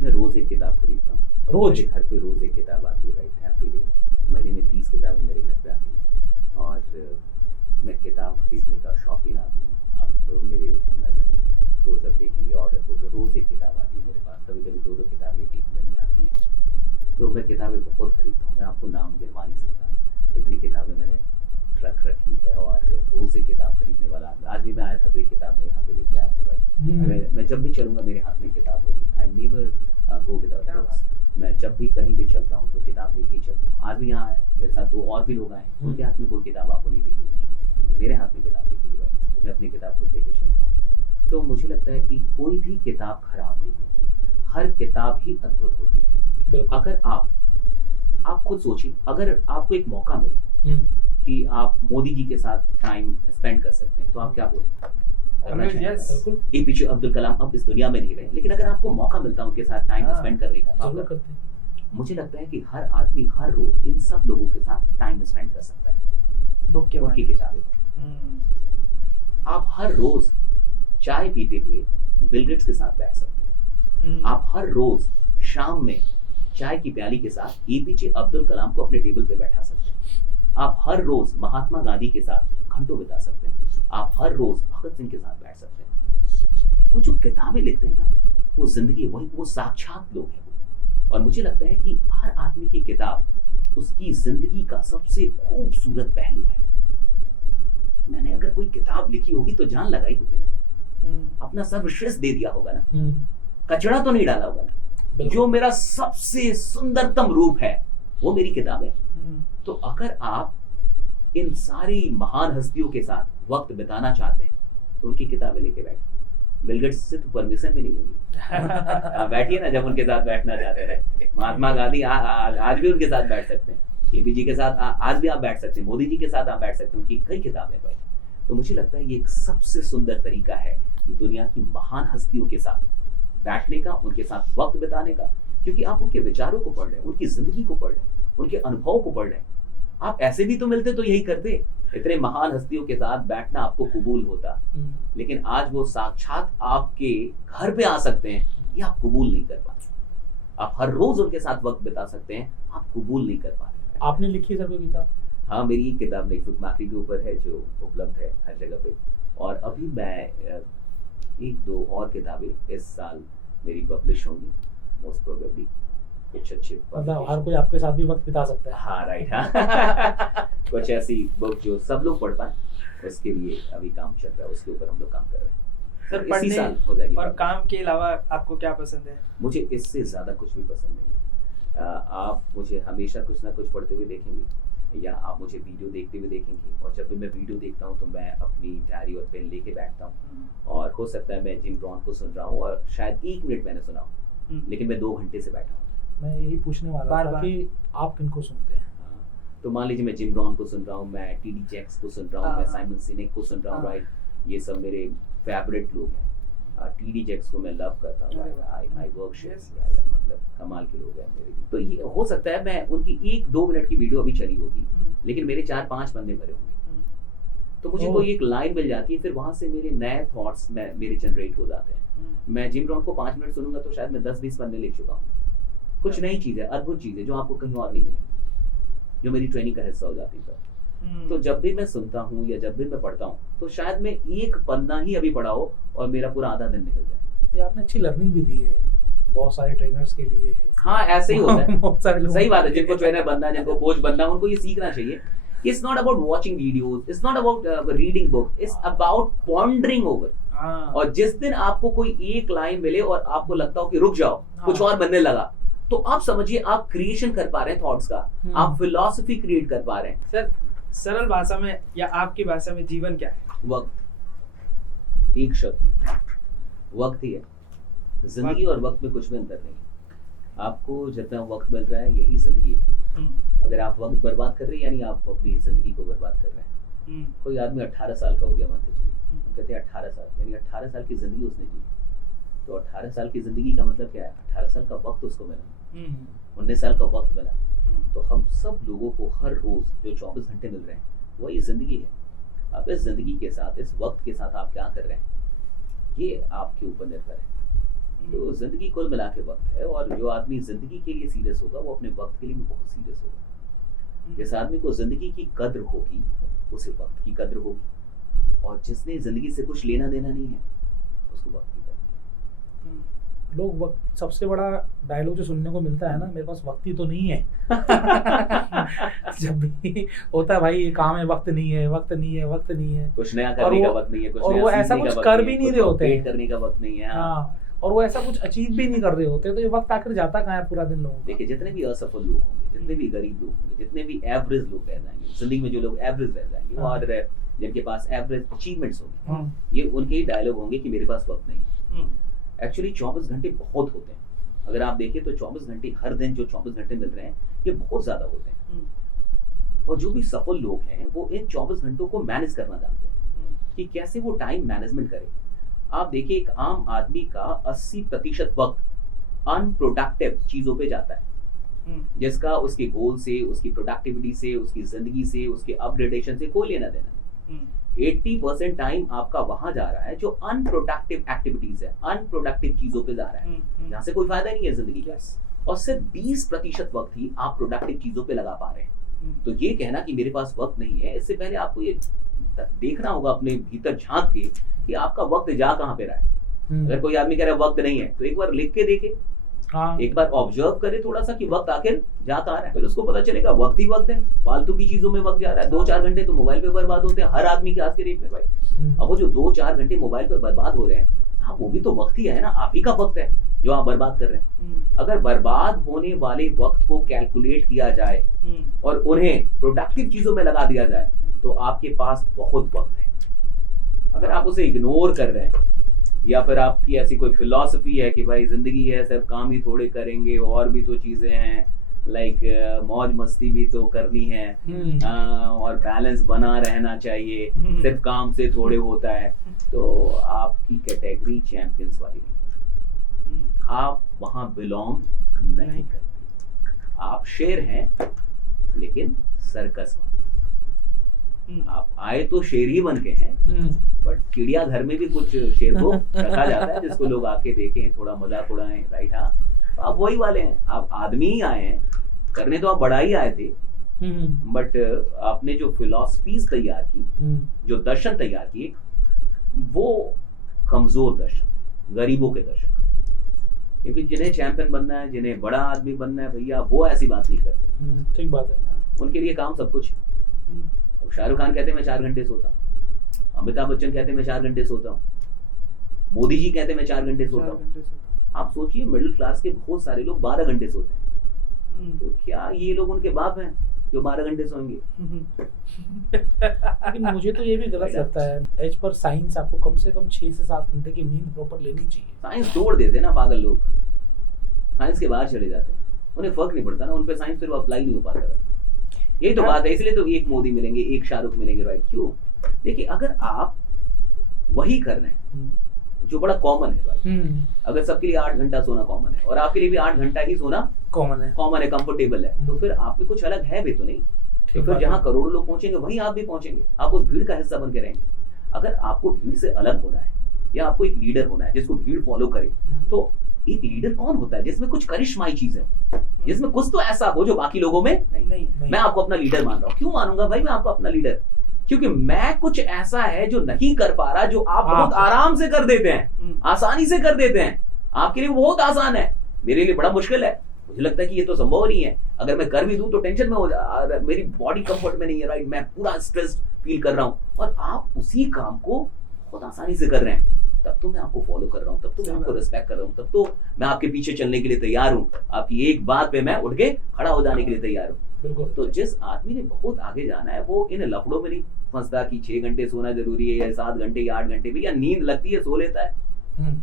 मैं रोज़ एक किताब खरीदता हूँ। रोज? मेरे घर पे रोज़ एक किताब आती है। Right, every day. महीने में 30 किताबें मेरे घर पे आती हैं, और मैं किताब खरीदने का शौकीन आदमी हूँ। आप मेरे अमेज़न को जब देखेंगे ऑर्डर को, तो रोज़ एक किताब आती है मेरे पास, कभी कभी 2-2 किताबें एक दिन में आती हैं। तो मैं किताबें बहुत खरीदता हूँ, मैं आपको नाम गिनवा नहीं सकता, इतनी किताबें मैंने रख रखी है, और रोज़ एक किताब खरीदने वाला। आज भी मैं आया था तो एक किताब मैं यहाँ पे लेके आया था। राइट, मैं जब भी चलूँगा मेरे हाथ में किताब होगी। I never go without books. मैं जब भी कहीं भी चलता हूँ तो किताब लेके ही चलता हूँ। आज भी यहाँ आया, मेरे साथ 2 और भी लोग आए, उनके हाथ में कोई किताब आपको नहीं दिखेगी, मेरे हाथ में किताब दिखेगी। भाई, मैं अपनी किताब खुद लेके चलता हूँ। तो मुझे लगता है कि कोई भी किताब खराब नहीं होती, हर किताब ही अद्भुत होती है। अगर आप खुद सोचिए, अगर आपको एक मौका मिले कि आप मोदी जी के साथ टाइम स्पेंड कर सकते हैं, तो आप क्या बोलेंगे? बिल्कुल। एपीजे अब्दुल कलाम अब इस दुनिया में नहीं रहे, लेकिन अगर आपको मौका मिलता है उनके साथ टाइम स्पेंड करने का, तो आप करते हैं। मुझे लगता है कि हर आदमी हर रोज इन सब लोगों के साथ टाइम स्पेंड कर सकता है, बुक के उनकी किताबें। आप हर रोज चाय पीते हुए बिल गेट्स के साथ बैठ सकते हैं। आप हर रोज शाम में चाय की प्याली के साथ एपीजे अब्दुल कलाम को अपने टेबल पे बैठा सकते हैं। आप हर रोज महात्मा गांधी के साथ घंटों बिता सकते हैं। आप हर रोज भगत सिंह के साथ बैठ सकते हैं। वो जो किताबें लिखते हैं ना, वो जिंदगी, वही वो साक्षात लोग हैं वो। और मुझे लगता है कि हर आदमी की किताब उसकी जिंदगी का सबसे खूबसूरत पहलू है। मैंने अगर कोई किताब लिखी होगी तो जान लगाई होगी ना, अपना सर्वश्रेष्ठ दे दिया होगा ना, कचरा तो नहीं डाला होगा ना। जो मेरा सबसे सुंदरतम रूप है वो मेरी किताब है। तो अगर आप इन सारी महान हस्तियों के साथ वक्त बिताना चाहते हैं तो उनकी किताबें लेके बैठे। बिल गेट्स से तो परमिशन भी नहीं लेनी। आप बैठिए ना, जब उनके साथ बैठना चाहते रहे। महात्मा गांधी आज भी उनके साथ बैठ सकते हैं, एपीजे के साथ आज भी आप बैठ सकते हैं, मोदी जी के साथ आप बैठ सकते हैं, उनकी कई किताबें भाई। तो मुझे लगता है ये एक सबसे सुंदर तरीका है दुनिया की महान हस्तियों के साथ बैठने का, उनके साथ वक्त बिताने का, क्योंकि आप उनके विचारों को पढ़ रहे हैं, उनकी जिंदगी को पढ़ रहे हैं, उनके अनुभव को पढ़ रहे हैं। आप ऐसे भी तो मिलते तो यही करते, इतने महान हस्तियों के साथ बैठना आपको कबूल होता, लेकिन आज वो साक्षात आपके घर पे आ सकते हैं, ये आप कबूल नहीं कर पाते। आप हर रोज उनके साथ वक्त बिता सकते हैं, आप कबूल नहीं कर पाते। आपने लिखी है सर कोई किताब? हाँ, मेरी एक किताब नेटवर्क मार्केटिंग के ऊपर है जो उपलब्ध है हर जगह पे, और अभी मैं एक दो और किताबें इस साल मेरी पब्लिश होंगी, मोस्ट प्रोबेबली कुछ अच्छे। मतलब हर कोई आपके साथ भी वक्त बिता सकता है। हाँ राइट, हाँ। कुछ ऐसी बुक जो सब लोग पढ़ पाए, उसके लिए अभी काम चल रहा है, उसके ऊपर हम लोग काम कर रहे हैं। सर इसी पढ़ने साल हो जाएगी। और काम के अलावा आपको क्या पसंद है? मुझे इससे ज़्यादा कुछ भी पसंद नहीं है। आप मुझे हमेशा कुछ ना कुछ पढ़ते हुए देखेंगे, या आप मुझे वीडियो देखते हुए देखेंगे, और जब भी मैं वीडियो देखता हूँ तो मैं अपनी डायरी और पेन लेके बैठता हूँ, और हो सकता है मैं जिम रॉन को सुन रहा हूँ और शायद 1 मिनट मैंने सुना हो, लेकिन मैं 2 घंटे से बैठा हूँ। मैं यही पूछने वाला था कि आप किनको सुनते हैं? तो मान लीजिए मैं जिम रॉन को सुन रहा हूँ, मैं टीडी जैक्स को सुन रहा हूँ, मैं साइमन सिनेक को सुन रहा हूँ, राइट। ये सब मेरे फेवरेट लोग हैं। टीडी जैक्स को मैं लव करता हूँ, आई वर्कशिप, मतलब कमाल के लोग हैं मेरे लिए। तो ये हो सकता है मैं उनकी 1-2 मिनट की वीडियो अभी चली होगी, लेकिन मेरे 4-5 पन्ने भरे होंगे। तो मुझे कोई एक लाइन मिल जाती है, फिर वहां से मेरे नए थॉट्स मेरे जनरेट हो जाते हैं। मैं जिम रॉन को 5 मिनट सुनूंगा तो शायद मैं 10-20 पन्ने लिख चुका हूँ। कुछ नई चीज़ है, अद्भुत चीज़ है जो आपको कहीं और नहीं मिलेगी, जो मेरी ट्रेनिंग का हिस्सा हो जाती है। तो जब भी मैं सुनता हूँ या जब भी मैं पढ़ता हूँ तो शायद मैं 1 पन्ना ही अभी पढ़ा हो और मेरा पूरा आधा दिन निकल जाए। ये आपने अच्छी लर्निंग भी दी है बहुत सारे ट्रेनर्स के लिए। हाँ, ऐसे ही होता है। बहुत सारे लोग, सही बात है, जिनको ट्रेनर बनना है, जिनको कोच बनना है, उनको ये सीखना चाहिए। It's not about watching videos, it's not about reading book, it's about pondering over। और जिस दिन आपको कोई एक लाइन मिले और आपको लगता हो कि रुक जाओ, कुछ और बनने लगा, तो आप समझिए आप क्रिएशन कर पा रहे हैं थॉट्स का, आप फिलॉसफी क्रिएट कर पा रहे हैं। सर सरल भाषा में या आपकी भाषा में जीवन क्या है? वक्त, एक शब्द, वक्त ही है। जिंदगी और वक्त में कुछ भी अंतर नहीं है। आपको जितना वक्त मिल रहा है यही जिंदगी है। अगर आप वक्त बर्बाद कर रहे हैं यानी आप अपनी जिंदगी को बर्बाद कर रहे हैं। कोई आदमी 18 साल का हो गया मान के चलिए, हम कहते हैं 18 साल, यानी 18 साल की जिंदगी उसने जी। तो 18 साल की जिंदगी का मतलब क्या है? 18 साल का वक्त उसको मिला, 19 साल का वक्त मिला। तो हम सब लोगों को हर रोज जो 24 घंटे मिल रहे हैं वही जिंदगी है। अब इस जिंदगी के साथ, इस वक्त के साथ आप क्या कर रहे हैं ये आपके ऊपर निर्भर है। तो जिंदगी कुल मिला के वक्त है, और जो आदमी जिंदगी के लिए सीरियस होगा वो अपने वक्त के लिए भी बहुत सीरियस होगा। जिस आदमी को जिंदगी की कद्र होगी उसे वक्त की कद्र होगी, और जिसने जिंदगी से कुछ लेना देना नहीं है उसको वक्त की कद्र नहीं है। लोग वक्त, सबसे बड़ा डायलॉग जो सुनने को मिलता है ना, मेरे पास वक्त ही तो नहीं है। जब भी होता है भाई ये काम है, वक्त नहीं है, वक्त नहीं है, वक्त नहीं है, कुछ नया करने का वक्त नहीं है, कुछ और नया वो ऐसा सीखने कुछ का कर वक्त भी नहीं नहीं है, रहे होते हैं, करने का वक्त नहीं है। हाँ, और वो ऐसा कुछ अचीव भी नहीं कर रहे होते। तो ये वक्त आखिर जाता कहाँ है पूरा दिन लोगों का? देखिए, जितने भी असफल लोग होंगे, जितने भी गरीब लोग होंगे, जितने भी एवरेज लोग रह जाएंगे जिंदगी में, जो लोग एवरेज रह जाएंगे और जिनके पास एवरेज अचीवमेंट्स होंगे, ये उनके ही डायलॉग होंगे कि मेरे पास वक्त नहीं है। एक्चुअली 24 घंटे बहुत होते हैं। अगर आप देखें तो 24 घंटे हर दिन जो 24 घंटे मिल रहे हैं ये बहुत ज्यादा होते हैं। और जो भी सफल लोग हैं वो इन 24 घंटों को मैनेज करना जानते हैं कि कैसे वो टाइम मैनेजमेंट करें। आप देखिए, एक आम आदमी का 80% वक्त अनप्रोडक्टिव चीजों पे जाता है, जिसका उसके गोल से, उसकी प्रोडक्टिविटी से, उसकी जिंदगी से, उसके अपग्रेडेशन से कोई लेना देना नहीं। 80% टाइम आपका वहां जा रहा है जो अनप्रोडक्टिव एक्टिविटीज है, अनप्रोडक्टिव चीजों पे जा रहा है, जहाँ से कोई फायदा नहीं है जिंदगी का। और सिर्फ 20% वक्त ही आप प्रोडक्टिव चीजों पे लगा पा रहे हैं। तो ये कहना कि मेरे पास वक्त नहीं है, इससे पहले आपको ये देखना होगा अपने भीतर झांक के कि आपका वक्त जा कहाँ पे रहा है। अगर कोई आदमी कह रहा है वक्त नहीं है, तो एक बार लिख के देखे, एक बार ऑब्जर्व करे थोड़ा सा कि वक्त आखिर जा कहाँ रहा है, फिर उसको पता चलेगा वक्त ही वक्त है। फालतू की चीजों में वक्त जा रहा है, 2-4 घंटे तो मोबाइल पे बर्बाद होते हैं हर आदमी के आज के डेट में भाई। अब वो जो 2-4 घंटे मोबाइल पे बर्बाद हो रहे हैं, हाँ वो भी तो वक्त ही है ना, आप ही का वक्त है जो आप बर्बाद कर रहे हैं। अगर बर्बाद होने वाले वक्त को कैलकुलेट किया जाए और उन्हें प्रोडक्टिव चीजों में लगा दिया जाए तो आपके पास बहुत वक्त है। अगर आप उसे इग्नोर कर रहे हैं या फिर आपकी ऐसी कोई फिलॉसफी है कि भाई जिंदगी है सिर्फ काम ही थोड़े करेंगे, और भी तो चीजें हैं लाइक मौज मस्ती भी तो करनी है और बैलेंस बना रहना चाहिए, सिर्फ काम से थोड़े होता है, तो आपकी कैटेगरी चैंपियंस वाली नहीं, आप वहां बिलोंग नहीं करते। आप शेर हैं लेकिन सर्कस वाले। आप आए तो शेर ही बन के हैं, बट चिड़ियाघर में भी कुछ शेर को रखा जाता है जिसको लोग आके देखें, थोड़ा मजाक उड़ाएं, राइट। हाँ, तो आप वही वाले हैं, आप आदमी ही आए हैं करने, तो आप बड़ा ही आए थे, बट आपने जो फिलॉसफीज तैयार की, जो दर्शन तैयार किए, वो कमजोर दर्शन थे, गरीबों के दर्शन थे। क्योंकि जिन्हें चैंपियन बनना है, जिन्हें बड़ा आदमी बनना है भैया, वो ऐसी बात नहीं करते। ठीक बात है। उनके लिए काम सब कुछ। अब शाहरुख खान कहते हैं मैं 4 घंटे सोता हूँ, अमिताभ बच्चन कहते हैं मैं 4 घंटे सोता हूँ, मोदी जी कहते हैं मैं 4 घंटे सोता हूँ। आप सोचिए मिडिल क्लास के बहुत सारे लोग 12 घंटे सोते हैं, तो क्या ये लोग उनके बाप हैं जो 12 घंटे सोएंगे? लेकिन मुझे तो ये भी गलत लगता है, एज पर साइंस आपको कम से कम 6 से 7 घंटे की नींद प्रॉपर लेनी चाहिए। साइंस तोड़ देते ना पागल लोग, साइंस के बाहर चले जाते हैं, उन्हें फर्क नहीं पड़ता ना, उन पे साइंस फिर अप्लाई नहीं हो पाता। यही तो बात है, इसलिए तो एक मोदी मिलेंगे, एक शाहरुख मिलेंगे, राइट। क्यों? देखिए अगर आप वही कर रहे हैं जो बड़ा कॉमन है भाई, अगर सबके लिए 8 घंटा सोना कॉमन है और आपके लिए भी 8 घंटा ही सोना कॉमन है, कंफर्टेबल है, तो फिर आप में कुछ अलग है भी तो नहीं। तो फिर जहाँ करोड़ों लोग पहुंचेंगे वहीं आप भी पहुंचेंगे, आप उस भीड़ का हिस्सा बन के रहेंगे। अगर आपको भीड़ से अलग होना है या आपको एक लीडर होना है जिसको भीड़ फॉलो करे, तो एक लीडर कौन होता है? जिसमें कुछ करिश्माई चीज है, जिसमें कुछ तो ऐसा हो जो बाकी लोगों में नहीं। मैं आपको अपना लीडर मान रहा हूँ। क्यों मानूंगा भाई मैं आपको अपना लीडर? क्योंकि मैं कुछ ऐसा है जो नहीं कर पा रहा, जो आप बहुत आराम से कर देते हैं, आसानी से कर देते हैं। आपके लिए बहुत आसान है, मेरे लिए बड़ा मुश्किल है। मुझे लगता है कि ये तो संभव नहीं है, अगर मैं कर भी दूं तो टेंशन में हो जा, मेरी बॉडी कंफर्ट में नहीं है, राइट, मैं पूरा स्ट्रेस्ड फील कर रहा हूं, और आप उसी काम को बहुत आसानी से कर रहे हैं। तब तो मैं आपको फॉलो कर रहा हूँ, तब तो मैं आपको रिस्पेक्ट कर रहा हूँ, तब तो मैं आपके पीछे चलने के लिए तैयार हूँ, आपकी एक बात पे मैं उठ के खड़ा हो जाने के लिए तैयार हूँ। तो जिस आदमी ने बहुत आगे जाना है वो इन लफड़ों में नहीं फंसता कि 6 घंटे सोना जरूरी है या 7 घंटे या 8 घंटे भी, या नींद लगती है सो लेता है।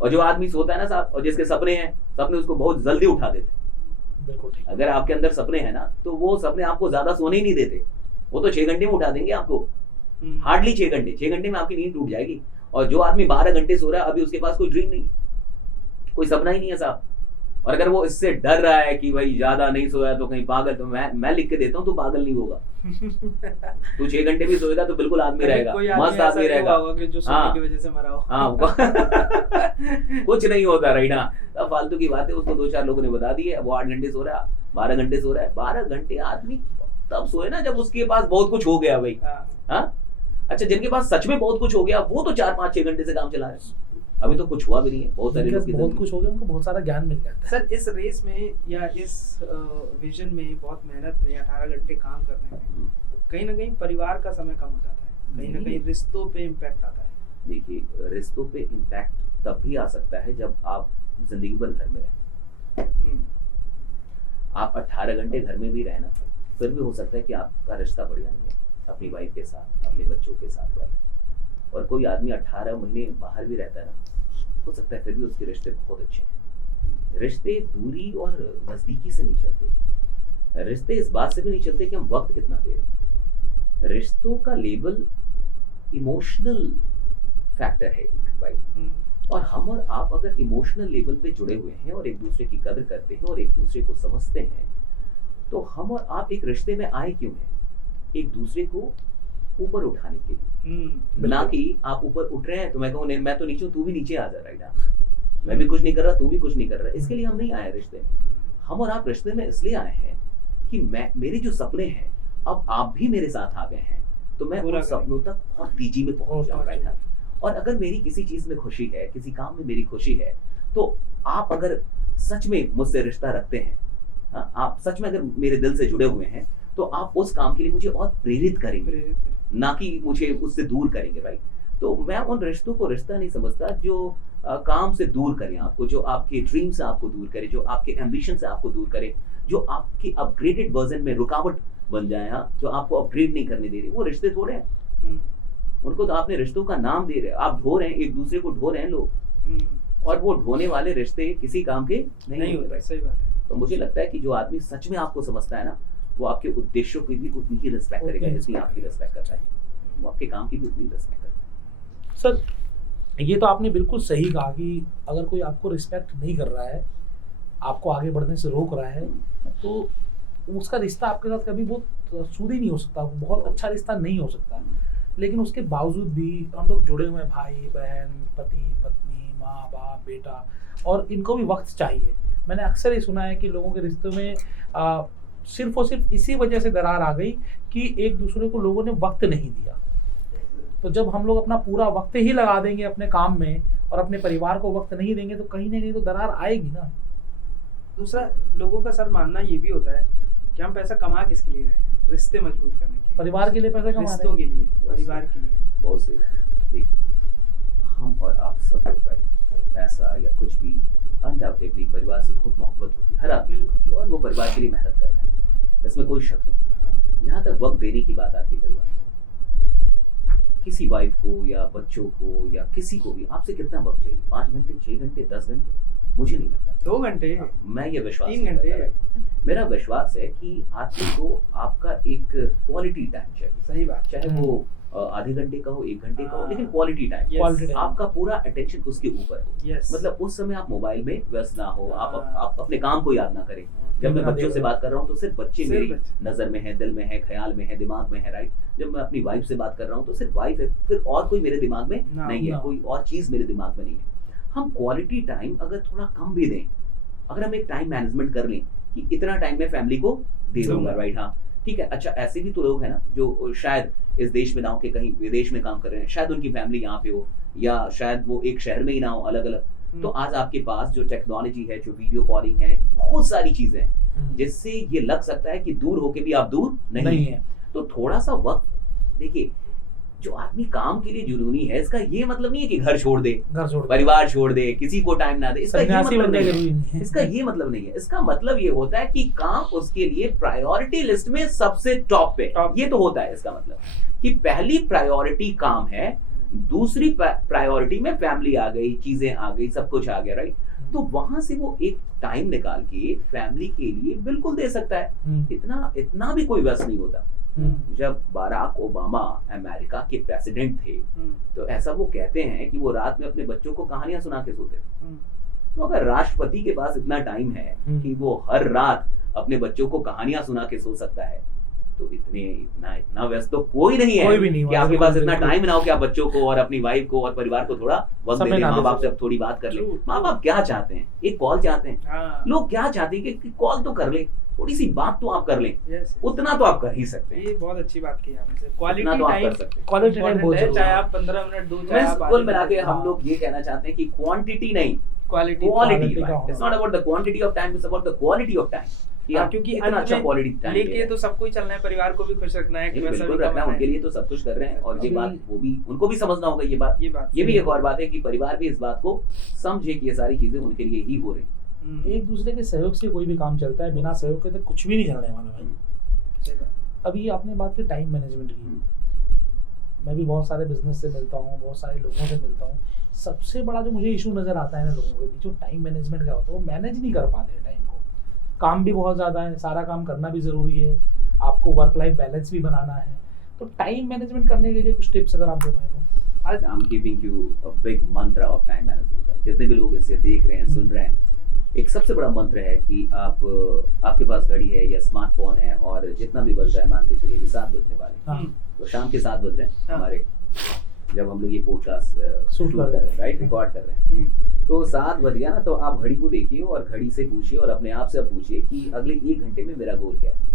और जो आदमी सोता है ना साहब, और जिसके सपने हैं, सपने उसको बहुत जल्दी उठा देते हैं। अगर आपके अंदर सपने हैं ना, तो वो सपने आपको ज्यादा सोने ही नहीं देते, वो तो 6 घंटे में उठा देंगे आपको, हार्डली 6 घंटे। 6 घंटे में आपकी नींद टूट जाएगी। और जो आदमी 12 घंटे सो रहा है, अभी उसके पास कोई ड्रीम नहीं, कोई सपना ही नहीं है साहब। और अगर वो इससे डर रहा है कि भाई ज्यादा नहीं सोया तो कहीं पागल, तो मैं लिख के देता हूँ, तो पागल नहीं होगा। तू 6 घंटे भी सोएगा तो बिल्कुल आदमी रहेगा, मस्त आदमी रहेगा, जो सोने की वजह से मरा हो। हाँ कुछ नहीं होता, राइट। हाँ, तब फालतू की बातें उसको 2-4 लोगों ने बता दी है। वो 8 घंटे सो रहा है, 12 घंटे सो रहा है। 12 घंटे आदमी तब सोए ना जब उसके पास बहुत कुछ हो गया भाई। हाँ, अच्छा, जिनके पास सच में बहुत कुछ हो गया वो तो 4-5-6 घंटे से काम चला रहे हैं। अभी तो कुछ हुआ भी नहीं है, बहुत सारे लोग बहुत कुछ हो गया, उनको बहुत सारा ज्ञान मिल जाता है। सर इस रेस में या इस विजन में, बहुत मेहनत में, 18 घंटे काम करने में कहीं ना कहीं परिवार का समय कम हो जाता है, कहीं ना कहीं रिश्तों पे इम्पैक्ट आता है। देखिए रिश्तों पे इम्पैक्ट तब भी आ सकता है जब आप जिंदगी भर घर में रहें। आप 18 घंटे घर में भी रहे ना, फिर भी हो सकता है कि आपका रिश्ता बढ़िया नहीं है अपनी वाइफ के साथ, अपने बच्चों के साथ, राइट। और कोई आदमी 18 महीने बाहर भी रहता है ना, हो सकता है फिर भी उसके रिश्ते बहुत अच्छे हैं। रिश्ते दूरी और नजदीकी से नहीं चलते, रिश्ते इस बात से भी नहीं चलते कि हम वक्त कितना दे रहे हैं। रिश्तों का लेबल इमोशनल फैक्टर है एक, राइट। और हम और आप अगर इमोशनल लेवल पे जुड़े हुए हैं और एक दूसरे की कदर करते हैं और एक दूसरे को समझते हैं, तो हम और आप एक रिश्ते में आए क्यों हैं? एक दूसरे को ऊपर उठाने के लिए, ना कि आप ऊपर उठ रहे हैं तो मैं कहूँ नहीं मैं तो नीचे हूँ, तू भी नीचे आ जा राइट ना, मैं भी कुछ नहीं कर रहा, तू भी कुछ नहीं कर रहा। इसके लिए हम नहीं आए रिश्ते में। हम और आप रिश्ते में इसलिए आए हैं कि मेरे जो सपने हैं अब आप भी मेरे साथ आ गए हैं, तो मैं उन सपनों तक और तेजी में पहुंच जाऊँ राइट ना। और अगर मेरी किसी चीज में खुशी है, किसी काम में मेरी खुशी है, तो आप अगर सच में मुझसे रिश्ता रखते हैं, आप सच में अगर मेरे दिल से जुड़े हुए हैं, तो आप उस काम के लिए मुझे और प्रेरित करेंगे, ना कि मुझे उससे दूर करेंगे राइट। तो मैं उन रिश्तों को रिश्ता नहीं समझता जो काम से दूर करें आपको, जो आपके ड्रीम से आपको दूर करे, जो आपके एम्बिशन से आपको दूर करे, जो आपके अपग्रेडेड वर्जन में रुकावट बन जाए, जो आपको अपग्रेड नहीं करने दे रहे, वो रिश्ते थोड़े हैं। उनको तो आपने रिश्तों का नाम दे रहे हैं, आप ढो रहे हैं, एक दूसरे को ढो रहे हैं लोग, और वो ढोने वाले रिश्ते किसी काम के नहीं होते। सही बात है। तो मुझे लगता है कि जो आदमी सच में आपको समझता है ना, वो आपके उद्देश्यों की भी उतनी ही रिस्पेक्ट करेगा जितनी आपकी रिस्पेक्ट करता है, वो आपके काम की भी उतनी रिस्पेक्ट करता है। सर ये तो आपने बिल्कुल सही कहा कि अगर कोई आपको रिस्पेक्ट नहीं कर रहा है, आपको आगे बढ़ने से रोक रहा है, तो उसका रिश्ता आपके साथ कभी बहुत सूदी नहीं हो सकता, बहुत अच्छा रिश्ता नहीं हो सकता। लेकिन उसके बावजूद भी हम लोग जुड़े हुए हैं, भाई बहन, पति पत्नी, माँ बाप, बेटा, और इनको भी वक्त चाहिए। मैंने अक्सर ये सुना है कि लोगों के रिश्तों में सिर्फ और सिर्फ इसी वजह से दरार आ गई कि एक दूसरे को लोगों ने वक्त नहीं दिया। तो जब हम लोग अपना पूरा वक्त ही लगा देंगे अपने काम में और अपने परिवार को वक्त नहीं देंगे, तो कहीं ना कहीं तो दरार आएगी ना। दूसरा, लोगों का सर मानना ये भी होता है कि हम पैसा कमा किसके लिए रहे हैं? रिश्ते मजबूत करने के लिए, परिवार के लिए पैसा कमा रहे हैं, रिश्तों के लिए, परिवार के लिए। बहुत सही बात। देखिए, हम और आप सब लोग राइट, पैसा या कुछ भी अनडाउटेडली परिवार से बहुत मोहब्बत होती है, हर आदमी को होती है, और वो परिवार के लिए मेहनत कर रहा है, इसमें कोई शक नहीं। जहाँ तक वक्त देने की बात आती है परिवार को, किसी वाइफ को या बच्चों को या किसी को भी आपसे कितना वक्त चाहिए? 5 घंटे, 6 घंटे, 10 घंटे? मुझे नहीं लगता 2 घंटे, मैं ये विश्वास 3 घंटे। मेरा विश्वास है कि आदमी को आपका एक क्वालिटी टाइम चाहिए। सही बात। चाहे वो आधे घंटे का हो, 1 घंटे का हो, लेकिन क्वालिटी टाइम, आपका पूरा अटेंशन उसके ऊपर हो। मतलब उस समय आप मोबाइल में व्यस्त ना हो, आप अपने काम को याद ना करें। जब मैं बच्चों से बात कर रहा हूँ तो सिर्फ बच्चे मेरी नजर में है, दिल में है, ख्याल में है, दिमाग में है राइट। जब मैं अपनी वाइफ से बात कर रहा हूँ तो सिर्फ वाइफ है, फिर और कोई मेरे दिमाग में नहीं है, कोई और चीज मेरे दिमाग में नहीं है। हम क्वालिटी टाइम अगर थोड़ा कम भी दें, अगर हम एक टाइम मैनेजमेंट कर लें कि इतना टाइम मैं फैमिली को दे दूंगा राइट, हाँ ठीक है। अच्छा, ऐसे भी तो लोग हैं ना जो शायद इस देश में ना हो के कहीं विदेश में काम कर रहे हैं, शायद उनकी फैमिली यहाँ पे हो, या शायद वो एक शहर में ही ना हो, अलग अलग। तो आज आपके पास जो टेक्नोलॉजी है, जो वीडियो कॉलिंग है, बहुत सारी चीजें हैं जिससे ये लग सकता है कि दूर होके भी आप दूर नहीं है। तो थोड़ा सा वक्त देखिए, जो आदमी काम के लिए जुनूनी है, इसका ये मतलब नहीं है कि घर छोड़ दे, परिवार छोड़ दे, किसी को टाइम ना दे, इसका ये मतलब नहीं है। इसका ये मतलब नहीं है। इसका मतलब ये होता है कि काम उसके लिए प्रायोरिटी लिस्ट में सबसे टॉप पे, ये तो होता है। इसका मतलब कि पहली प्रायोरिटी काम है, दूसरी प्रायोरिटी में फैमिली आ गई, चीजें आ गई, सब कुछ आ गया राइट। तो वहां से वो एक टाइम निकाल के फैमिली के लिए बिल्कुल दे सकता है। इतना भी कोई व्यस्त नहीं होता। जब बाराक ओबामा अमेरिका के प्रेसिडेंट थे, तो ऐसा वो कहते हैं कि वो रात में अपने बच्चों को कहानियां सुना के सोते थे। तो अगर राष्ट्रपति के पास इतना टाइम है कि वो हर रात अपने बच्चों को कहानियां सुना के सो सकता है, तो इतना व्यस्त तो कोई नहीं है कि आपके पास इतना टाइम ना हो कि आप बच्चों को और अपनी वाइफ को और परिवार को थोड़ा वक्त दे दें, माँ बाप से अब थोड़ी बात कर ले। माँ बाप क्या चाहते हैं? एक कॉल चाहते हैं। लोग क्या चाहते हैं कि कॉल तो कर ले, थोड़ी सी बात तो आप कर लें। उतना तो आप कर ही सकते हैं। ये बहुत अच्छी बात की आपने। क्वालिटी टाइम बहुत जरूरी है। चाहे आप 15 मिनट दो, चाहे आप कुल मिला के हम लोग ये कहना चाहते हैं कि क्वांटिटी नहीं, quality. It's not about the quantity of time, it's about the quality of time. क्योंकि अच्छा क्वालिटी टाइम लेके तो सबको ही चलना है, परिवार को भी खुश रखना है, कि बिल्कुल रखना है, उनके लिए तो सब कुछ कर रहे हैं। और ये बात वो भी, उनको भी समझना होगा ये बात। ये भी एक और बात है कि परिवार भी इस बात को समझे कि ये सारी चीजें उनके लिए ही हो रही हैं। एक दूसरे के सहयोग से कोई भी काम चलता है, बिना सहयोग के तो कुछ भी नहीं चलने वाला भाई। अभी आपने बात की टाइम मैनेजमेंट की, मैं भी बहुत सारे बिजनेस से मिलता हूँ, बहुत सारे लोगों से मिलता हूँ। सबसे बड़ा जो मुझे इशू नजर आता है ना लोगों के बीच, जो टाइम मैनेजमेंट का होता है, वो मैनेज नहीं कर पाते हैं टाइम को। काम भी बहुत ज़्यादा है, सारा काम करना भी ज़रूरी है, आपको वर्क लाइफ बैलेंस भी बनाना है। तो टाइम मैनेजमेंट करने के लिए कुछ टिप्स अगर आप दे पाए तो। आज I am giving you a big मंत्र ऑफ टाइम मैनेजमेंट। जितने भी लोग इसे देख रहे हैं, सुन रहे हैं, एक सबसे बड़ा मंत्र है कि आपके पास घड़ी है या स्मार्टफोन है और जितना भी बज रहा है, मान के चलिए 7 बजने वाले हैं। हाँ। तो शाम के 7 बज रहे हैं हाँ। हमारे, जब हम लोग ये पॉडकास्ट शूट कर रहे हैं, राइट, रिकॉर्ड कर रहे हैं। तो 7 बज गया ना, तो आप घड़ी को देखिए और घड़ी से पूछिए और अपने आप से आप पूछिए कि अगले 1 घंटे में मेरा गोल क्या है,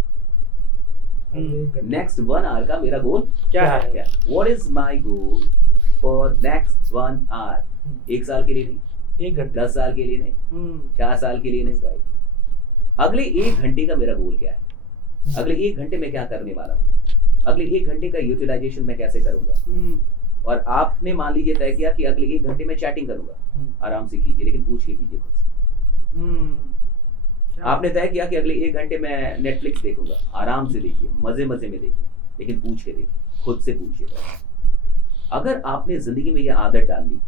नेक्स्ट 1 आवर का मेरा गोल क्या है? क्या, what is my goal for next 1 hour. 1 साल के लिए नहीं, 1 घंटे 10 साल के लिए नहीं, 4 साल के लिए नहीं, भाई अगले 1 घंटे का मेरा गोल क्या है, अगले 1 घंटे में क्या करने वाला हूँ, अगले 1 घंटे का यूटिलाइजेशन मैं कैसे करूंगा। और आपने मान लीजिए तय किया कि अगले 1 घंटे में चैटिंग करूंगा, आराम से कीजिए, लेकिन पूछ के कीजिए खुद से। आपने तय किया कि अगले 1 घंटे में नेटफ्लिक्स देखूंगा, आराम से देखिए, मजे मजे में देखिए, लेकिन पूछ के देखिए, खुद से पूछिए। अगर आपने जिंदगी में यह आदत डाल ली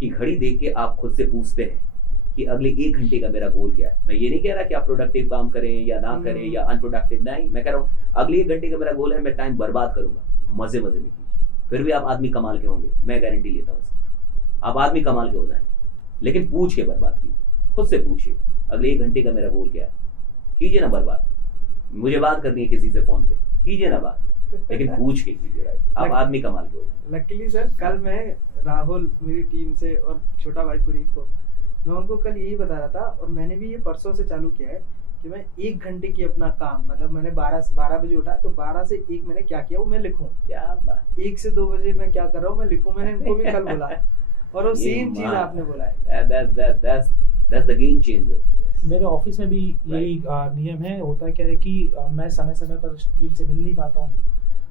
कि घड़ी देख के आप खुद से पूछते हैं कि अगले 1 घंटे का मेरा गोल क्या है, मैं ये नहीं कह रहा कि आप प्रोडक्टिव काम करें या ना करें या अनप्रोडक्टिव, नहीं, मैं कह रहा हूँ अगले 1 घंटे का मेरा गोल है, मैं टाइम बर्बाद करूंगा, मजे मजे में कीजिए, फिर भी आप आदमी कमाल के होंगे, मैं गारंटी लेता हूँ इसकी, आप आदमी कमाल के हो जाएंगे। लेकिन पूछ के बर्बाद कीजिए, खुद से पूछिए अगले 1 घंटे का मेरा गोल क्या है, कीजिए ना बर्बाद। मुझे बात करनी है किसी से फोन पे, कीजिए ना बात, लेकिन पूछ के कीजिए, राइट, आप आदमी कमाल के हो जाएंगे। लकीली सर कल मैं राहुल मेरी टीम से और छोटा भाई पुनीत को, मैं उनको कल यही बता रहा था, और मैंने भी ये परसों से चालू किया है कि मैं 1 घंटे की अपना काम, मतलब मैंने 12 बजे उठा, तो 12 से 1 मैंने क्या किया वो मैं लिखूं, क्या बात, 1 से 2 बजे मैं क्या कर रहा हूँ मैं लिखूं। मैंने इनको भी कल बोला और वो सेम चीज आपने बोला है। That's the game changer. मेरे ऑफिस में भी यही नियम है। होता क्या है कि मैं समय समय पर टीम से मिल नहीं पाता हूँ,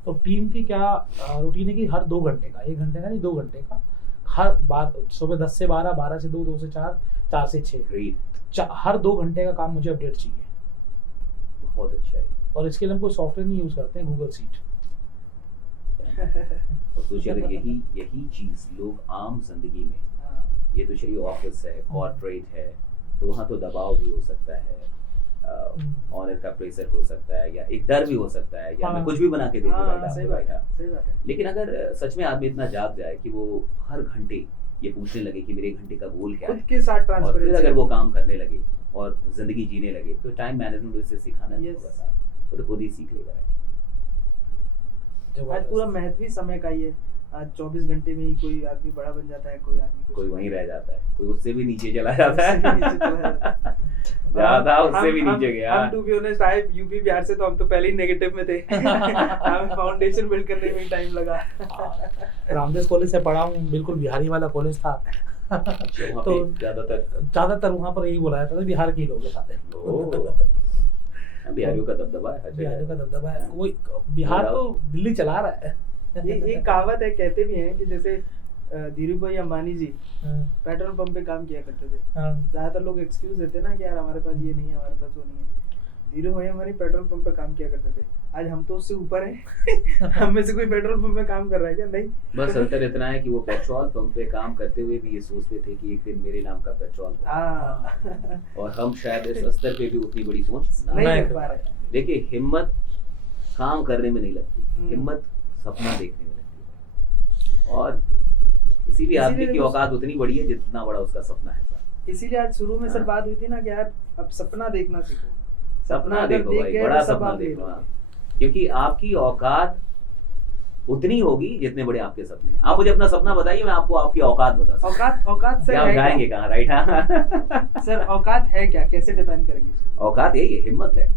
तो टीम की क्या रूटीन है कि हर 2 घंटे का, 1 घंटे का नहीं 2 घंटे का, हर बार सुबह 10 से 12, 12 से 2, 2 से 4, 4 से 6, हर 2 घंटे का काम मुझे अपडेट चाहिए। बहुत अच्छा है। और इसके लिए हम कोई सॉफ्टवेयर नहीं यूज करते हैं, गूगल सीट। और सोचिए अगर यही चीज लोग आम जिंदगी में, ये तो चलिए ऑफिस है, कॉर्पोरेट है, तो वहाँ तो दबाव भी हो सकता है, ऑनर का प्रेशर हो सकता है, या एक डर भी हो सकता है, या मैं कुछ भी बना के दे दूँ, सही बात है। लेकिन अगर सच में आदमी इतना जाग जाए कि वो हर घंटे ये पूछने लगे कि मेरे 1 घंटे का गोल क्या है, खुद के साथ और फिर ट्रांसपेरेंसी, अगर वो काम करने लगे और जिंदगी जीने लगे, तो टाइम मैनेजमेंट उसे सिखाना नहीं होगा साहब, वो तो खुद ही सीख लेगा। आज पूरा महत्व ही समय का ही है। आज 24 घंटे में ही कोई आदमी बड़ा बन जाता है, कोई आदमी कोई वहीं रह जाता है, कोई उससे भी नीचे चला जाता है, ज्यादा उससे भी नीचे गया। हम टू बी ऑनेस्ट आए यूपी बिहार से, तो हम तो पहले ही नेगेटिव में थे। हमें फाउंडेशन बिल्ड करने में ही टाइम लगा। रामदेव कॉलेज से पढ़ा हूँ, बिल्कुल बिहारी वाला कॉलेज था। तो ज्यादातर वहाँ पर यही बोला जाता था बिहार के लोग सारे। बिहारियों का दबदबा है, बिहारियों का दबदबा है, कोई बिहार तो दिल्ली चला रहा है। ये एक कहावत है, कहते भी हैं कि जैसे धीरू भाई अंबानी जी पेट्रोल पंप पे काम किया करते थे। ज्यादातर लोग एक्सक्यूज देते ना कि यार हमारे पास ये नहीं है, हमारे पास वो नहीं है। धीरू भाई अंबानी पेट्रोल पंप पे काम किया करते थे। आज हम तो उससे ऊपर हैं। हम में से कोई पेट्रोल पंप पे काम कर रहा है क्या? नहीं। बस अंतर इतना है कि वो पेट्रोल पंप पे काम करते हुए भी ये सोचते थे कि एक दिन मेरे नाम का पेट्रोल, और हम शायद इस स्तर पे भी उतनी बड़ी सोच नहीं कर पा रहे। देखिए, हिम्मत काम करने में नहीं लगती, हिम्मत सपना देखने में लगती है। और किसी भी आदमी की औकात उतनी बड़ी है जितना बड़ा उसका सपना है। इसीलिए आज शुरू में सर बात हुई थी ना कि यार अब सपना देखना सीखो। सपना देखो भाई, बड़ा सपना देखो, क्योंकि आपकी औकात उतनी होगी जितने बड़े आपके सपने हैं। आप मुझे अपना सपना बताइए, मैं आपको आपकी औकात बता सकता हूं। औकात सर आप जाएंगे कहाँ, राइट? सर औकात है क्या, कैसे डिफाइन करेंगे इसको? औकात है, ये हिम्मत है,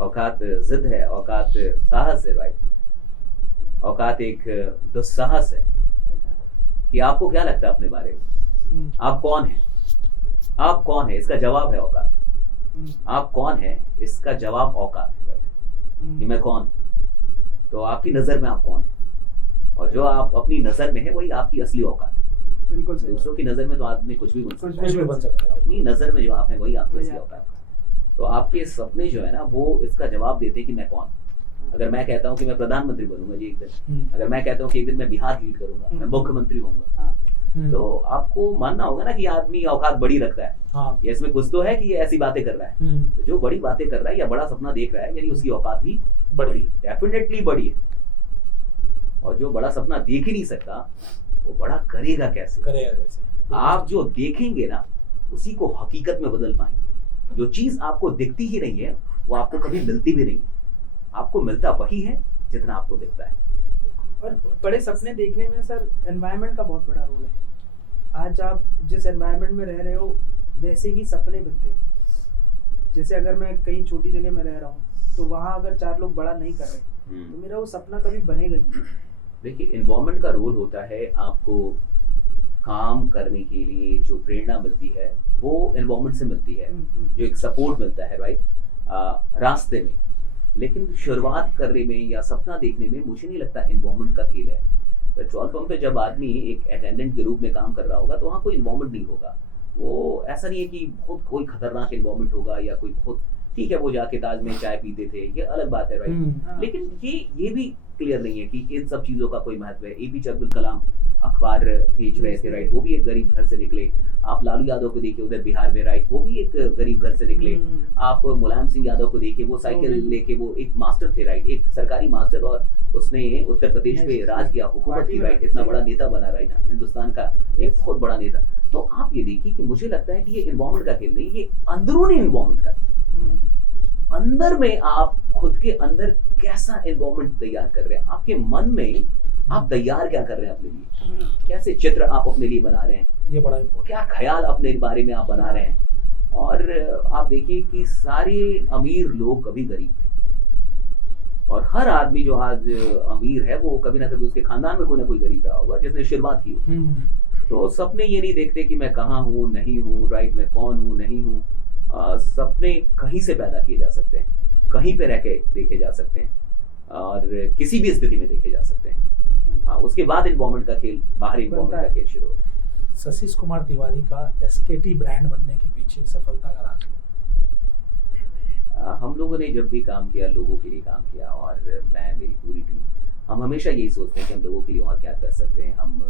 औकात जिद है, औकात साहस है, राइट? औकात एक दुस्साहस है कि आपको क्या लगता है अपने बारे में, आप कौन है, आप कौन है, इसका जवाब है औकात। आप कौन है, इसका जवाब औकात है, राइट? कि मैं कौन, तो आपकी नजर में आप कौन है, और जो आप अपनी नजर में है वही आपकी असली औकात है। बिल्कुल सही। दूसरों की नजर में तो आदमी कुछ भी बन सकता है, अपनी नजर में जो आप है वही आपकी असली औकात है। तो आपके सपने जो है ना, वो इसका जवाब देते हैं कि मैं कौन। अगर मैं कहता हूँ कि मैं प्रधानमंत्री बनूंगा जी एक दिन, अगर मैं कहता हूँ कि एक दिन मैं बिहार लीड करूंगा, मैं मुख्यमंत्री होऊंगा, तो आपको मानना होगा ना कि आदमी औकात बड़ी रखता है, या इसमें कुछ तो है कि ये ऐसी बातें कर रहा है। तो जो बड़ी बातें कर रहा है या बड़ा सपना देख रहा है, यानी उसकी औकात भी बड़ी, डेफिनेटली बड़ी है। और जो बड़ा सपना देख ही नहीं सकता, वो बड़ा करेगा कैसे? करेगा कैसे? आप जो देखेंगे ना, उसी को हकीकत में बदल पाएंगे। जो चीज आपको दिखती ही नहीं है वो आपको कभी मिलती भी नहीं है। आपको मिलता वही है जितना आपको दिखता है। और बड़े सपने देखने में सर एनवायरनमेंट का बहुत बड़ा रोल है। आज आप जिस एनवायरनमेंट में रह रहे हो वैसे ही सपने बनते हैं। जैसे अगर मैं कहीं छोटी जगह में रह रहा हूँ तो वहाँ अगर 4 लोग बड़ा नहीं कर रहे तो मेरा वो सपना कभी बनेगा ही नहीं। देखिए, एनवायरनमेंट का रोल होता है, आपको काम करने के लिए जो प्रेरणा मिलती है वो एनवायरनमेंट से मिलती है, जो एक सपोर्ट मिलता है, राइट, रास्ते में। लेकिन शुरुआत करने में या सपना देखने में मुझे नहीं लगता एनवायरनमेंट का खेल है। पेट्रोल पंप पे जब आदमी एक अटेंडेंट के रूप में काम कर रहा होगा तो वहाँ कोई एनवायरनमेंट नहीं होगा। वो ऐसा नहीं है कि बहुत कोई खतरनाक एनवायरनमेंट होगा या कोई बहुत, ठीक है वो जाके ताज में चाय पीते थे, ये अलग बात है, राइट। लेकिन ये भी क्लियर नहीं है कि इन सब चीजों का कोई महत्व है। एपीजे अब्दुल कलाम अखबार भेज रहे थे, राइट, वो भी एक गरीब घर से निकले। आप लालू यादव को देखिए उधर बिहार में, राइट, वो भी एक गरीब घर से निकले। आप मुलायम सिंह यादव को देखिए, वो साइकिल लेके, वो एक मास्टर थे, राइट, एक सरकारी मास्टर, और उसने उत्तर प्रदेश पे राज किया, हुकूमत की, राइट, इतना बड़ा नेता बना, राइट, हिंदुस्तान का एक बहुत बड़ा नेता। तो आप ये देखिए कि मुझे लगता है कि ये एनवायरनमेंट का खेल नहीं, ये अंदरूनी एनवायरनमेंट का। अंदर में आप खुद के अंदर कैसा एनवायरनमेंट तैयार कर रहे हैं, आपके मन में आप तैयार क्या कर रहे हैं अपने लिए, कैसे चित्र आप अपने लिए बना रहे हैं, ये बड़ा इम्पोर्टेंट, क्या ख्याल अपने बारे में आप बना रहे हैं। और आप देखिए कि सारे अमीर लोग कभी गरीब थे, और हर आदमी जो आज अमीर है वो कभी ना कभी उसके खानदान में कोई ना कोई गरीब रहा होगा जिसने शुरुआत की हो। तो सपने ये नहीं देखते कि मैं कहाँ हूँ, नहीं हूँ, राइट, मैं कौन हूँ, नहीं हूँ। सपने कहीं से पैदा किए जा सकते हैं, कहीं पे रह के देखे जा सकते हैं, और किसी भी स्थिति में देखे जा सकते हैं। हाँ, उसके बाद एनवायरनमेंट का खेल, बाहरी एनवायरनमेंट का खेल शुरू होता है। शशिश कुमार तिवारी का एसकेटी ब्रांड बनने के पीछे सफलता का राज है? हम लोगों ने जब भी काम किया, लोगों के लिए काम किया, और मैं, मेरी पूरी टीम, हम हमेशा यही सोचते हैं कि हम लोगों के लिए और क्या कर सकते हैं। हम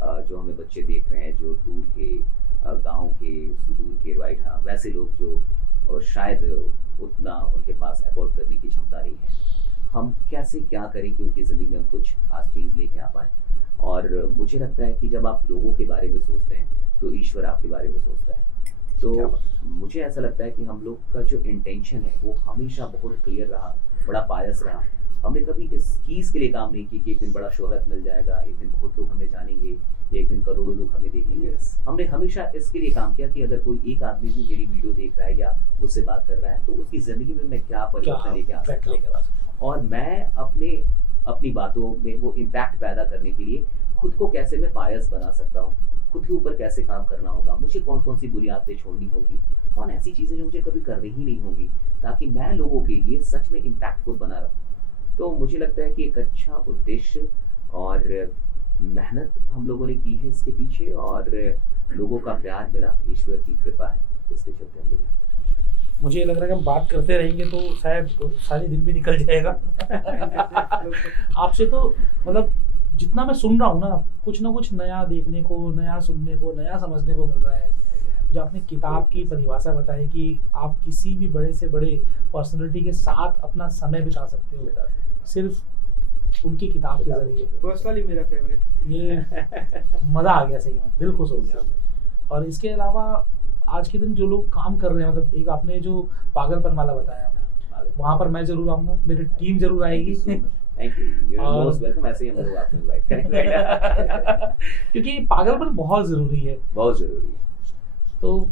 जो हमें बच्चे देख रहे हैं, जो दूर के गाँव के, सुदूर के, राइट, हाँ, वैसे लोग जो शायद उतना उनके पास अफोर्ड करने की क्षमता नहीं है, हम कैसे क्या करें कि उनकी ज़िंदगी में हम कुछ खास चीज़ लेके आ पाएँ। और मुझे लगता है कि जब आप लोगों के बारे में सोचते हैं तो ईश्वर आपके बारे में सोचता है। तो मुझे ऐसा लगता है कि हम लोग का जो इंटेंशन है वो हमेशा बहुत क्लियर रहा, बड़ा पायस रहा। हमने कभी इस चीज़ के लिए काम नहीं की कि एक दिन बड़ा शोहरत मिल जाएगा, एक दिन बहुत लोग हमें जानेंगे, एक दिन करोड़ों लोग हमें देखेंगे। हमने हमेशा इसके लिए काम किया कि अगर कोई एक आदमी भी मेरी वीडियो देख रहा है या मुझसे बात कर रहा है तो उसकी ज़िंदगी में मैं क्या परिवर्तन लेके आ सकता हूँ, और मैं अपनी बातों में वो इम्पैक्ट पैदा करने के लिए खुद को कैसे मैं पायस बना सकता हूँ, खुद के ऊपर कैसे काम करना होगा, मुझे कौन कौन सी बुरी आदतें छोड़नी होगी, कौन ऐसी चीज़ें जो मुझे कभी करनी ही नहीं होंगी, ताकि मैं लोगों के लिए सच में इम्पैक्टफुल बना रहूँ। तो मुझे लगता है कि एक अच्छा उद्देश्य और मेहनत हम लोगों ने की है इसके पीछे, और लोगों का प्यार मिला, ईश्वर की कृपा है, इसके चलते हम लोग यहाँ तक पहुँचे। मुझे लग रहा है कि हम बात करते रहेंगे तो शायद सारे दिन भी निकल जाएगा। आपसे तो मतलब जितना मैं सुन रहा हूँ ना कुछ नया देखने को, नया सुनने को, नया समझने को मिल रहा है। जो आपने किताब की परिभाषा बताई कि आप किसी भी बड़े से बड़े पर्सनैलिटी के साथ अपना समय बिता सकते हो सिर्फ उनकी किताब के जरिए। पर्सनली मेरा फेवरेट, ये मज़ा आ गया, सही में दिल खुश हो गया। और इसके अलावा आज के दिन जो लोग काम कर रहे हैं, मतलब एक आपने जो पागलपन वाला बताया, वहाँ पर मैं जरूर आऊँगा, मेरी टीम जरूर आएगी। Thank you, you are most welcome. ऐसे ही हम लोग आपको इनवाइट करेंगे क्योंकि पागलपन बहुत ज़रूरी है, बहुत ज़रूरी है। तो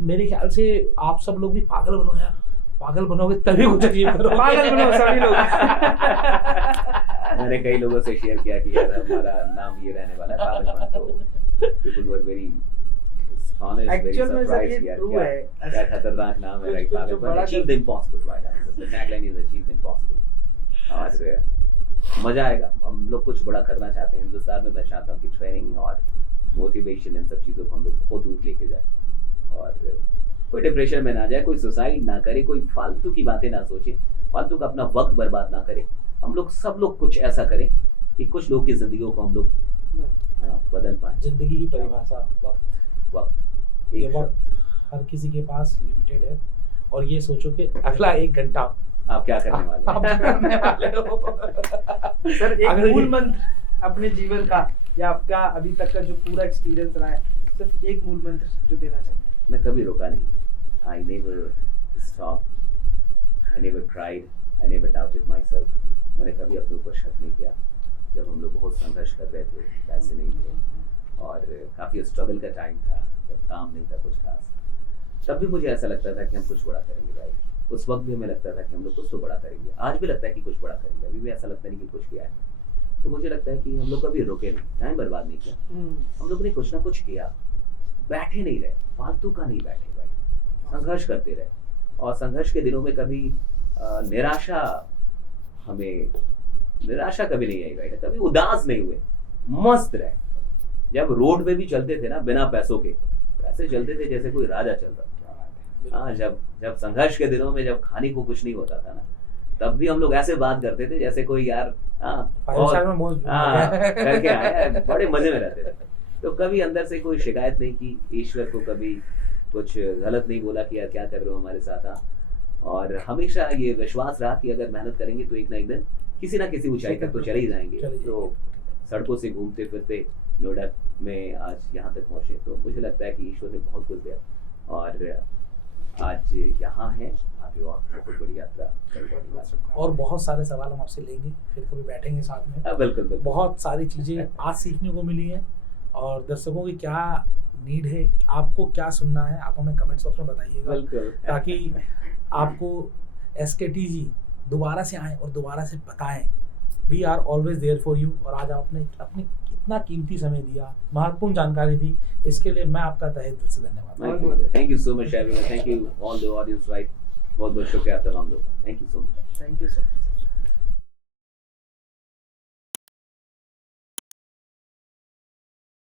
मेरे ख्याल से आप सब लोग भी पागल बनो यार, पागल बनोगे तभी कुछ अचीव करोगे। पागल बनो सभी लोग। मैंने कई लोगों से शेयर किया कि यार हमारा नाम ये रहने वाला है, पागलपन। तो people were very astonished, very surprised यार, क्या खतरनाक नाम है, राइट, पागलपन। Achieve the impossible, right? The tagline is achieve the impossible। और मजा आएगा, हम लोग कुछ बड़ा करना चाहते हैं हिंदुस्तान में। मैं चाहता हूँ कि ट्रेनिंग और मोटिवेशन, इन सब चीज़ों को हम लोग बहुत दूर लेके जाए, और कोई डिप्रेशन में ना जाए, कोई सुसाइड ना करे, कोई फालतू की बातें ना सोचे, फालतू का अपना वक्त बर्बाद ना करे। हम लोग सब लोग कुछ ऐसा करें कि कुछ लोग की जिंदगियों को हम लोग बदल पाए। जिंदगी की परिभाषा वक्त, ये वक्त हर किसी के पास लिमिटेड है, और ये सोचो कि अगला 1 घंटा आप क्या करने वाले हो। सर एक मूल मंत्र अपने जीवन का या आपका अभी तक का जो पूरा एक्सपीरियंस रहा है, सिर्फ एक मूल मंत्र जो देना चाहिए। मैं कभी रुका नहीं. I never stopped. I never cried. I never doubted myself. मैंने कभी अपने ऊपर शक नहीं किया. जब हम लोग बहुत संघर्ष कर रहे थे, पैसे नहीं थे और काफ़ी स्ट्रगल का टाइम था, जब काम नहीं था कुछ खास, तब भी मुझे ऐसा लगता था कि हम कुछ बड़ा करेंगे भाई. उस वक्त भी हमें लगता था कि हम लोग कुछ तो बड़ा करेंगे. आज भी लगता है कि कुछ बड़ा करेंगे. अभी भी ऐसा लगता नहीं कि कुछ किया है. तो मुझे लगता है कि हम लोग कभी रुके नहीं, टाइम बर्बाद नहीं किया. हम लोग ने कुछ ना कुछ किया, बैठे नहीं रहे, फालतू का नहीं बैठे, संघर्ष करते रहे. और संघर्ष के दिनों में कभी निराशा कभी नहीं आई राइट. कभी उदास नहीं हुए, मस्त रहे. जब रोड पे भी चलते थे ना बिना पैसों के, ऐसे चलते थे जैसे कोई राजा चल रहा. हाँ, जब संघर्ष के दिनों में जब खाने को कुछ नहीं होता था ना, तब भी हम लोग ऐसे बात करते थे जैसे कोई यार करके आया, बड़े मजे में रहते थे. तो कभी अंदर से कोई शिकायत नहीं की, ईश्वर को कभी कुछ गलत नहीं बोला कि यार क्या कर रहे हो हमारे साथ. हाँ, और हमेशा ये विश्वास रहा कि अगर मेहनत करेंगे तो एक ना एक दिन किसी ना किसी ऊंचाई तक तो चले ही जाएंगे. तो सड़कों से घूमते फिरते नोएडा में आज यहाँ तक पहुँचे. तो मुझे लगता है कि ईश्वर ने बहुत कुछ दिया और आज यहाँ है. आगे और बहुत बड़ी यात्रा और बहुत सारे सवाल हम आपसे लेंगे, फिर कभी बैठेंगे साथ में. बिल्कुल. बहुत सारी चीज़ें आज सीखने को मिली हैं और दर्शकों की क्या नीड है, आपको क्या सुनना है, आप हमें कमेंट बॉक्स में बताइएगा ताकि आपको SKTG दोबारा से आए और दोबारा से बताएं. We are always there for you. और आज आपने अपने इतना कीमती समय दिया, महत्वपूर्ण जानकारी दी, इसके लिए मैं आपका तहे दिल से धन्यवाद. Thank you so much everyone. Thank you all the audience right. बहुत बहुत शुक्रिया तमाम लोग. Thank you so much.